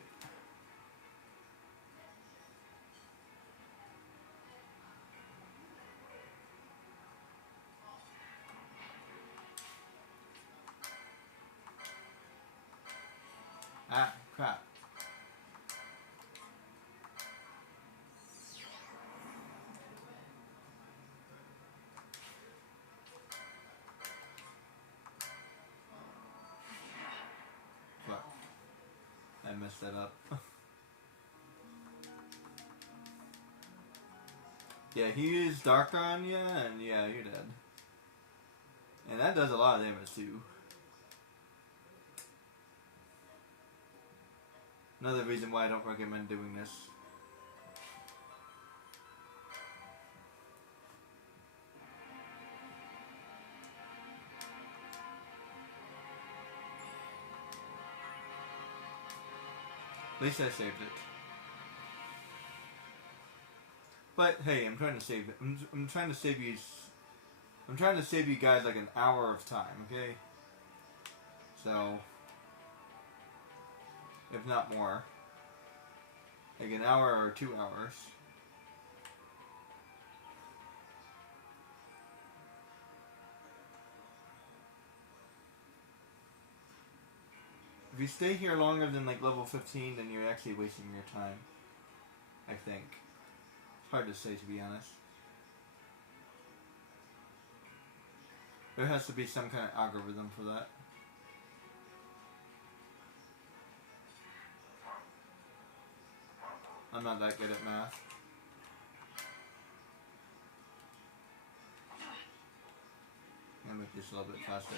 Ah, crap. I messed that up. Yeah, he used Dark on you, and yeah, you're dead. And that does a lot of damage too. Another reason why I don't recommend doing this. At least I saved it. But hey, I'm trying to save it. I'm trying to save you. I'm trying to save you guys like an hour of time, okay? So, if not more, like an hour or 2 hours. If you stay here longer than like level 15, then you're actually wasting your time. I think. It's hard to say, to be honest. There has to be some kind of algorithm for that. I'm not that good at math. I'll make this a little bit faster.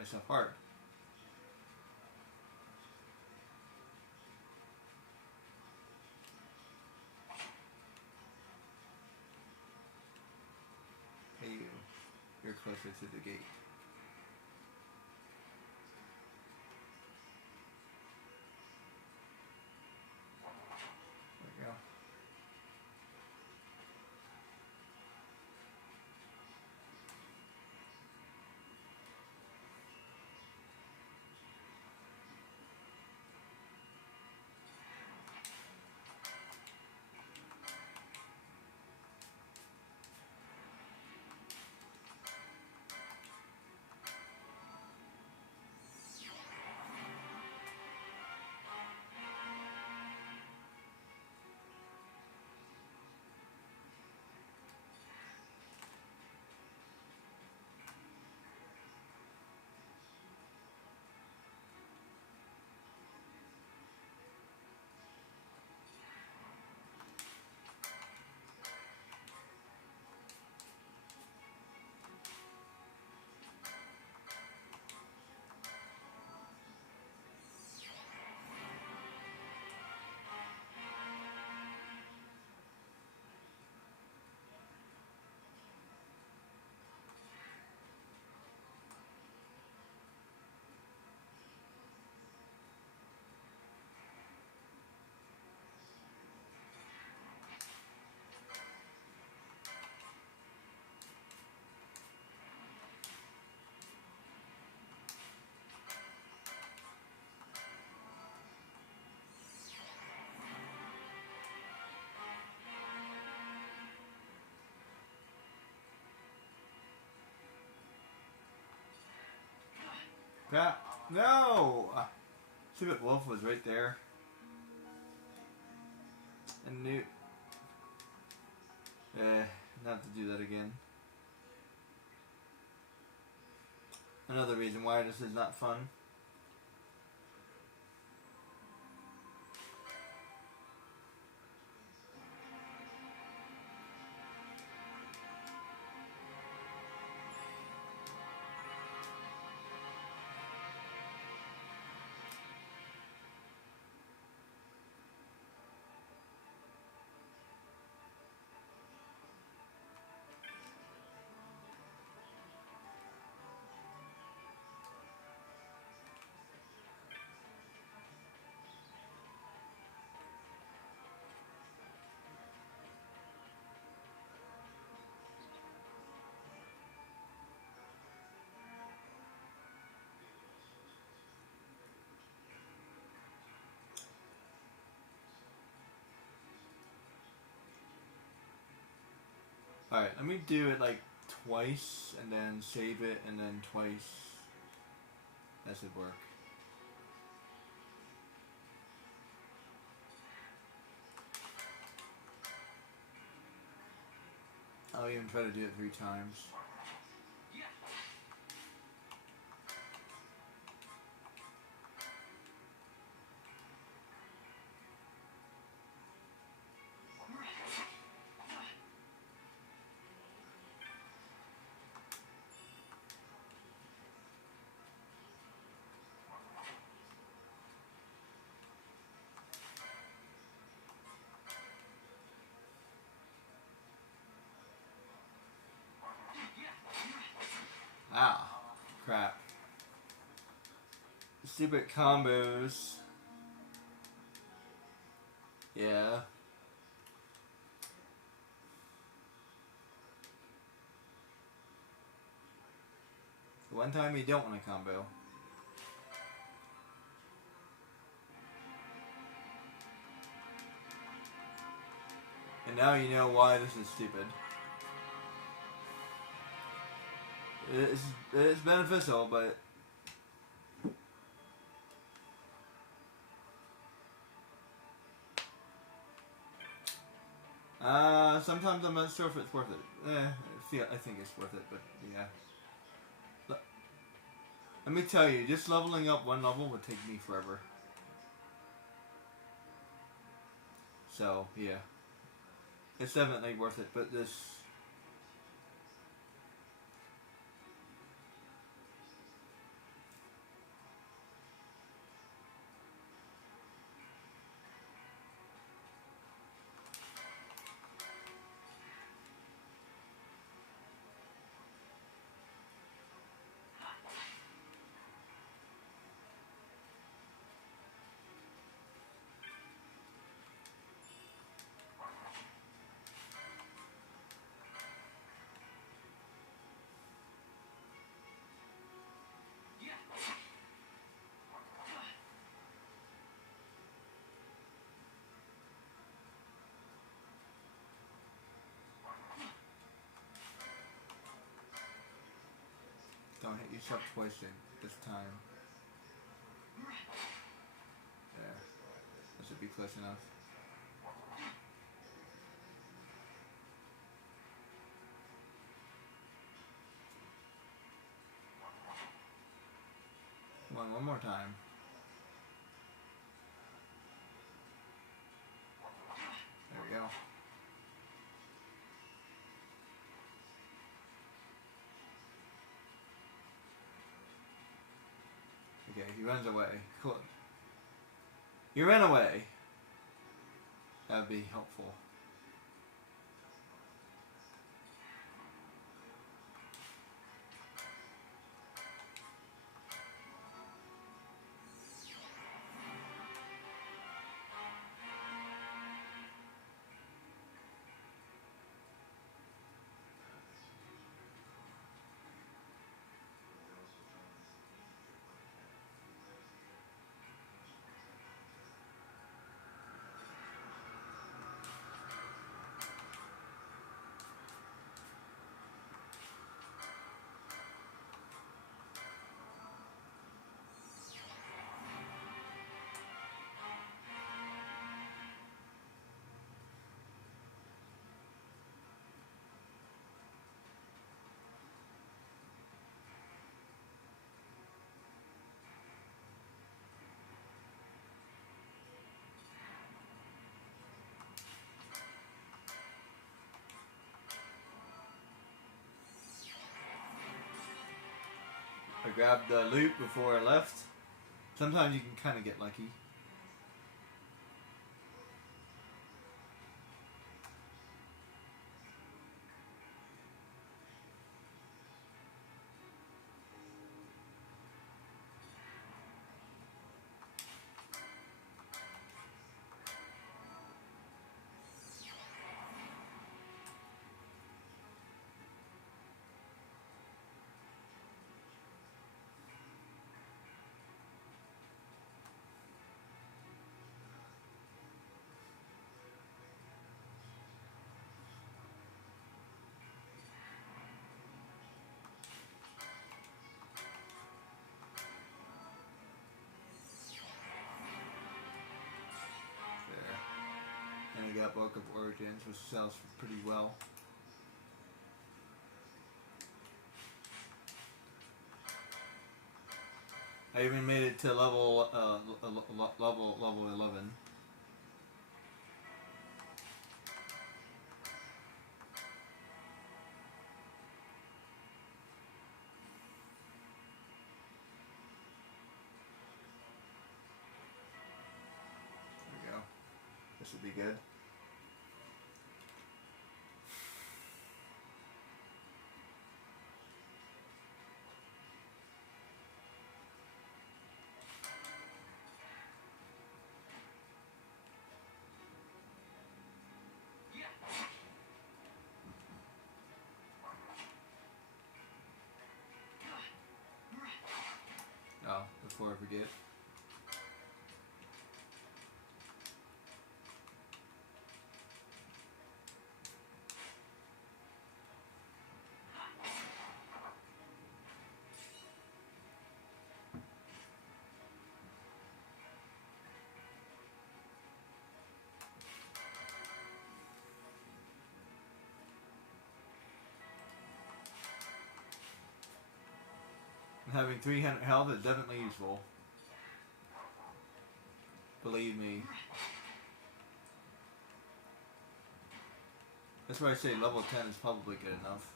myself hard. Hey you, you're closer to the gate. There we go. Crap. No! Stupid wolf was right there. And knew. Not to do that again. Another reason why this is not fun. Alright, let me do it like twice and then save it and then twice. That should work. I'll even try to do it 3 times. Ah, crap. Stupid combos. Yeah. One time you don't want a combo. And now you know why this is stupid. It's beneficial, but sometimes I'm not sure if it's worth it. I think it's worth it, but yeah. Let me tell you, just leveling up one level would take me forever. So yeah, it's definitely worth it. But this. don't hit yourself twice this time. There. That should be close enough. Come on, one more time. There we go. Okay, he runs away. Cool. He ran away. That would be helpful. I grabbed the loot before I left. Sometimes you can kind of get lucky. And I got Book of Origins, which sells pretty well. I even made it to level 11. There we go. This would be good. Oh, before I forget. Having 300 health is definitely useful. Believe me. That's why I say level 10 is probably good enough.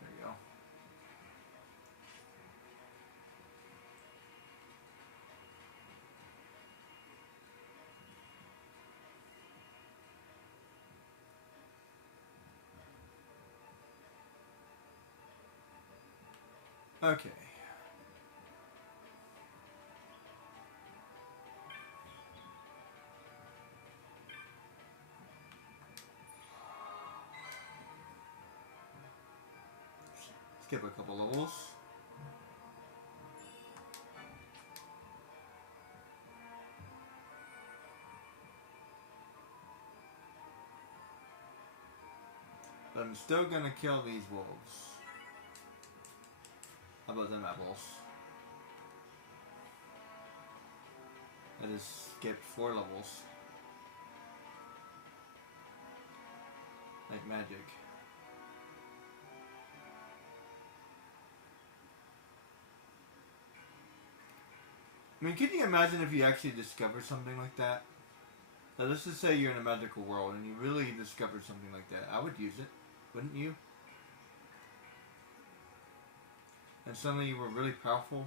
There you go. Okay. Skip a couple levels. But I'm still gonna kill these wolves. How about them apples? I just skipped 4 levels. Like magic. I mean, can you imagine if you actually discovered something like that? So let's just say you're in a magical world and you really discovered something like that. I would use it, wouldn't you? And suddenly you were really powerful.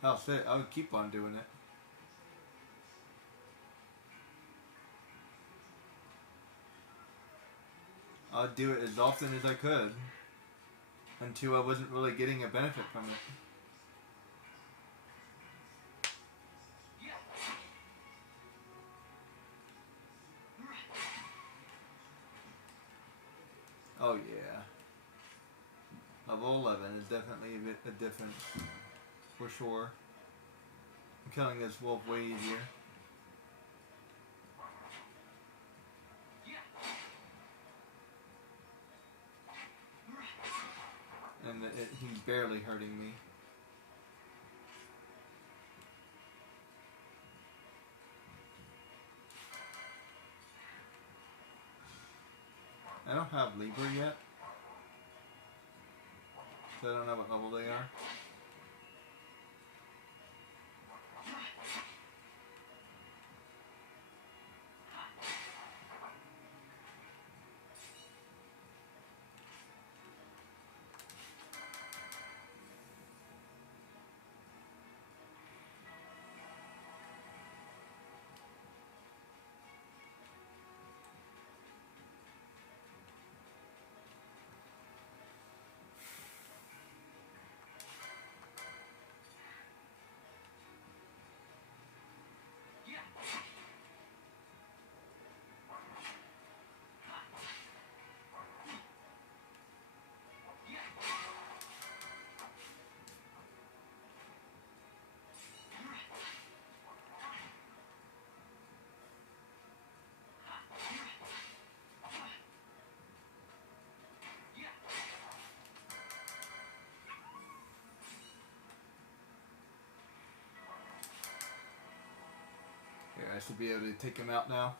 Hell, shit, I would keep on doing it. I'd do it as often as I could until I wasn't really getting a benefit from it. Oh yeah. Level 11 is definitely a difference. For sure. I'm killing this wolf way easier. And he's barely hurting me. I don't have Libra yet. So I don't know what level they are. Here, I should be able to take him out now.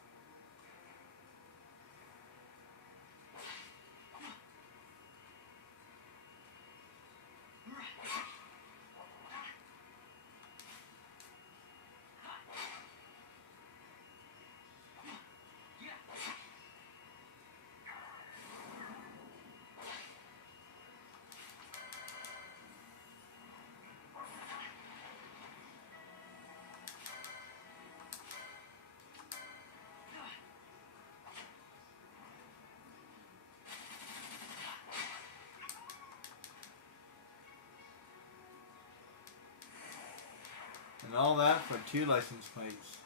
And all that for 2 license plates.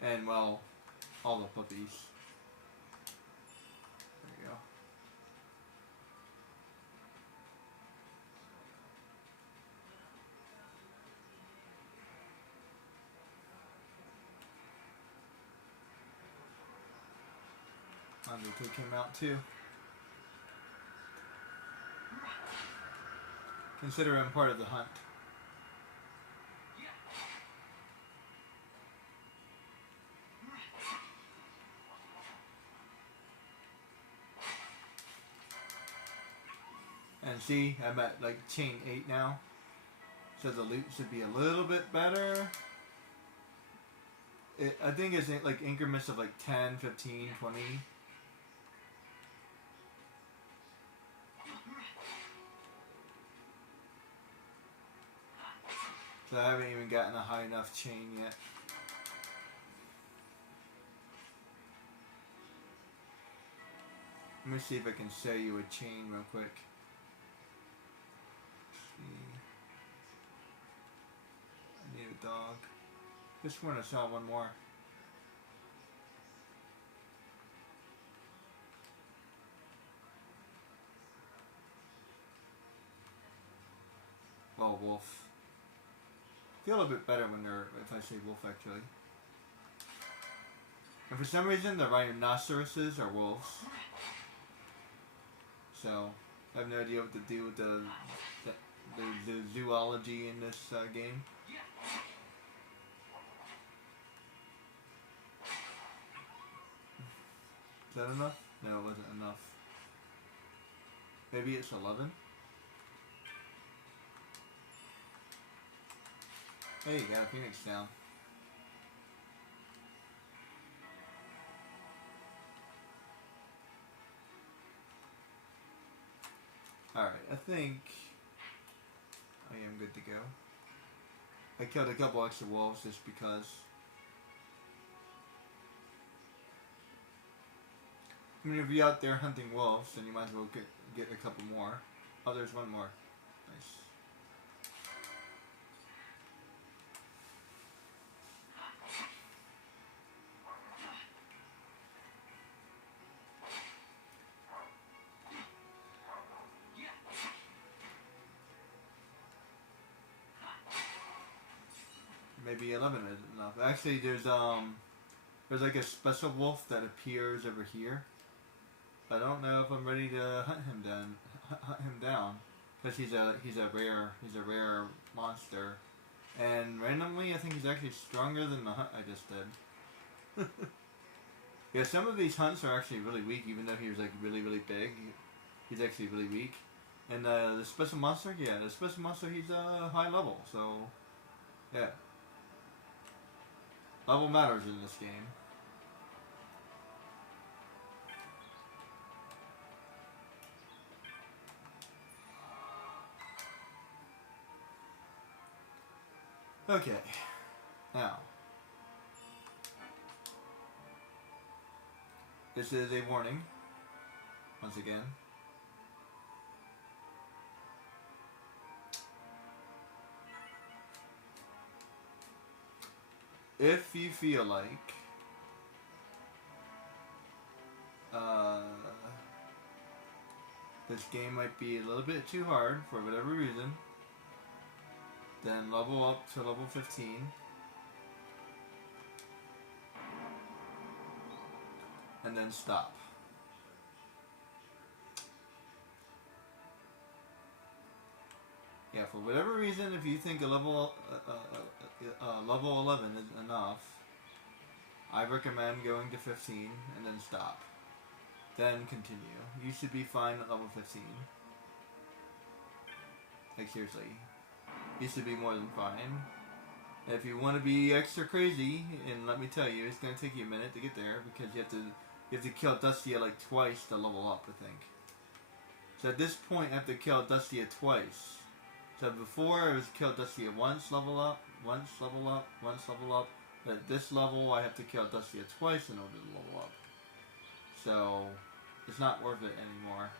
And well, all the puppies. There you go. I'm gonna take him out too. Consider him part of the hunt. And see, I'm at like chain 8 now. So the loot should be a little bit better. I think it's like increments of like 10, 15, 20. So I haven't even gotten a high enough chain yet. Let me see if I can show you a chain real quick. See. dog. Just want to sell one more. Oh, wolf. Feel a bit better when they're, if I say wolf actually. And for some reason the rhinoceroses are wolves. So I have no idea what to do with the zoology in this game. Is that enough? No, it wasn't enough. Maybe it's 11? Hey, you got a phoenix down. Alright, I think I am good to go. I killed a couple extra wolves just because. I mean, if you're out there hunting wolves, then you might as well get a couple more. Oh, there's one more. Nice. Maybe 11 is enough. Actually, there's like a special wolf that appears over here. I don't know if I'm ready to hunt him down, because he's a rare monster, and randomly I think he's actually stronger than the hunt I just did. Yeah, some of these hunts are actually really weak, even though he was like really big. He's actually really weak. And the special monster, yeah, the special monster, he's high level, so yeah. Level matters in this game. Okay, now, this is a warning, once again. If you feel like this game might be a little bit too hard for whatever reason, then level up to level 15. And then stop. Yeah, for whatever reason, if you think a level 11 is enough, I recommend going to 15 and then stop. Then continue. You should be fine at level 15. Like seriously. You should be more than fine. If you want to be extra crazy, and let me tell you, it's going to take you a minute to get there, because you have to kill Dustia like twice to level up, I think. So at this point, I have to kill Dustia twice. So before, it was kill Dustia once, level up, once, level up, once, level up. But at this level, I have to kill Dustia twice in order to level up. So, it's not worth it anymore.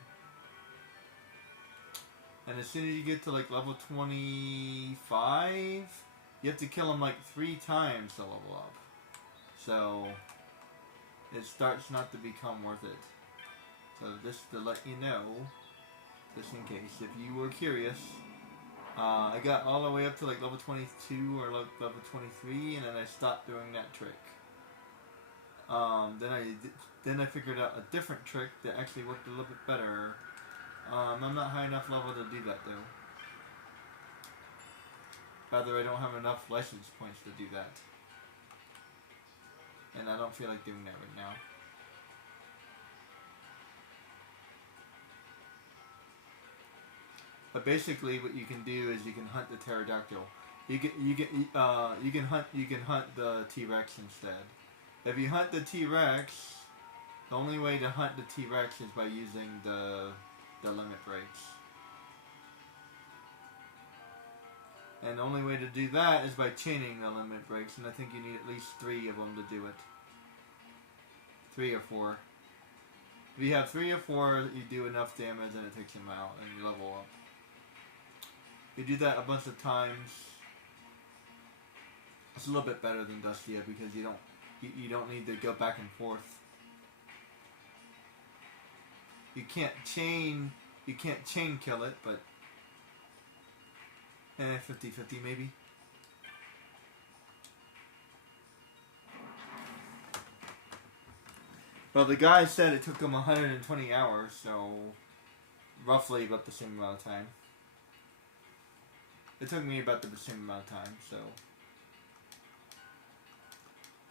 And as soon as you get to like level 25, you have to kill him like 3 times to level up. So, it starts not to become worth it. So just to let you know, just in case, if you were curious, I got all the way up to like level 22 or level 23, and then I stopped doing that trick. Then I figured out a different trick that actually worked a little bit better. I'm not high enough level to do that though. Rather, I don't have enough license points to do that. And I don't feel like doing that right now. But basically, what you can do is you can hunt the pterodactyl. You can hunt the T-Rex instead. If you hunt the T-Rex, the only way to hunt the T-Rex is by using the limit breaks. And the only way to do that is by chaining the limit breaks, and I think you need at least 3 of them to do it. 3 or 4. If you have 3 or 4, you do enough damage and it takes them out, and you level up. You do that a bunch of times, It's a little bit better than Dustia because you don't need to go back and forth. You can't chain kill it, but 50-50 maybe. Well, the guy said it took him 120 hours, so roughly about the same amount of time. It took me about the same amount of time, so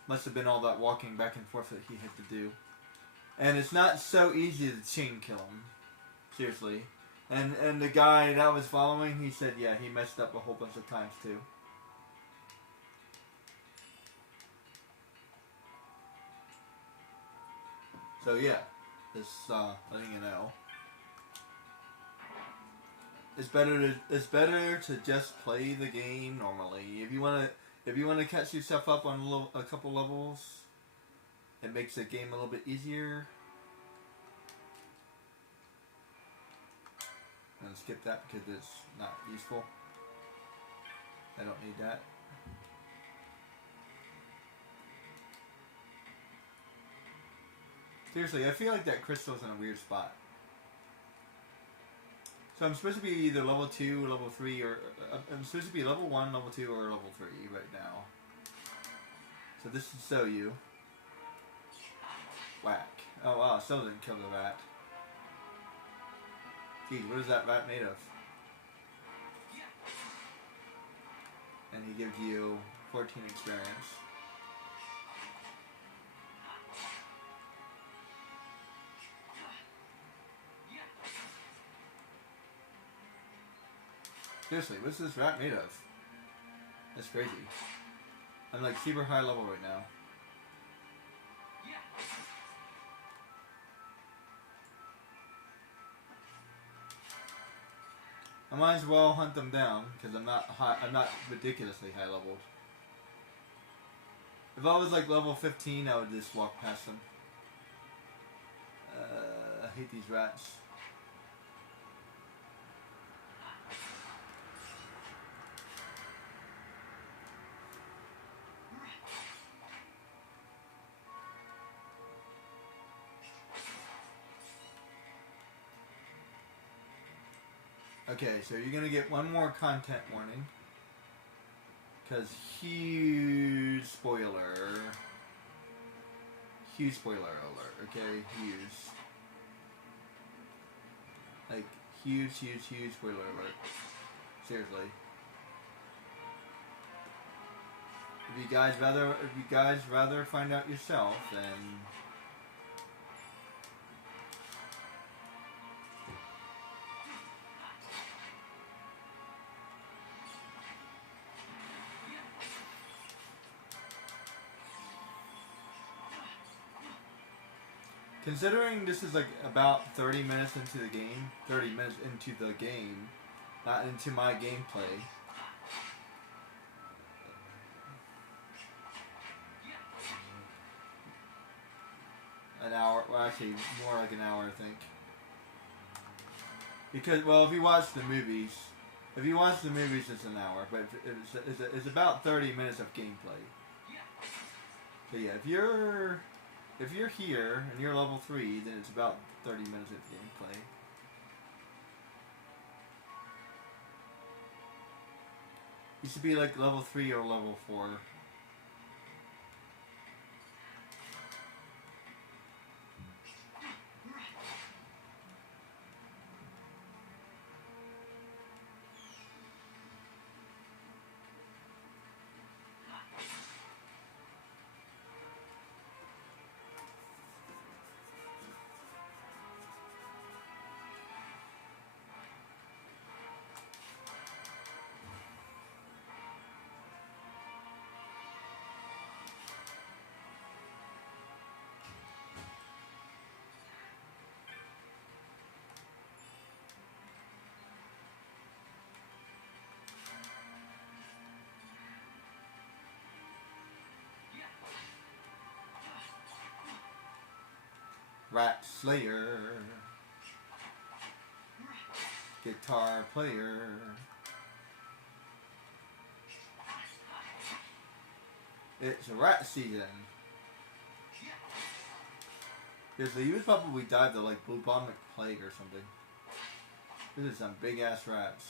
must have been all that walking back and forth that he had to do. And it's not so easy to chain kill him. Seriously. And the guy that was following, he said, yeah, he messed up a whole bunch of times too. So yeah, just letting you know. It's better to just play the game normally. If you wanna catch yourself up on a couple levels, it makes the game a little bit easier. I'm gonna skip that because it's not useful. I don't need that. Seriously, I feel like that crystal's in a weird spot. So I'm supposed to be either level 2 or level 3, or I'm supposed to be level 1, level 2, or level 3 right now. So this is Soyu. Whack. Oh wow, still didn't kill the rat. Geez, what is that rat made of? And he gives you 14 experience. Seriously, what's this rat made of? That's crazy. I'm like super high level right now. I might as well hunt them down because I'm not ridiculously high leveled. If I was like level 15, I would just walk past them. I hate these rats. Okay, so you're gonna get one more content warning. Because huge spoiler alert, okay? Huge. Like, huge spoiler alert. Seriously. If you guys rather find out yourself, then considering this is like about 30 minutes into the game, not into my gameplay. An hour, well actually more like an hour I think. Because, well, if you watch the movies it's an hour, but it's about 30 minutes of gameplay. So yeah, if you're here and you're level 3, then it's about 30 minutes of gameplay. You should be like level 3 or level 4. Rat Slayer, guitar player. It's rat season. Because he was probably died of like bubonic plague or something. This is some big ass rats.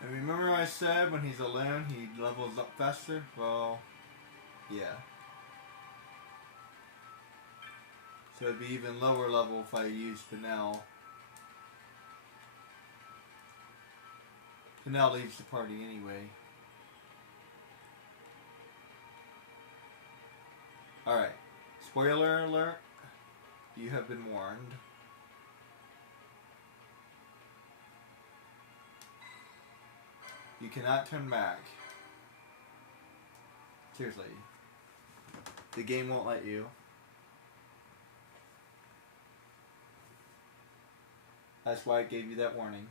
And remember I said when he's alone he levels up faster? Well, yeah. So it'd be even lower level if I use Pinnell. Pinnell leaves the party anyway. Alright. Spoiler alert. You have been warned. You cannot turn back. Seriously. The game won't let you. That's why it gave you that warning.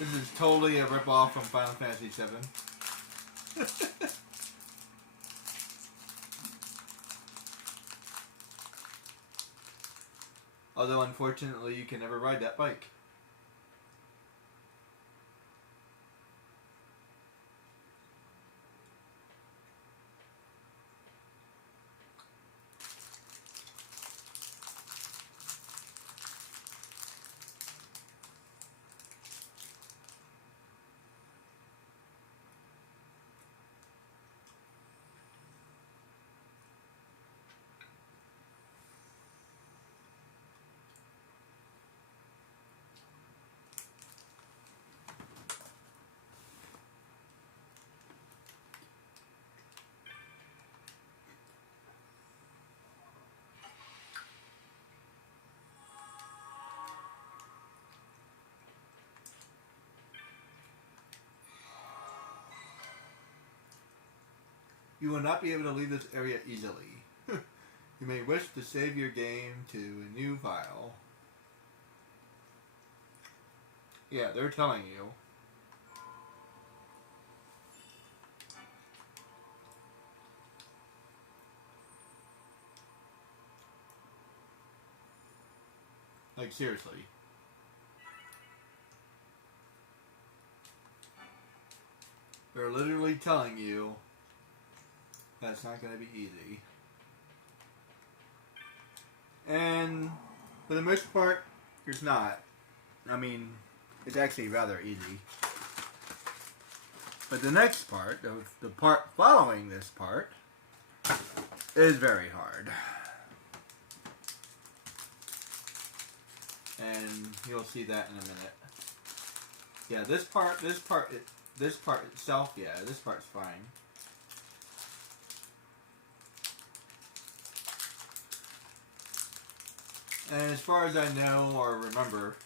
This is totally a ripoff from Final Fantasy VII. Although, unfortunately, you can never ride that bike. You will not be able to leave this area easily. You may wish to save your game to a new file. Yeah, they're telling you. Like, seriously. They're literally telling you that's not going to be easy. And for the most part, it's not. I mean, it's actually rather easy. But the next part, the part following this part, is very hard. And you'll see that in a minute. Yeah, this part itself, yeah, this part's fine. And as far as I know or remember,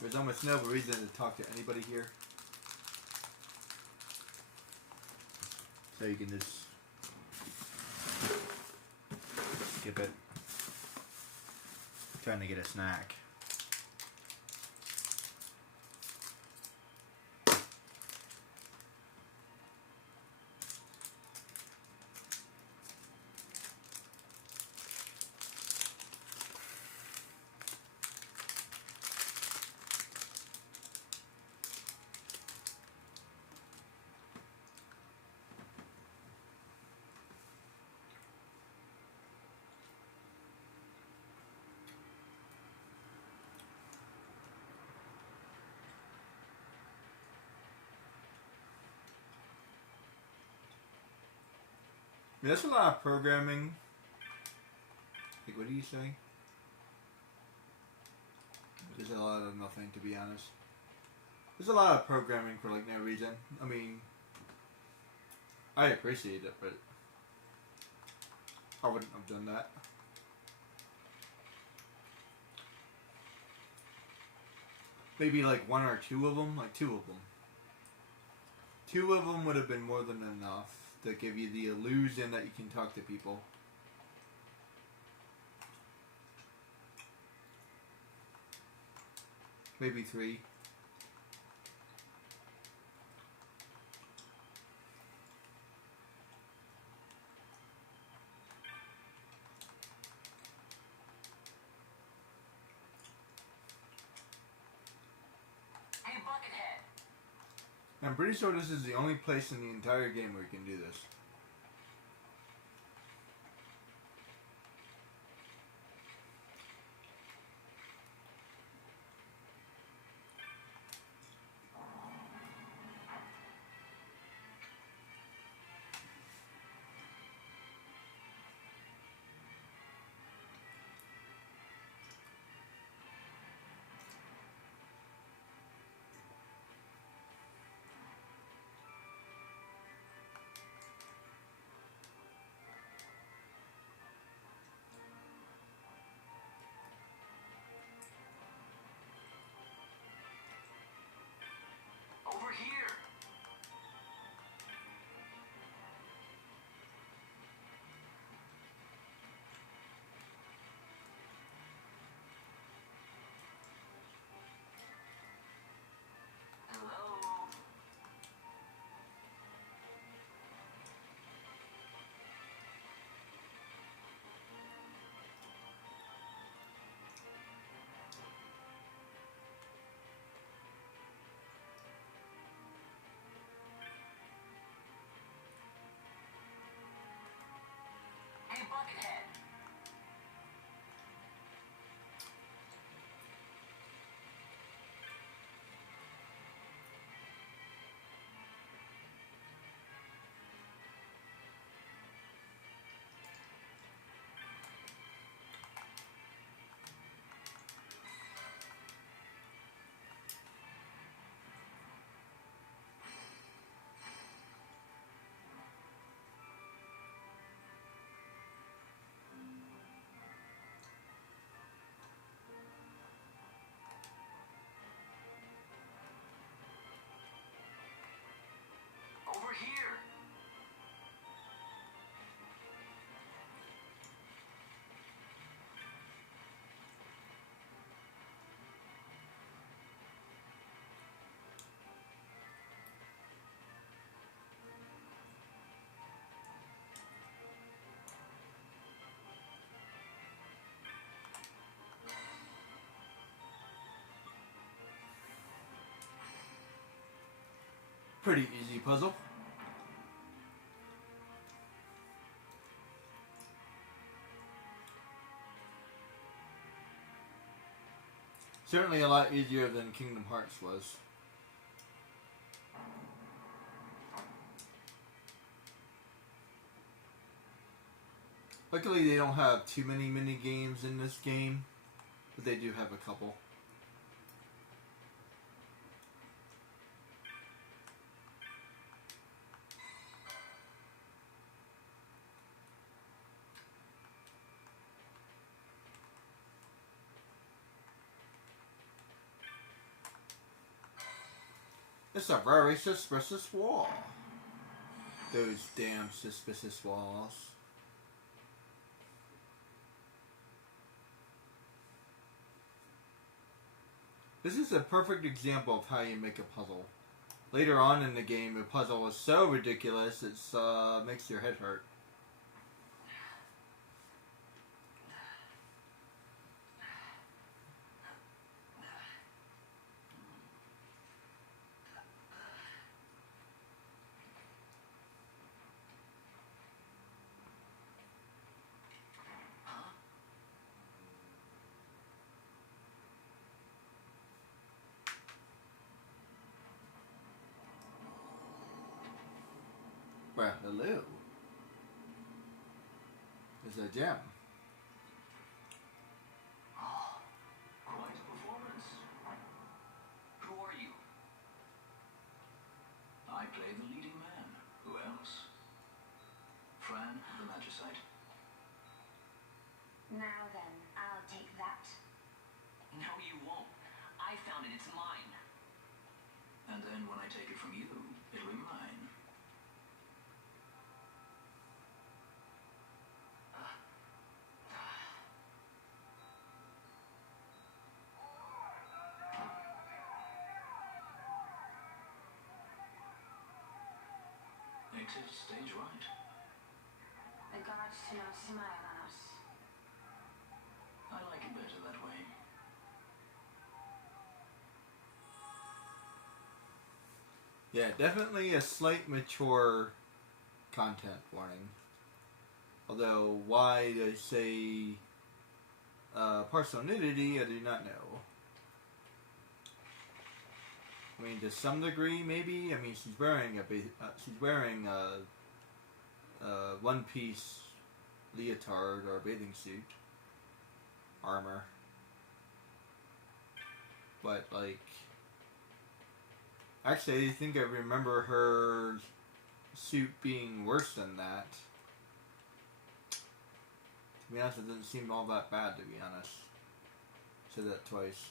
there's almost no reason to talk to anybody here. So you can just skip it. Trying to get a snack. That's a lot of programming. Like, what do you say? There's a lot of nothing, to be honest. There's a lot of programming for, like, no reason. I mean, I appreciate it, but I wouldn't have done that. Maybe, like, one or two of them. Like, two of them. Two of them would have been more than enough to give you the illusion that you can talk to people. Maybe three. Hey, Buckethead. I'm pretty sure this is the only place in the entire game where you can do this. Over here. Hello. Hey, Buckethead. Pretty easy puzzle. Certainly a lot easier than Kingdom Hearts was. Luckily they don't have too many mini games in this game, but they do have a couple. It's a very suspicious wall. Those damn suspicious walls. This is a perfect example of how you make a puzzle. Later on in the game, a puzzle is so ridiculous it makes your head hurt. Well, hello. It's a gem. Oh, quite a performance. Who are you? I play the leading man. Who else? Fran, the Magicite. Now then, I'll take that. No, you won't. I found it. It's mine. And then when I take it from you, it'll be mine. Exit stage right. The gods do not smile on us. I like it better that way. Yeah, definitely a slight mature content warning. Although, why they say partial nudity, I do not know. I mean, to some degree, maybe. I mean, she's wearing a one-piece leotard or bathing suit, armor. But like, actually, I think I remember her suit being worse than that. To be honest, it didn't seem all that bad. To be honest, said that twice.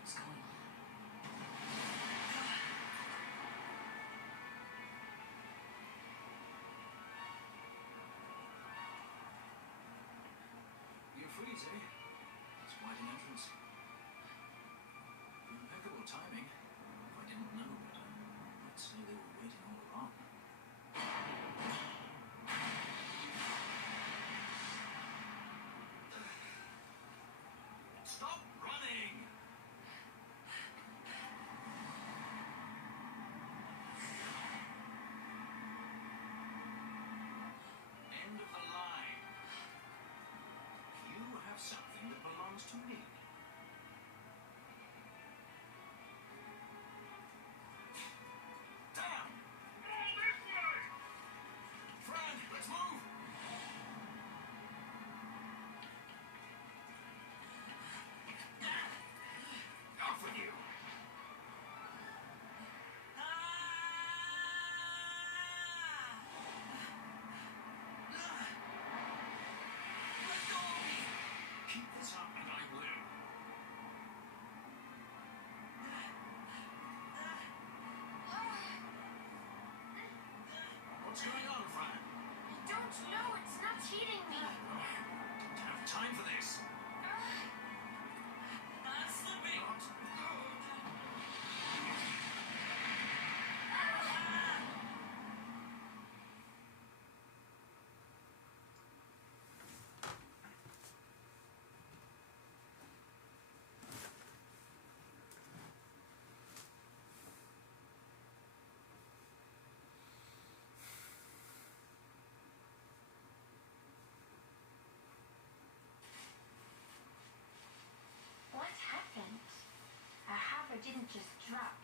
What's going on? didn't just drop.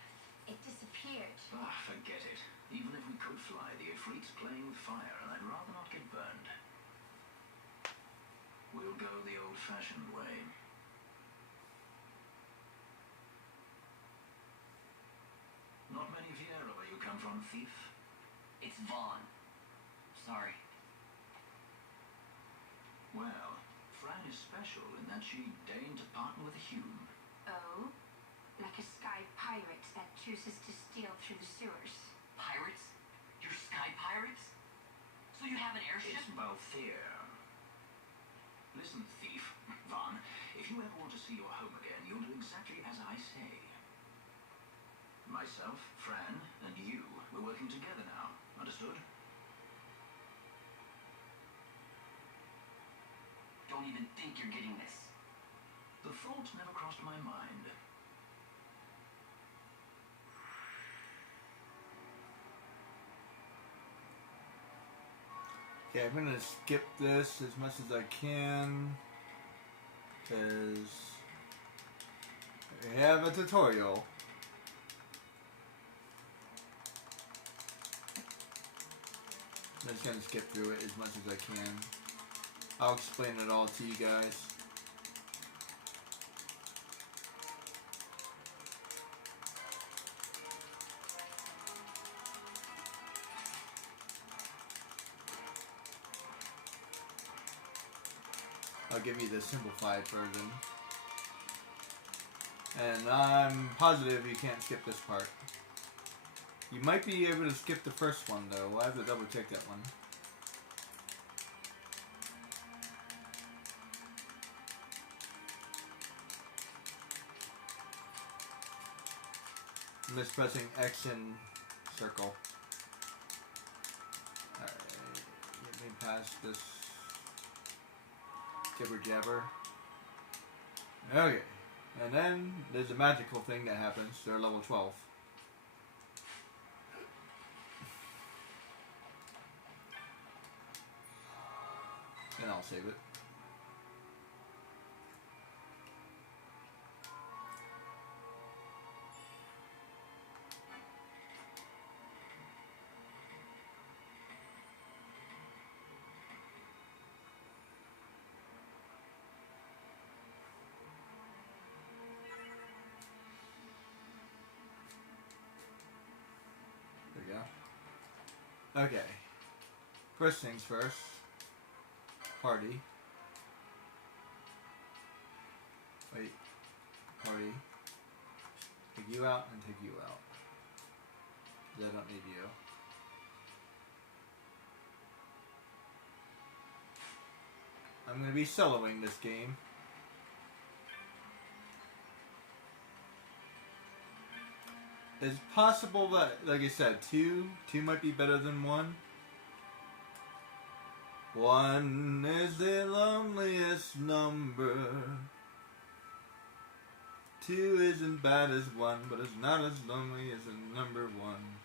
It disappeared. Ah, forget it. Even if we could fly, the Ifrit's playing with fire, and I'd rather not get burned. We'll go the old-fashioned way. Not many Viera where you come from, thief. It's Vaughn. Sorry. Well, Fran is special in that she deigned to partner with a Hume. Oh? Like a sky pirate that chooses to steal through the sewers. Pirates? You're sky pirates? So you have an airship? It's Balthier. Listen, thief. Vaughn, if you ever want to see your home again, you'll do exactly as I say. Myself, Fran, and you, we're working together now. Understood? Don't even think you're getting this. The thought never crossed my mind. Okay, I'm gonna skip this as much as I can because we have a tutorial. I'm just gonna skip through it as much as I can. I'll explain it all to you guys. I'll give you the simplified version. And I'm positive you can't skip this part. You might be able to skip the first one though. I have to double check that one. I'm just pressing X and circle. Alright, get me past this jibber jabber. Okay, and then there's a magical thing that happens. They're level 12. And I'll save it. There we go. Okay. First things first. Party. Wait. Party. Take you out and take you out. 'Cause I don't need you. I'm going to be soloing this game. It's possible that, like I said, two might be better than one. One is the loneliest number. Two isn't bad as one, but it's not as lonely as a number one.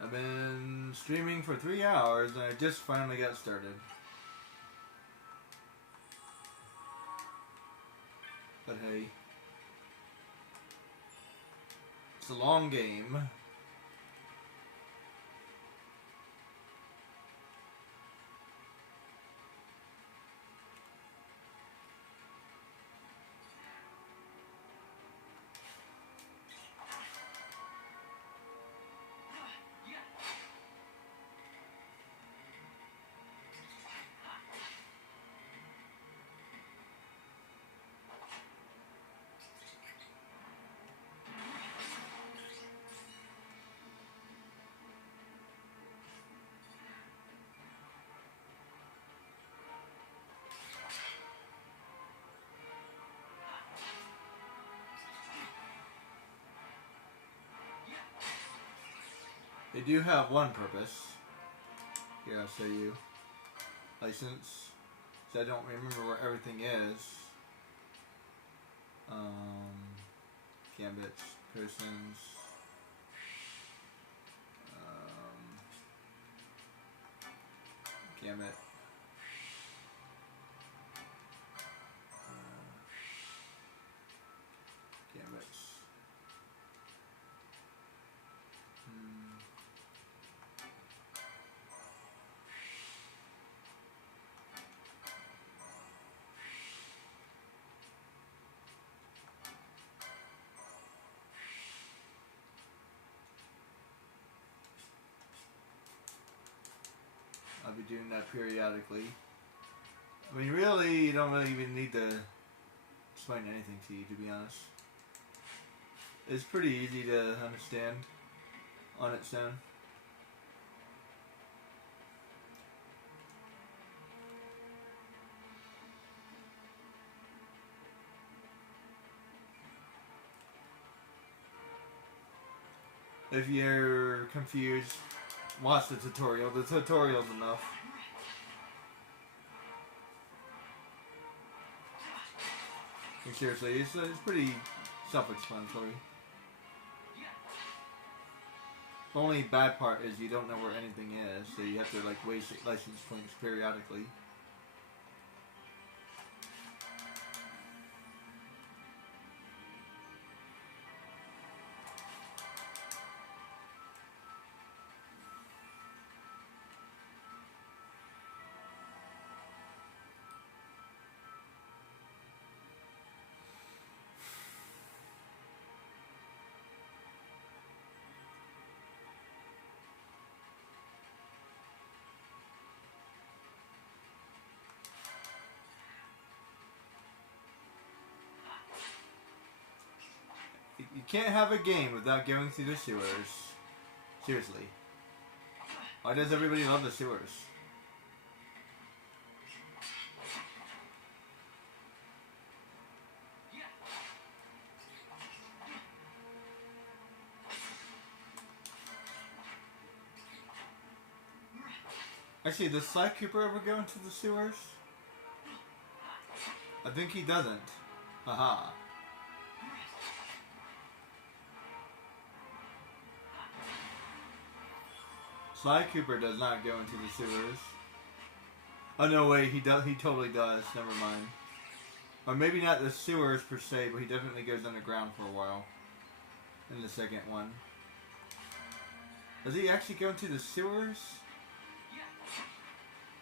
I've been streaming for 3 hours and I just finally got started. But hey, it's a long game. They do have one purpose. Here, I'll show you. License. So I don't remember where everything is. Gambits, persons. Gambit. Gambits. I'll be doing that periodically. I mean, really, you don't really even need to explain anything to you, to be honest. It's pretty easy to understand on its own. If you're confused, watch the tutorial. The tutorial's enough. And seriously, it's pretty self-explanatory. The only bad part is you don't know where anything is, so you have to like waste license points periodically. You can't have a game without going through the sewers. Seriously. Why does everybody love the sewers? Actually, does Sly Cooper ever go into the sewers? I think he doesn't. Haha. Sly Cooper does not go into the sewers. Oh no, wait, he does. He totally does. Never mind. Or maybe not the sewers per se, but he definitely goes underground for a while. In the second one. Does he actually go into the sewers?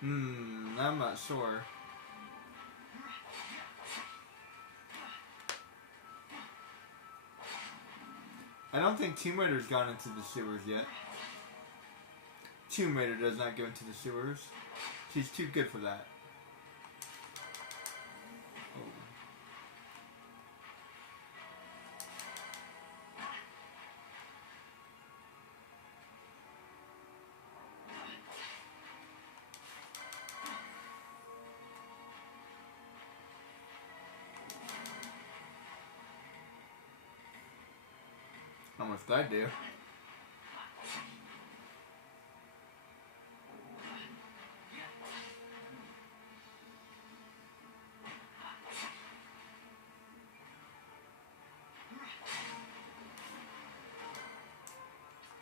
I'm not sure. I don't think Tomb Raider's gone into the sewers yet. Tomb Raider does not go into the sewers. She's too good for that. Oh. How much did I do?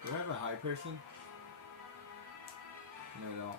Do I have a high person? No, I don't.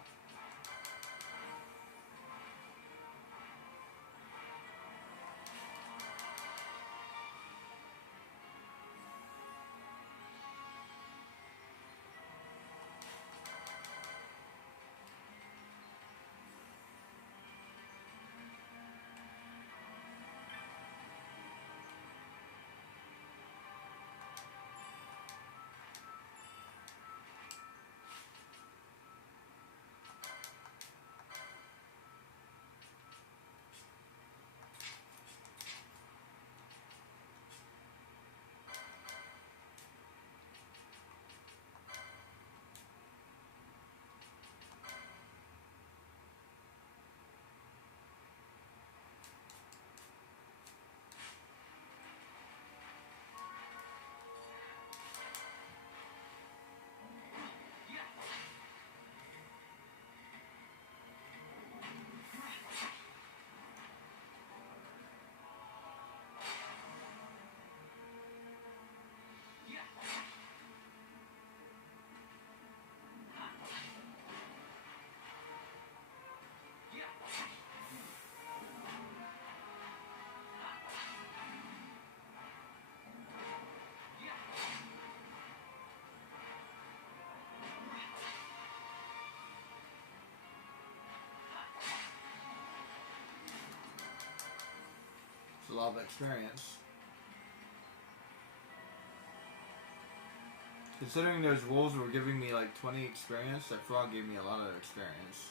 a lot of experience. Considering those wolves were giving me like 20 experience, that frog gave me a lot of experience.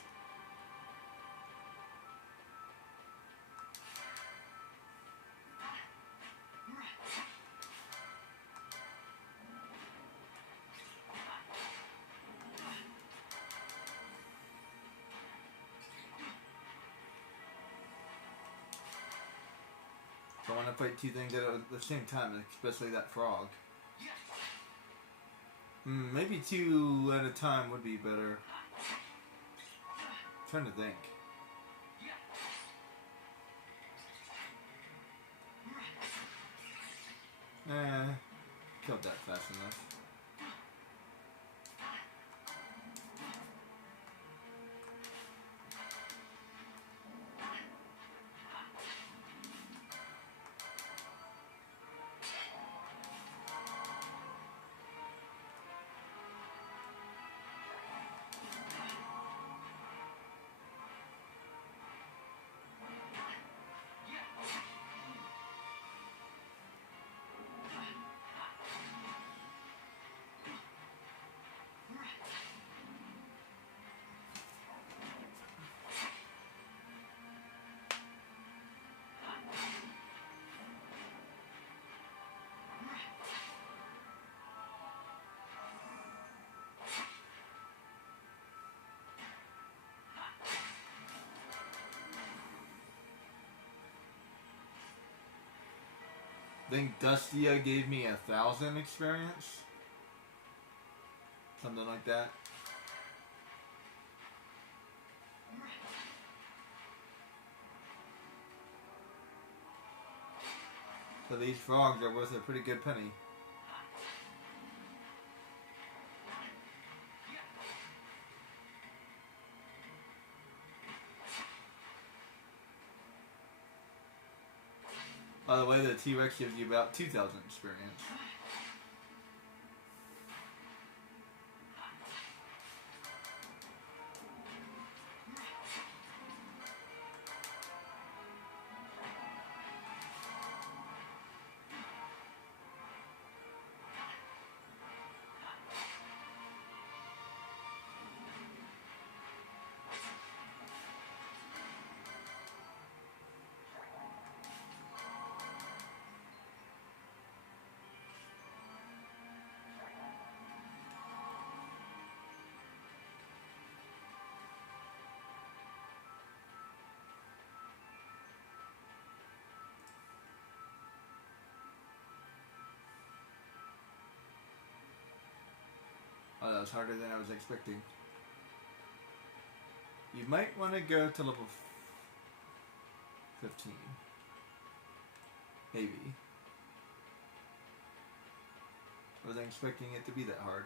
So I want to fight two things at the same time, especially that frog. Maybe two at a time would be better. I'm trying to think. Killed that fast enough. I think Dustia gave me 1,000 experience. Something like that. So these frogs are worth a pretty good penny. By the way, the T-Rex gives you about 2,000 experience. Oh, that was harder than I was expecting. You might want to go to level 15. Maybe. I wasn't expecting it to be that hard.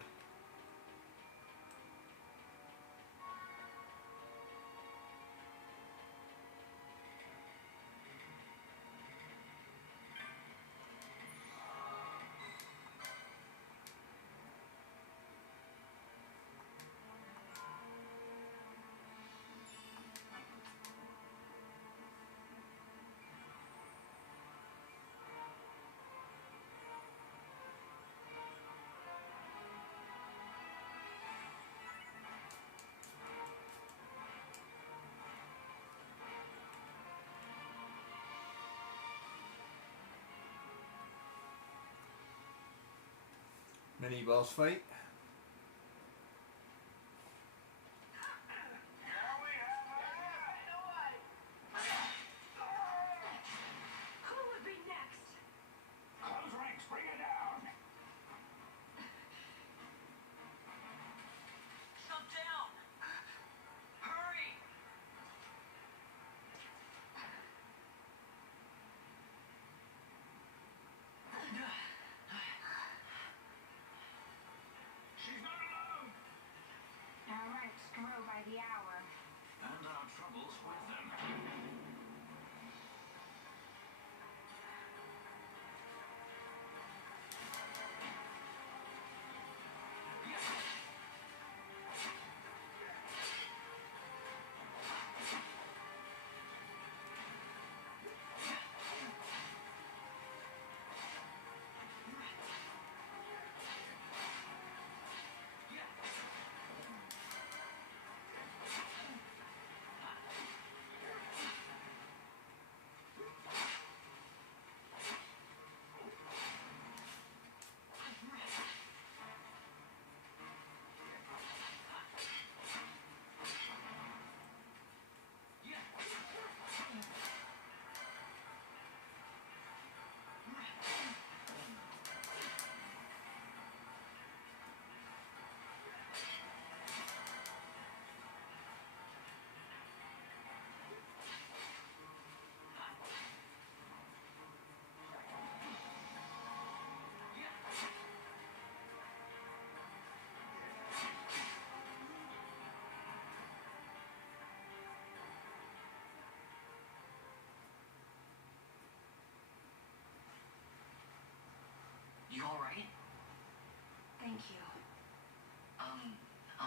Mini boss fight. Who would be next? Close ranks, bring it down. Shut down! Hurry!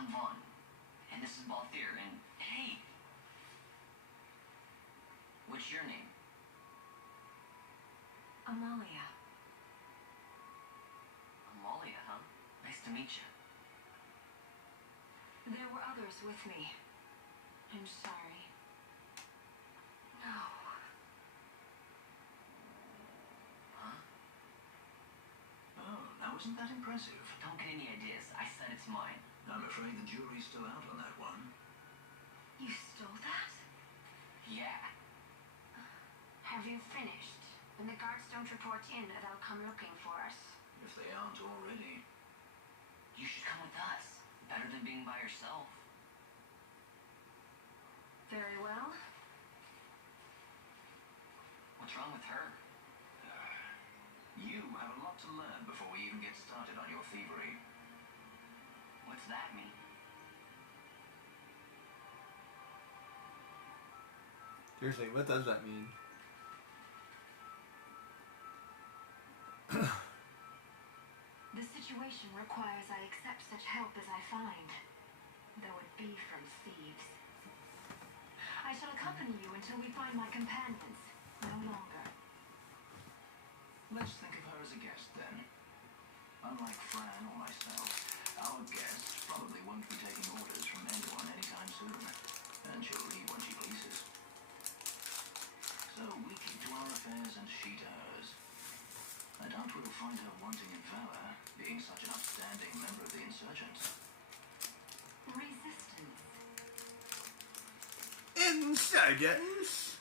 I'm Vaughn. And this is Balthier, and hey! What's your name? Amalia. Amalia, huh? Nice to meet you. There were others with me. I'm sorry. No. Huh? Oh, now isn't that impressive? Don't get any ideas. I said it's mine. I'm afraid the jury's still out on that one. You stole that? Yeah. Have you finished? When the guards don't report in, they'll come looking for us. If they aren't already. You should come with us. Better than being by yourself. Very well. What's wrong with her? You have a lot to learn before we even get started on your thievery. What's that mean? Seriously, what does that mean? The situation requires I accept such help as I find, though it be from thieves. I shall accompany you until we find my companions. No longer. Let's think of her as a guest then. Unlike Fran or myself, our guest probably won't be taking orders from anyone anytime soon, and she'll leave when she pleases. So we keep to our affairs and she to hers. I doubt we'll find her wanting in valor, being such an upstanding member of the insurgents. Resistance. Insurgents.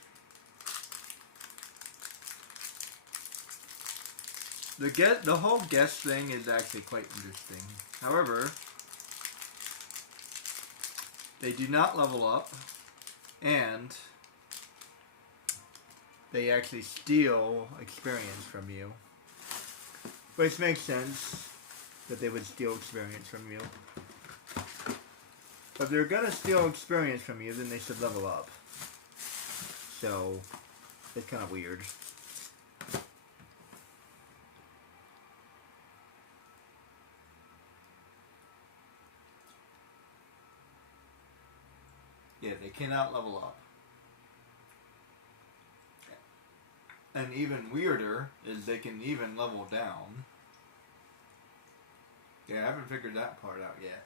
The whole guest thing is actually quite interesting. However, they do not level up, and they actually steal experience from you. Which makes sense that they would steal experience from you. But if they're gonna steal experience from you, then they should level up. So, it's kind of weird. Yeah, they cannot level up. And even weirder is they can even level down. Yeah, I haven't figured that part out yet.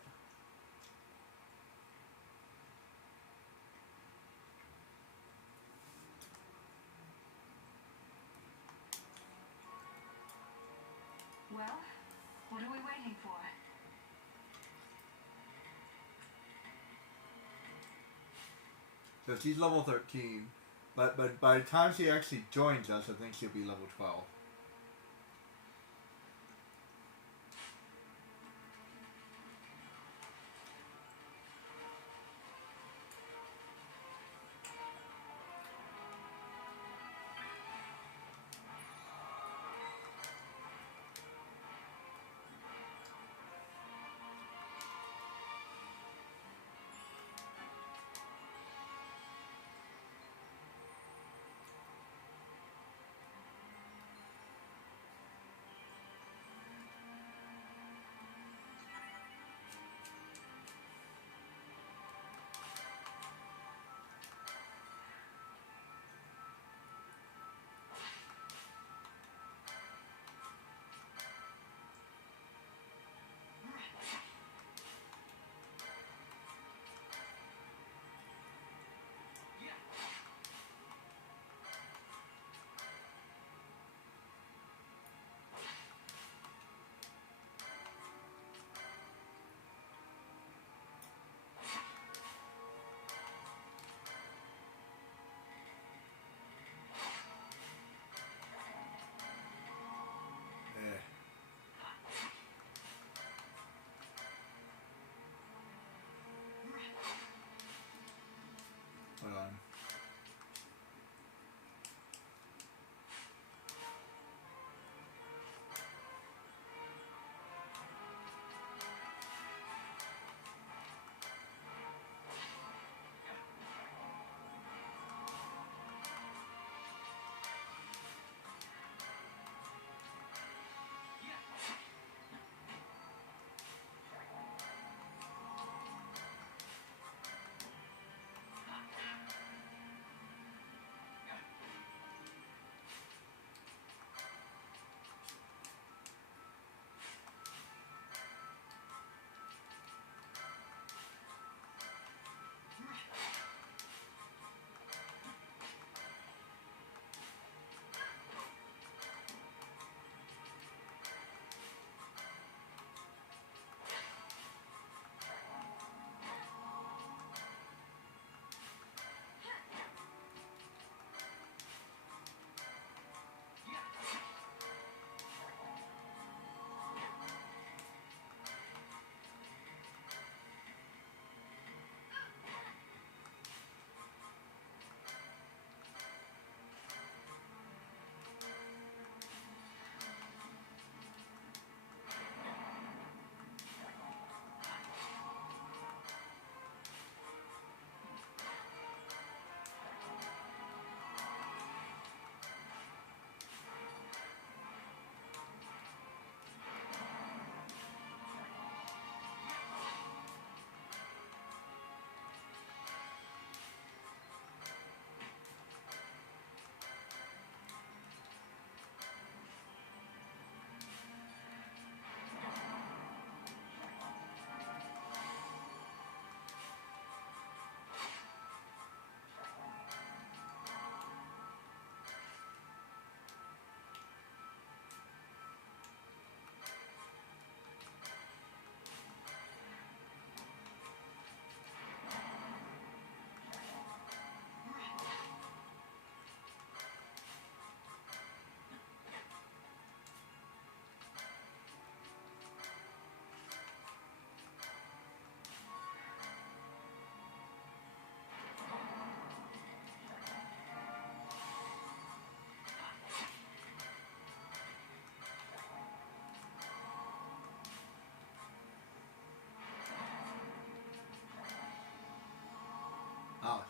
Well, what are we waiting for? So she's level 13. But by the time she actually joins us, I think she'll be level 12.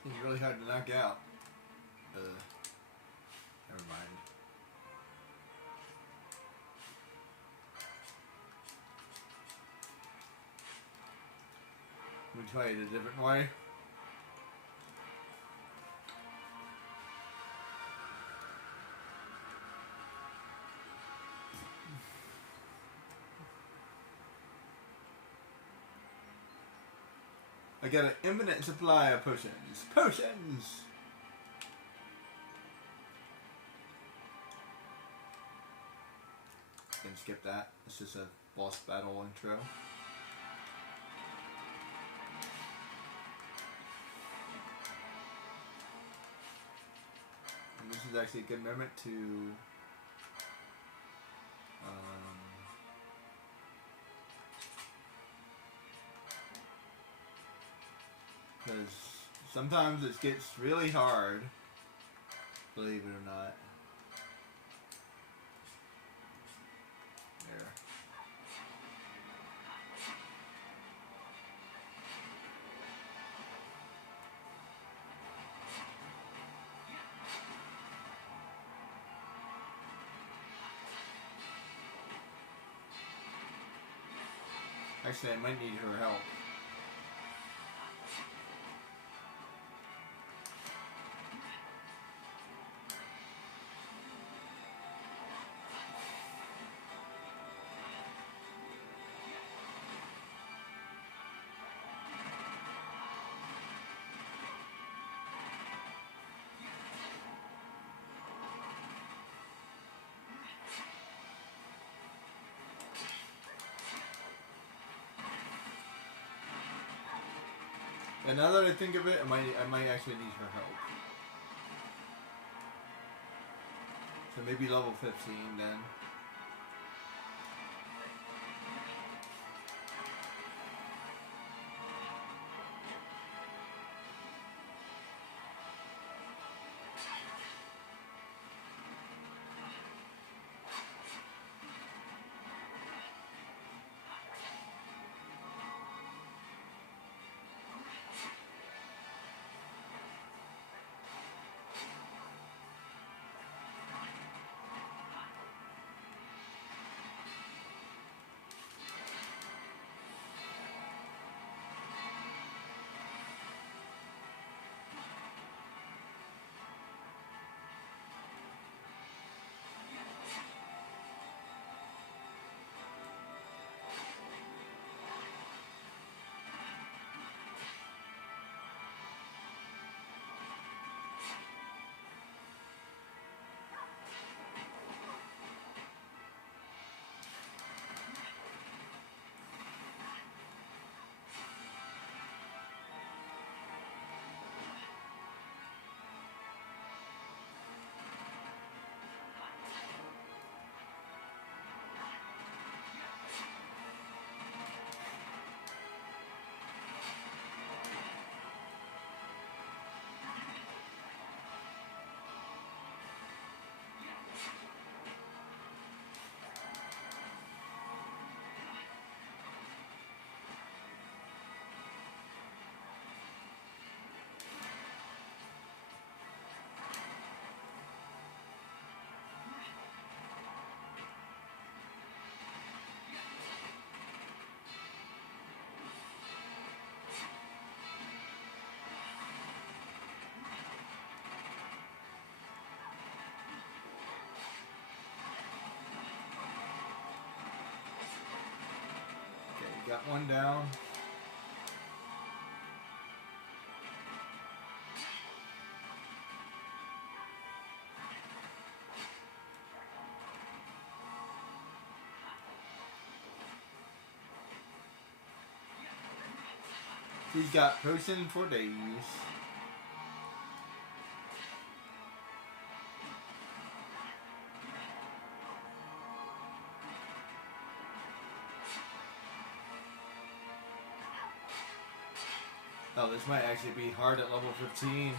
He's really hard to knock out. Never mind. Let me try it a different way. I got an infinite supply of potions. Potions! Can skip that. It's just a boss battle intro. And this is actually a good moment to because sometimes it gets really hard, believe it or not. There. Actually, I might need her help. And now that I think of it, I might actually need her help. So maybe level 15 then. Okay, got one down. He's got potion for days. Oh, this might actually be hard at level 15.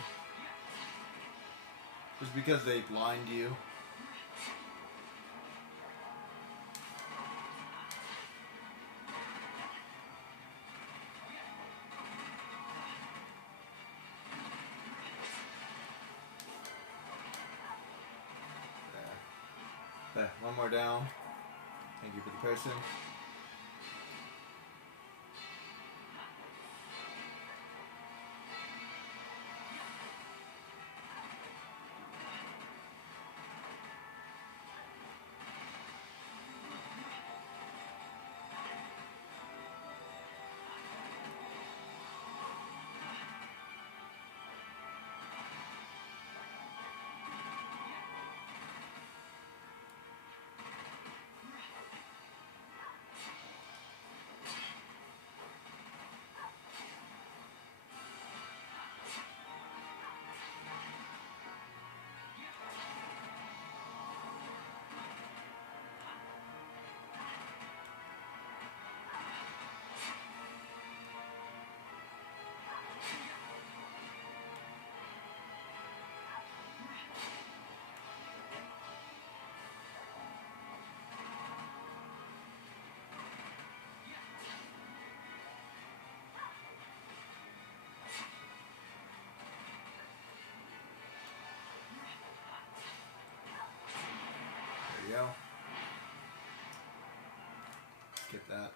Just because they blind you. One more down. Thank you for the person. There you go. Get that.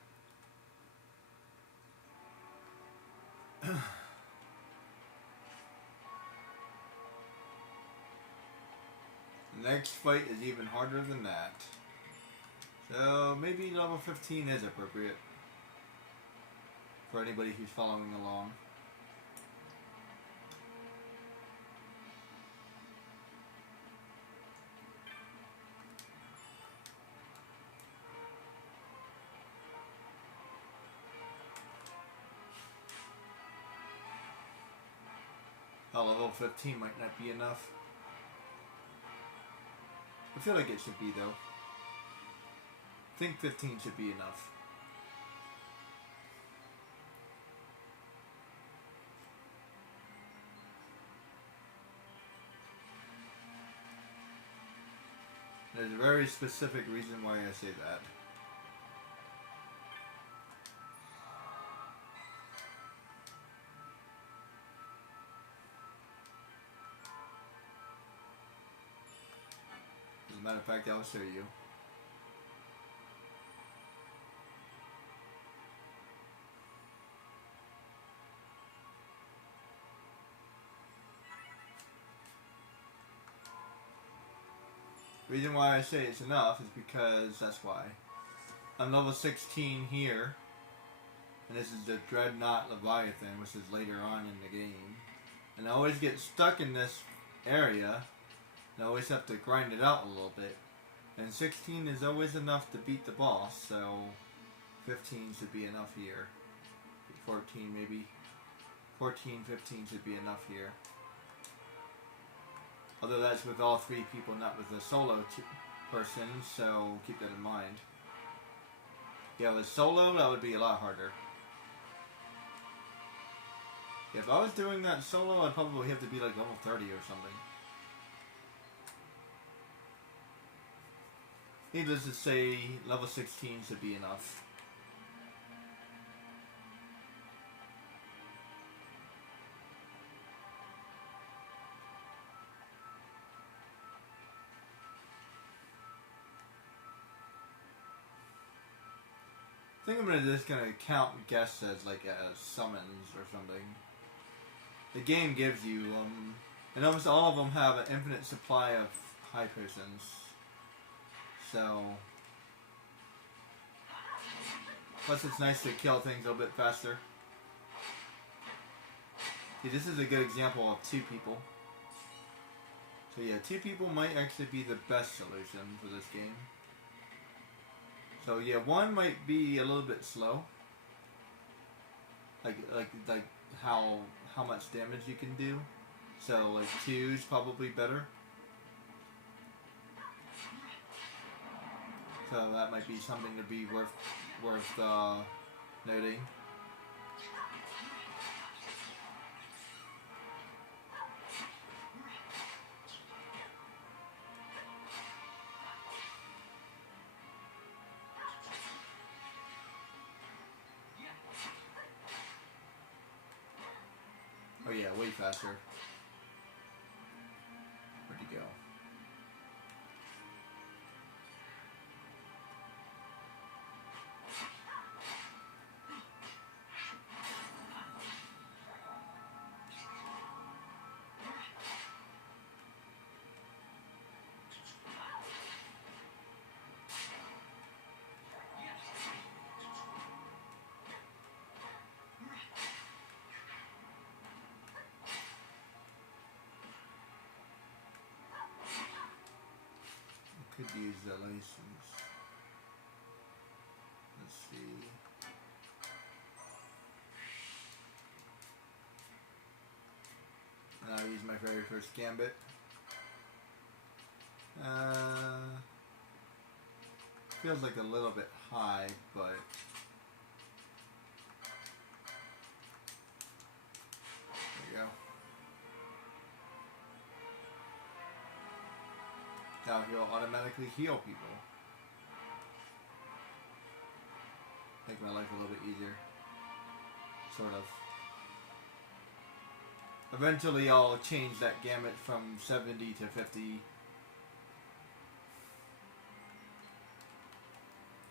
The next fight is even harder than that. So maybe level 15 is appropriate for anybody who's following along. Oh, level 15 might not be enough. I feel like it should be though. I think 15 should be enough. There's a very specific reason why I say that. As a matter of fact, I'll show you. The reason why I say it's enough is because that's why. I'm level 16 here, and this is the Dreadnought Leviathan, which is later on in the game. And I always get stuck in this area, and I always have to grind it out a little bit. And 16 is always enough to beat the boss, so 15 should be enough here. 14 maybe. 14, 15 should be enough here. Although that's with all three people, not with a solo person, so keep that in mind. Yeah, with solo, that would be a lot harder. If I was doing that solo, I'd probably have to be like level 30 or something. Needless to say, level 16 should be enough. I think I'm just gonna count guests as like summons or something. The game gives you and almost all of them have an infinite supply of high potions. So plus it's nice to kill things a little bit faster. See, this is a good example of two people. So yeah, two people might actually be the best solution for this game. So yeah, one might be a little bit slow. Like how much damage you can do. So like 2 is probably better. So that might be something to be worth noting. Oh yeah, way faster. Where'd he go? the license? Let's see. And I'll use my very first gambit. Feels like a little bit high, but there you go. Now he'll automatically heal people. Make my life a little bit easier. Sort of. Eventually I'll change that gamut from 70 to 50.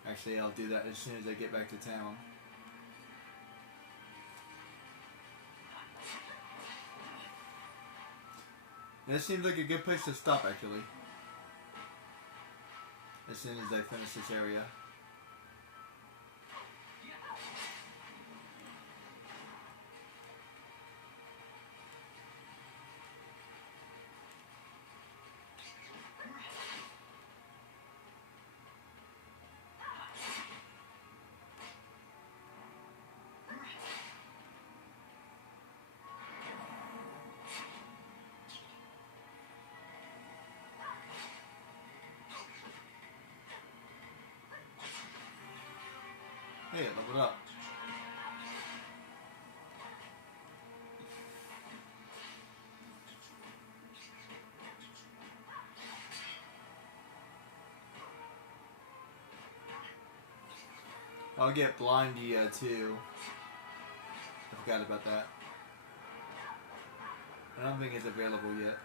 Actually, I'll do that as soon as I get back to town. This seems like a good place to stop, actually. As soon as I finish this area. Hey, it leveled up. I'll get Blindia too. I forgot about that. I don't think it's available yet.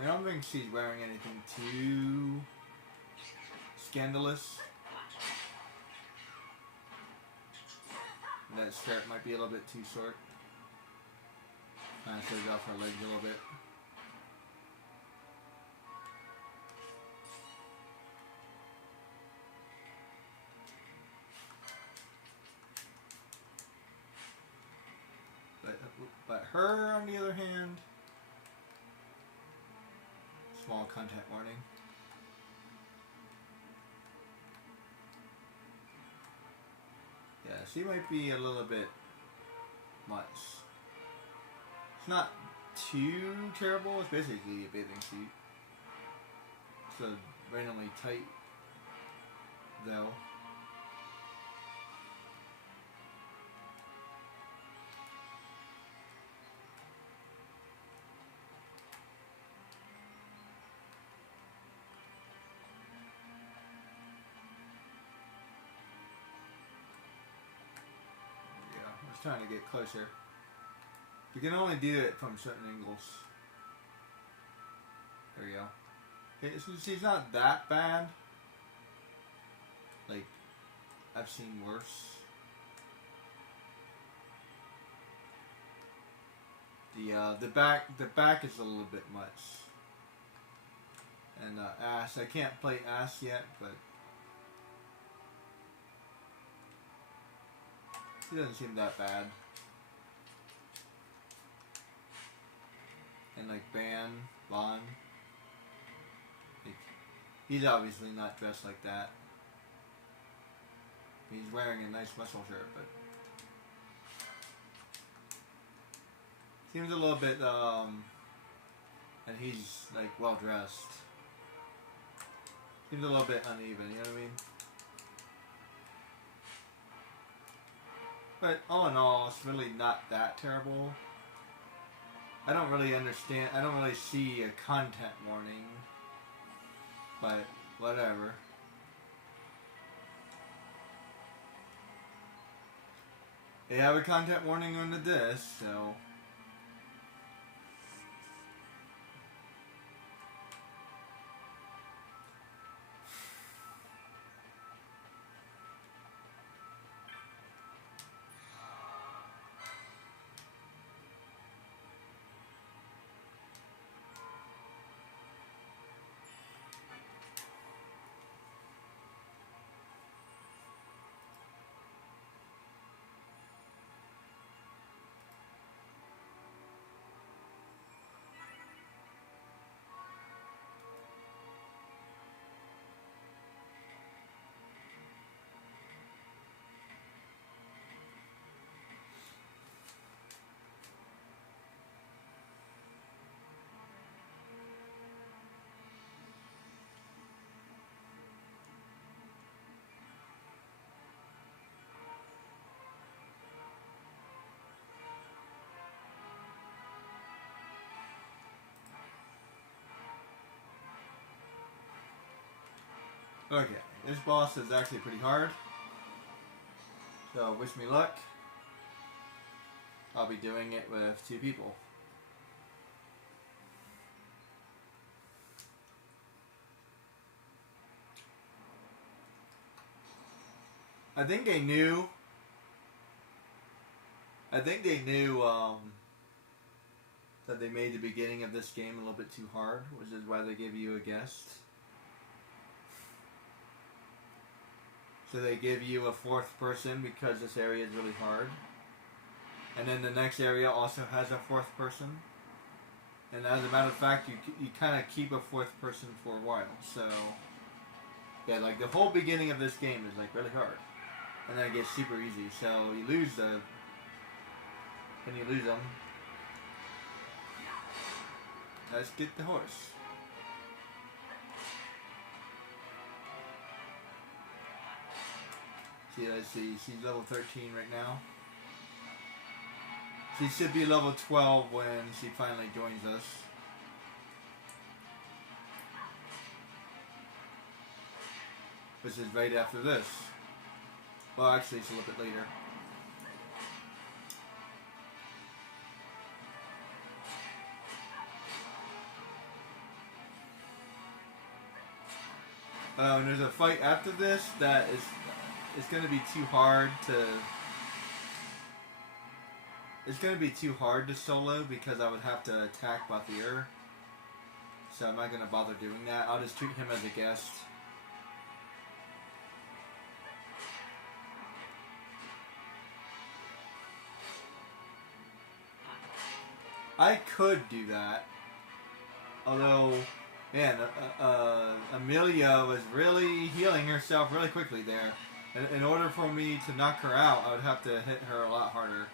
I don't think she's wearing anything too scandalous. That skirt might be a little bit too short. Kind of shows off her legs a little bit. But her, on the other hand, small content warning. Yeah, she might be a little bit much. It's not too terrible. It's basically a bathing suit. It's a randomly tight, though. Trying to get closer. You can only do it from certain angles. There we go. Okay, so she's not that bad. Like, I've seen worse. The back is a little bit much. And Ash, I can't play Ash yet, but he doesn't seem that bad. And like Ban, like, he's obviously not dressed like that. He's wearing a nice muscle shirt, but seems a little bit, and he's like well dressed. Seems a little bit uneven, you know what I mean? But all in all, it's really not that terrible. I don't really understand. I don't really see a content warning. But whatever. They have a content warning on the disc, so Okay, this boss is actually pretty hard. So wish me luck. I'll be doing it with 2 people. I think they knew that they made the beginning of this game a little bit too hard, which is why they give you a guest. So they give you a 4th person because this area is really hard. And then the next area also has a 4th person. And as a matter of fact, you kind of keep a 4th person for a while. So, yeah, like the whole beginning of this game is like really hard. And then it gets super easy. So you lose them. Let's get the horse. See, let's see. She's level 13 right now. She should be level 12 when she finally joins us. Which is right after this. Well, actually, it's a little bit later. And there's a fight after this that is going to be too hard to. It's going to be too hard to solo because I would have to attack Bathier. So I'm not going to bother doing that. I'll just treat him as a guest. I could do that. Although, man, Amelia was really healing herself really quickly there. In order for me to knock her out, I would have to hit her a lot harder.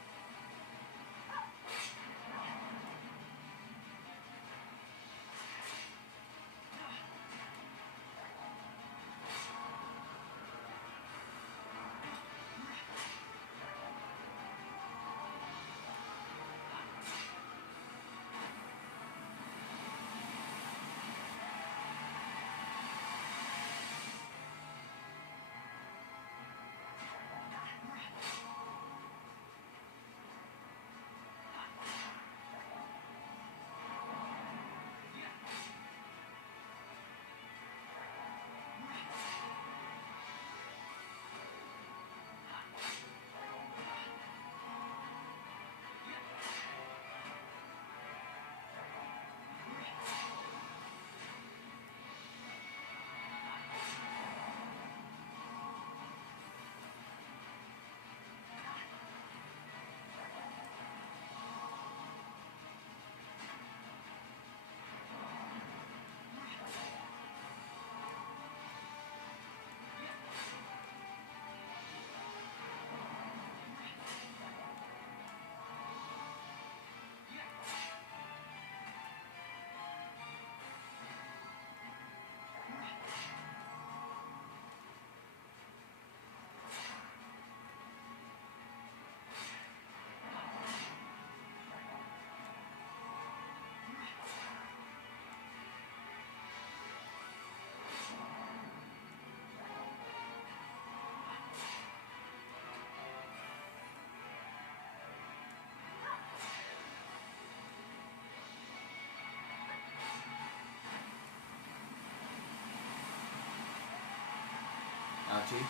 Ouchie.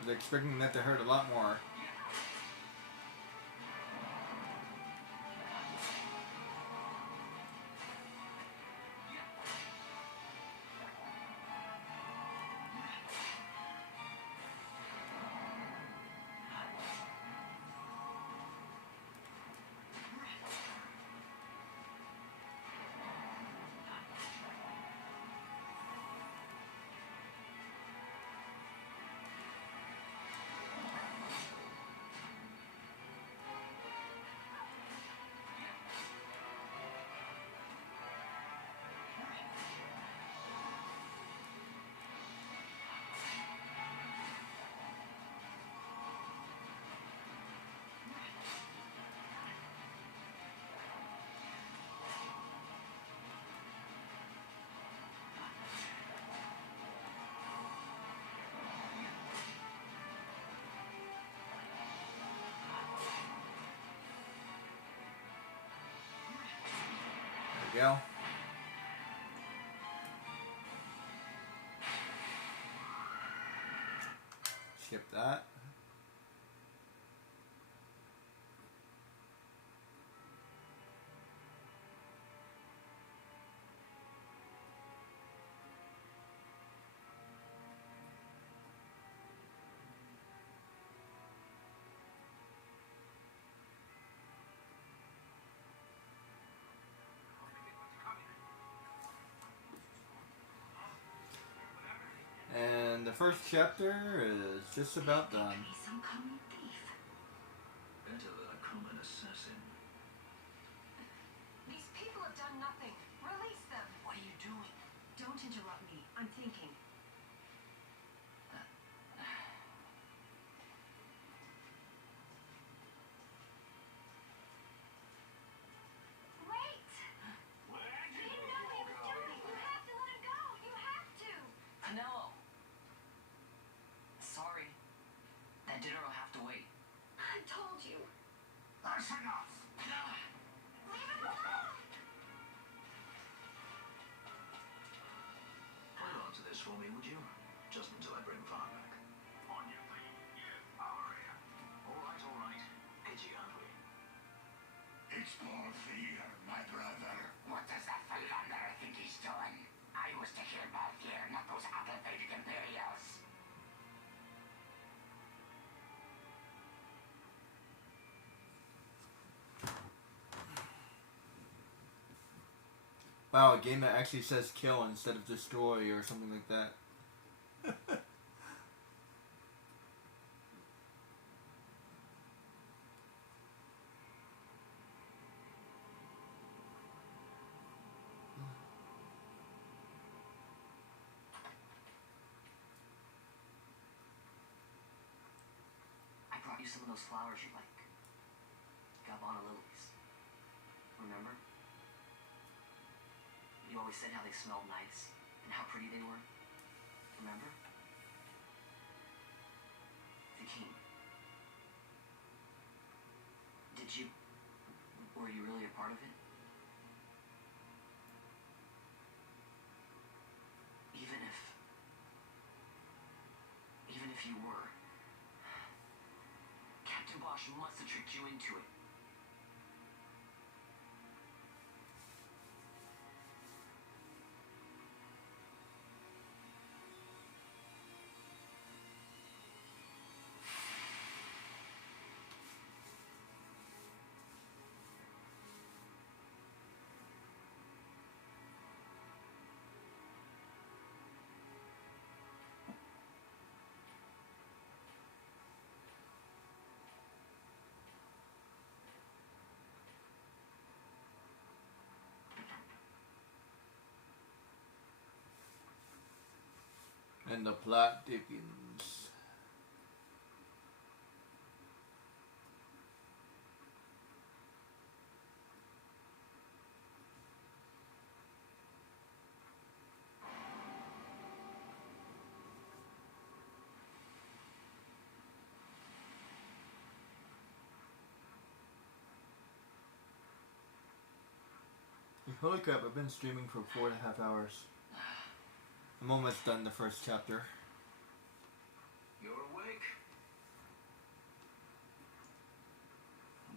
I was expecting that to hurt a lot more. go. Skip that. And the first chapter is just about done. He's some common thief. Better than a common assassin. These people have done nothing. Release them. What are you doing? Don't interrupt me. I'm thinking. Wait! Where'd He didn't know what he was doing. You have to let him go. You have to. Penelo! Sorry. That dinner will have to wait. I told you. That's enough. Leave him alone. Hold on to this for me, would you? Just until I bring Far back. On your feet. You, over here. All right, all right. Edgy, aren't we? It's Paul Fear, my brother. What does that philanderer think he's doing? I was to hear Paul Fear, not those aggravated Imperials. Wow, a game that actually says kill instead of destroy or something like that. I brought you some of those flowers you like. Gabbana lilies. Remember? You always said how they smelled nice and how pretty they were. Remember? The king. Did you... Were you really a part of it? Even if you were... Captain Bosch must have tricked you into it. And the plot thickens. Holy crap, I've been streaming for 4.5 hours. I'm almost done the first chapter. You're awake?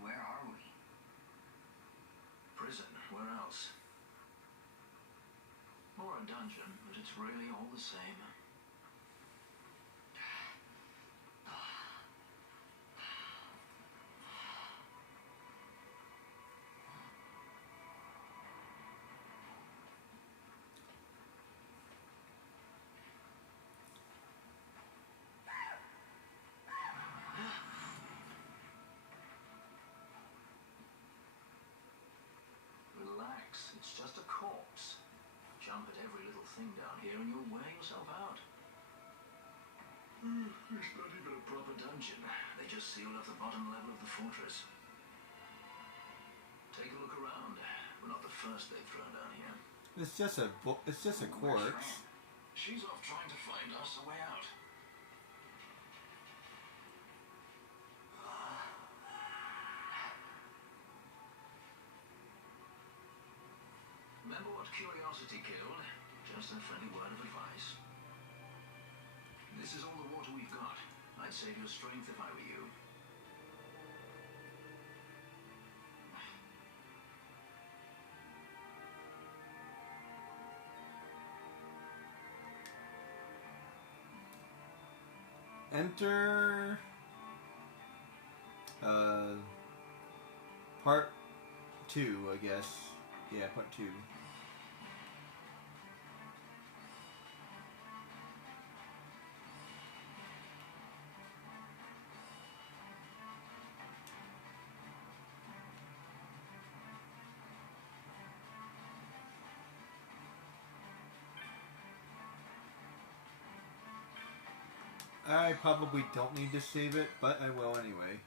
Where are we? Prison. Where else? Or a dungeon, but it's really all the same. Relax, it's just a corpse. Jump at every little thing down here and you'll wear yourself out. It's not even a proper dungeon. They just sealed off the bottom level of the fortress. Take a look around. We're not the first they've thrown down here. It's just a Where's corpse. Fran? She's off trying to find us a way out. curiosity killed. Just a friendly word of advice. This is all the water we've got. I'd save your strength if I were you. Enter part 2, I guess. Yeah, part 2. I probably don't need to save it, but I will anyway.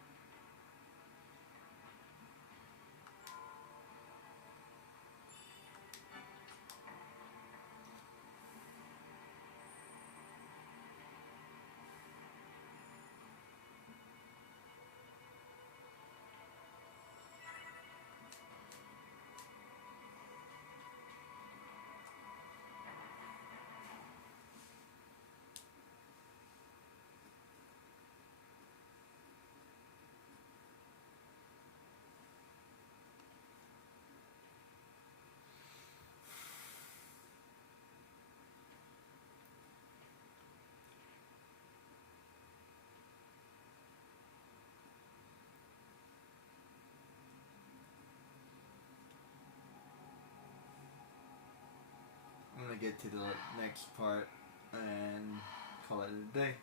I'm gonna get to the next part and call it a day.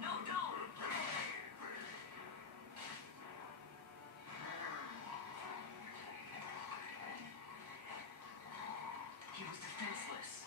No, don't! He was defenseless.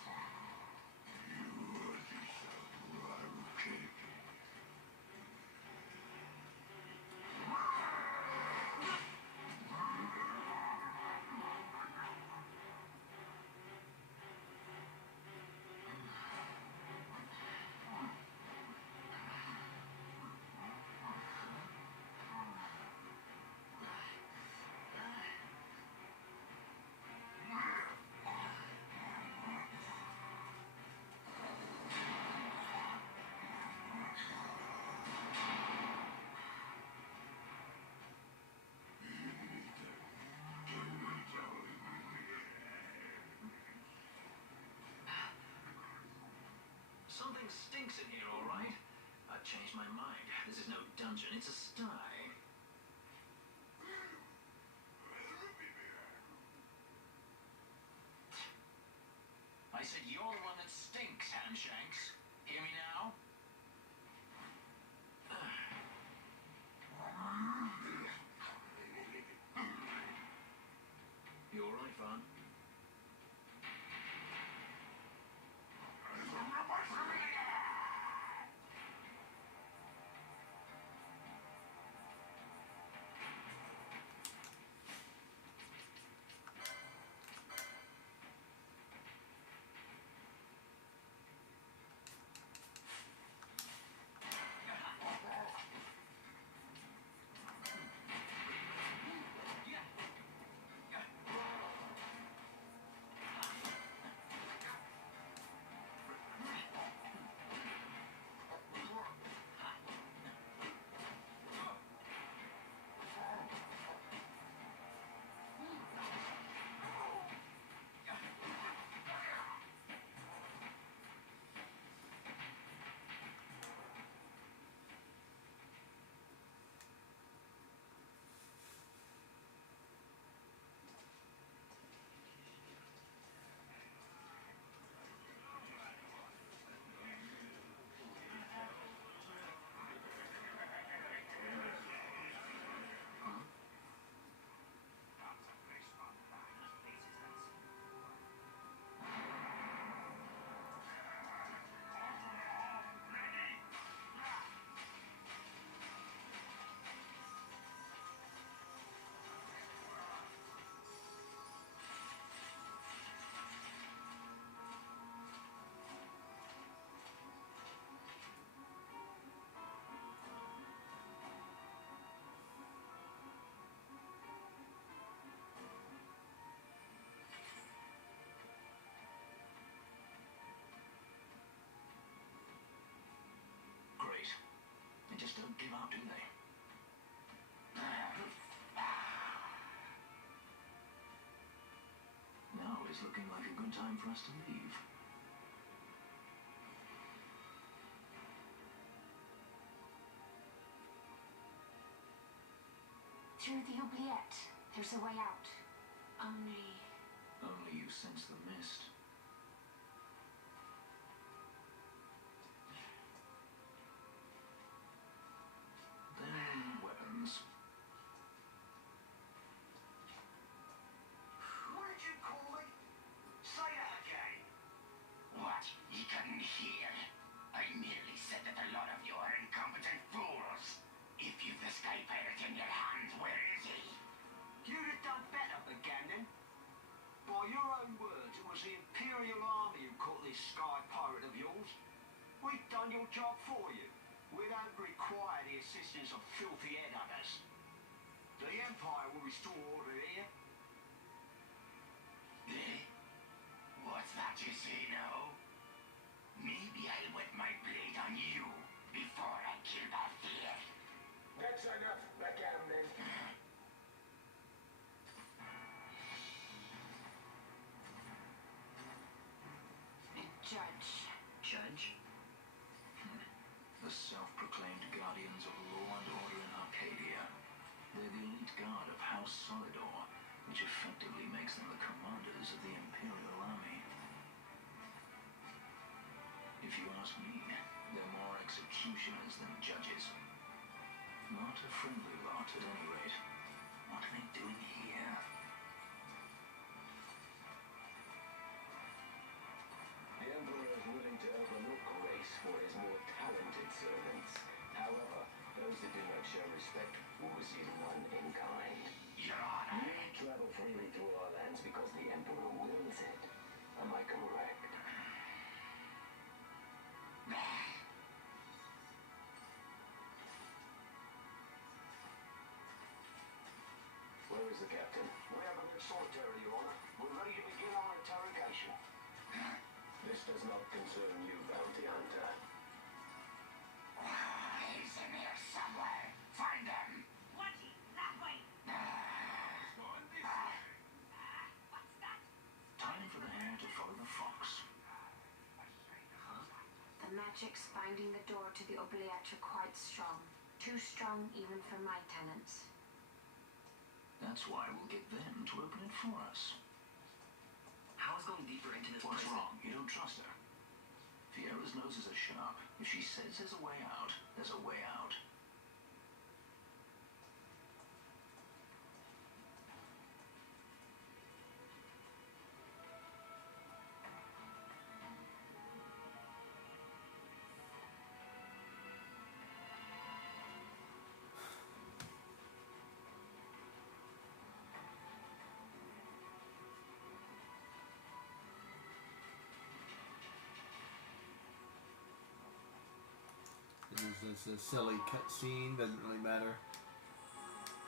Something stinks in here, all right? I've changed my mind. This is no dungeon, it's a sty. I said you're the one that stinks, Hamshanks. Hear me now? You all right, Vaughn? give up, do they? Now is looking like a good time for us to leave. Through the oubliette. There's a way out. Only you sense the mist. Then weapons. What did you call me? Say that again. What? You couldn't hear? I merely said that a lot of you are incompetent fools. If you've the Sky Pirate in your hands, where is he? You'd have done better, Buchanan. By your own words, it was the Imperial Army who caught this Sky Pirate of yours. We've done your job for you. We don't require the assistance of filthy headhunters. The Empire will restore order here. What's that you say now? Maybe I'll wet my blade on you before I kill that fear. That's enough. Back at him then. judge. Judge? The self-proclaimed guardians of law and order in Arcadia. They're the elite guard of House Solidor, which effectively makes them the commanders of the Imperial Army. If you ask me, they're more executioners than judges. Not a friendly lot, at any rate. What are they doing here? The Emperor is willing to overlook grace for his more talented servants. However, those that do not show respect will receive none in kind. Your Honor! You travel freely through our lands because the Emperor wills it. Am I correct? Where is the captain? We have a new solitary, Your Honor. We're ready to begin our interrogation. This does not concern you, bounty hunter. He's in here somewhere. Find him. Watty, that way. What's that? Time for the hare to follow the fox. The magics binding the door to the oubliette are quite strong. Too strong even for my tenants. That's why we'll get them to open it for us. How is going deeper into this What's prison? wrong? You don't trust her. Fiera's noses are sharp. If she says there's a way out, there's a way out. This is a silly cutscene, doesn't really matter.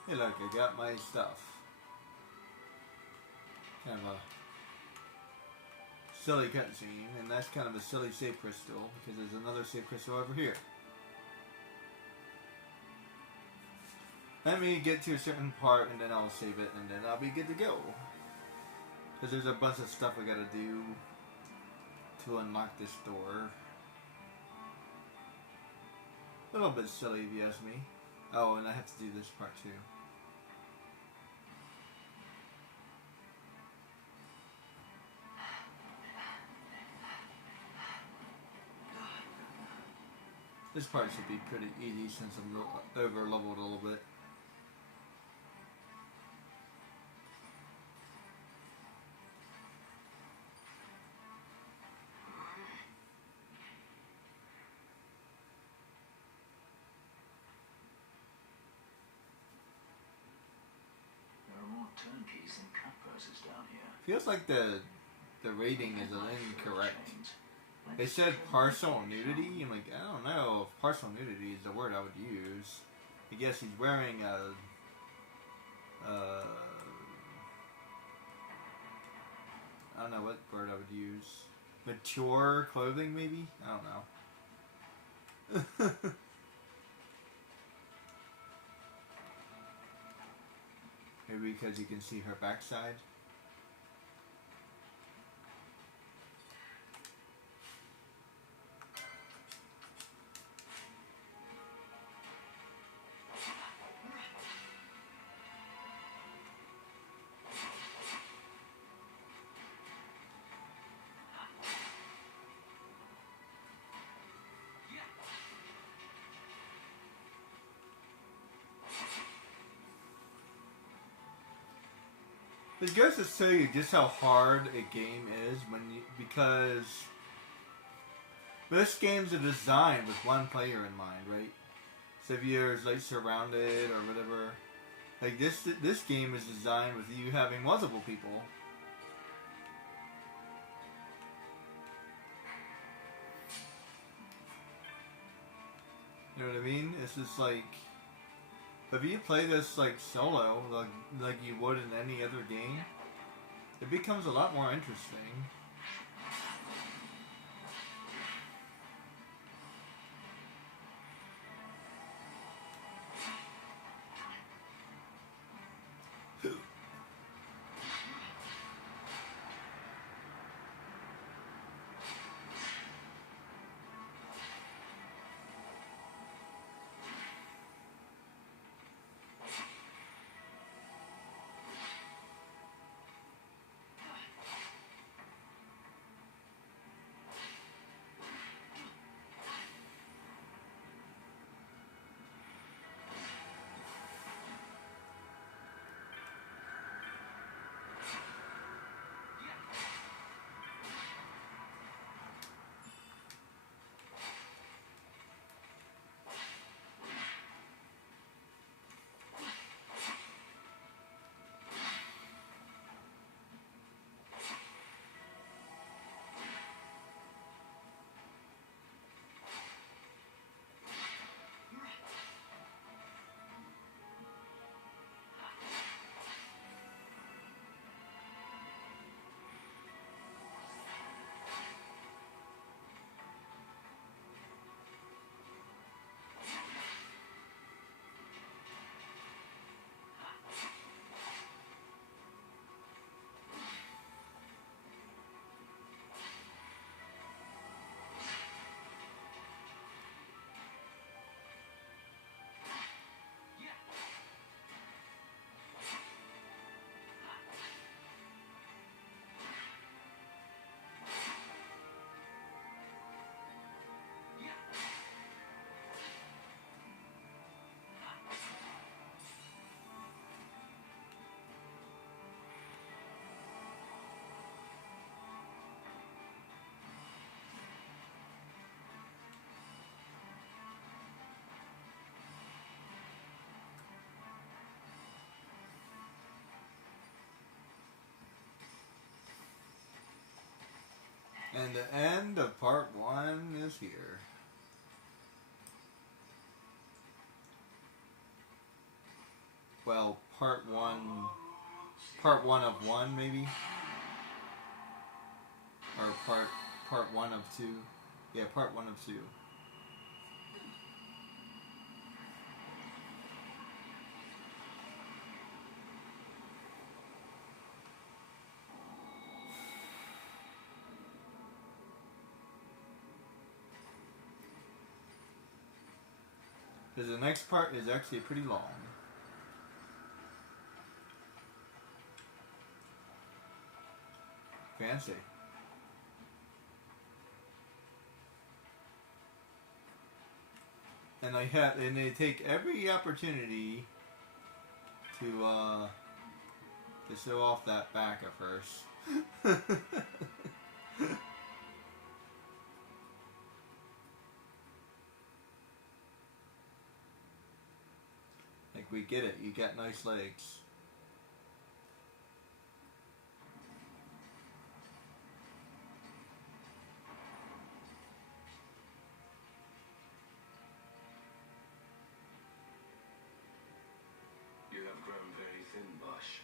Hey look, I got my stuff. Kind of a silly cutscene, and that's kind of a silly save crystal, because there's another save crystal over here. Let me get to a certain part, and then I'll save it, and then I'll be good to go. Because there's a bunch of stuff I gotta do to unlock this door. A little bit silly if you ask me. Oh, and I have to do this part too. This part should be pretty easy since I'm over leveled a little bit. Turnkeys and cut purses down here. Feels like the rating is incorrect. They said partial nudity. I'm like, I don't know if partial nudity is the word I would use. I guess he's wearing a I don't know what word I would use. Mature clothing, maybe? I don't know. Maybe because you can see her backside. It goes to show you just how hard a game is because most games are designed with one player in mind, right? So if you're like surrounded or whatever, like this game is designed with you having multiple people. You know what I mean? It's just like, if you play this like solo, like you would in any other game, it becomes a lot more interesting. And the end of part 1 is here. Well, part one of 1 maybe? Or part 1 of 2. Yeah, part 1 of 2. Because the next part is actually pretty long. Fancy. And they take every opportunity to show off that back of hers. Like, we get it, you got nice legs. You have grown very thin, Bosch.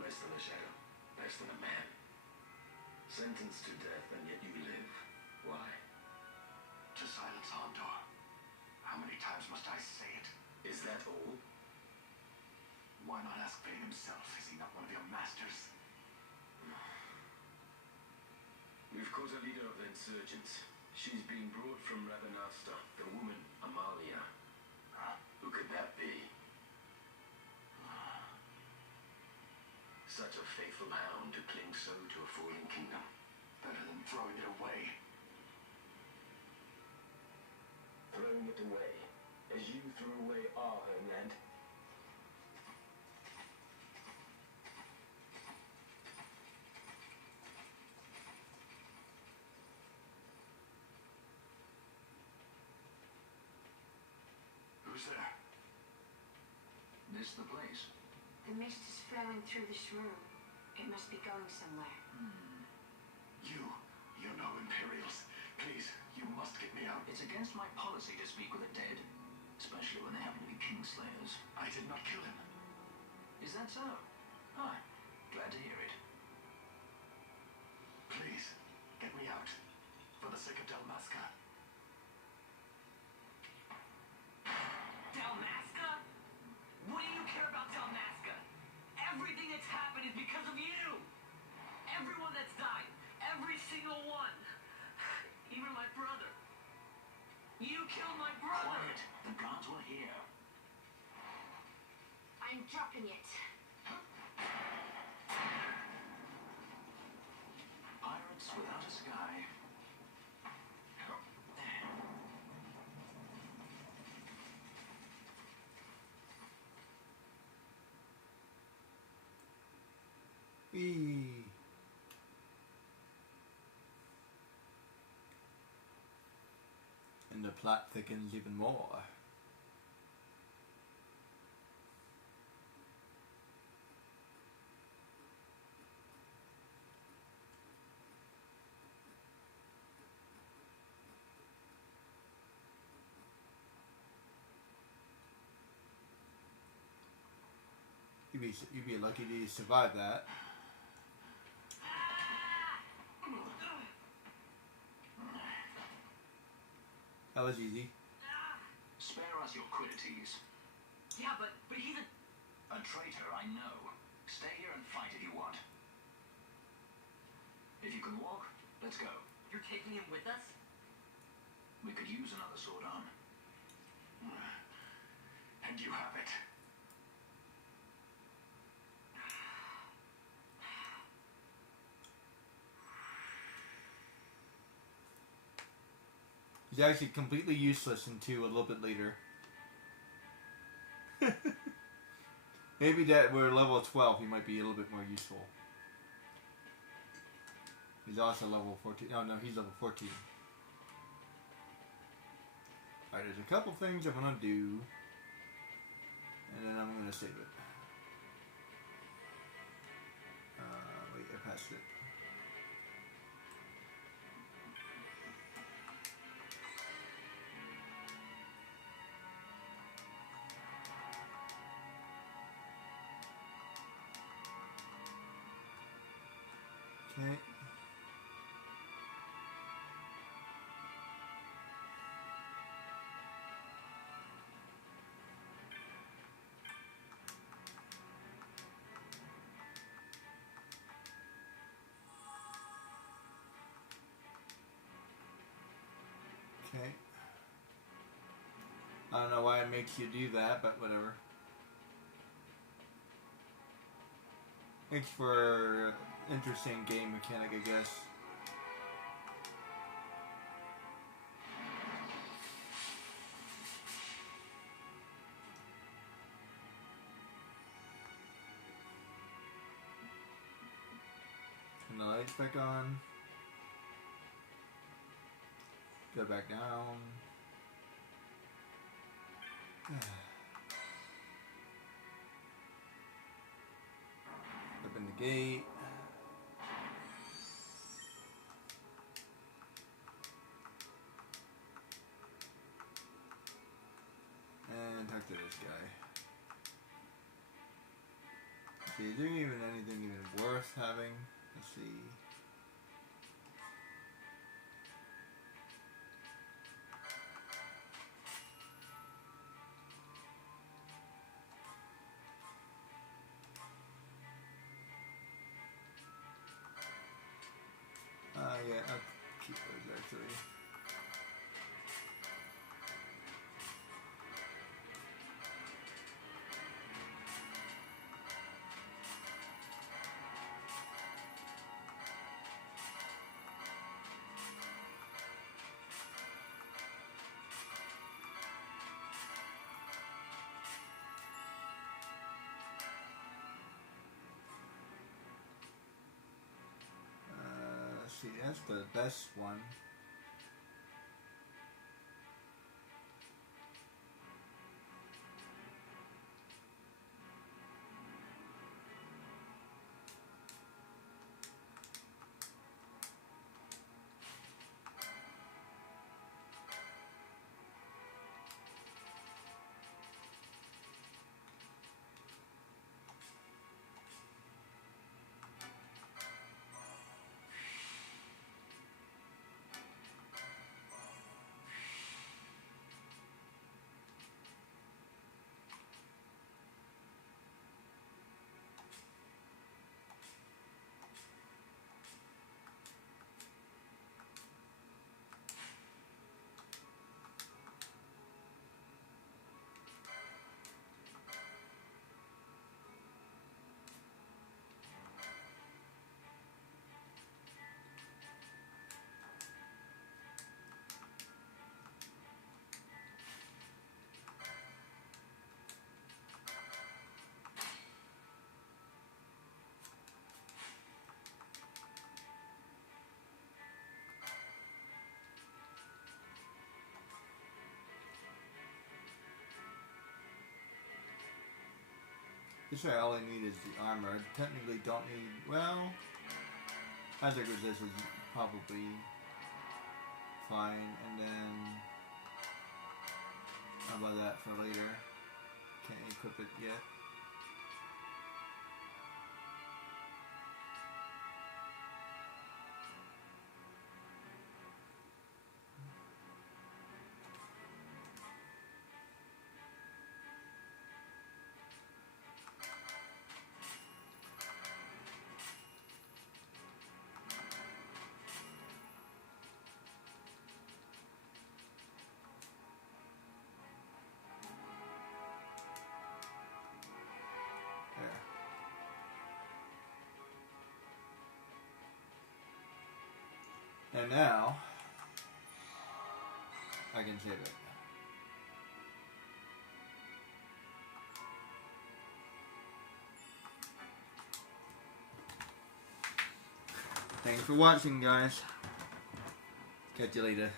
Less than a shadow, less than a man. Sentenced to death, and yet you live. Why? To silence Hondor. How many times must I Is that all? Why not ask Vane himself? Is he not one of your masters? We've caught a leader of the insurgents. She's being brought from Ravenasta, the woman, Amalia. Who could that be? Such a faithful hound to cling so to a fallen kingdom. Better than throwing it away. Throwing it away, as you threw away our homeland. Who's there? This the place? The mist is flowing through this room. It must be going somewhere. You know Imperials. Please, you must get me out. It's against my policy to speak with the dead, especially when they happen to be Kingslayers. I did not kill him. Is that so? Ah, glad to hear it. Please, get me out. For the sake of Dalmasca. Dalmasca? What do you care about Dalmasca? Everything that's happened is because of you! Everyone that's died, every single one. Even my brother. You killed my brother! Quiet. The gods were here. I'm dropping it. Pirates without a sky. Eee. And the plot thickens even more. You'd be lucky to survive that. That was easy. Spare us your quiddities. Yeah, but he's A traitor, I know. Stay here and fight if you want. If you can walk, let's go. You're taking him with us? We could use another sword arm. And you have it. He's actually completely useless until a little bit later. Maybe that we're level 12, he might be a little bit more useful. He's also level 14. Oh no, he's level 14. Alright, there's a couple things I'm gonna do. And then I'm gonna save it. Wait, I passed it. Okay. Okay. I don't know why it makes you do that, but whatever. Thanks for interesting game mechanic, I guess. Turn the lights back on. Go back down. Open the gate. And talk to this guy. Okay, is there even anything even worth having? Let's see. see, that's the best one. This way all I need is the armor. I technically don't need, well, I think this is probably fine, and then how about that for later? Can't equip it yet. And now, I can save it. Thanks for watching, guys. Catch you later.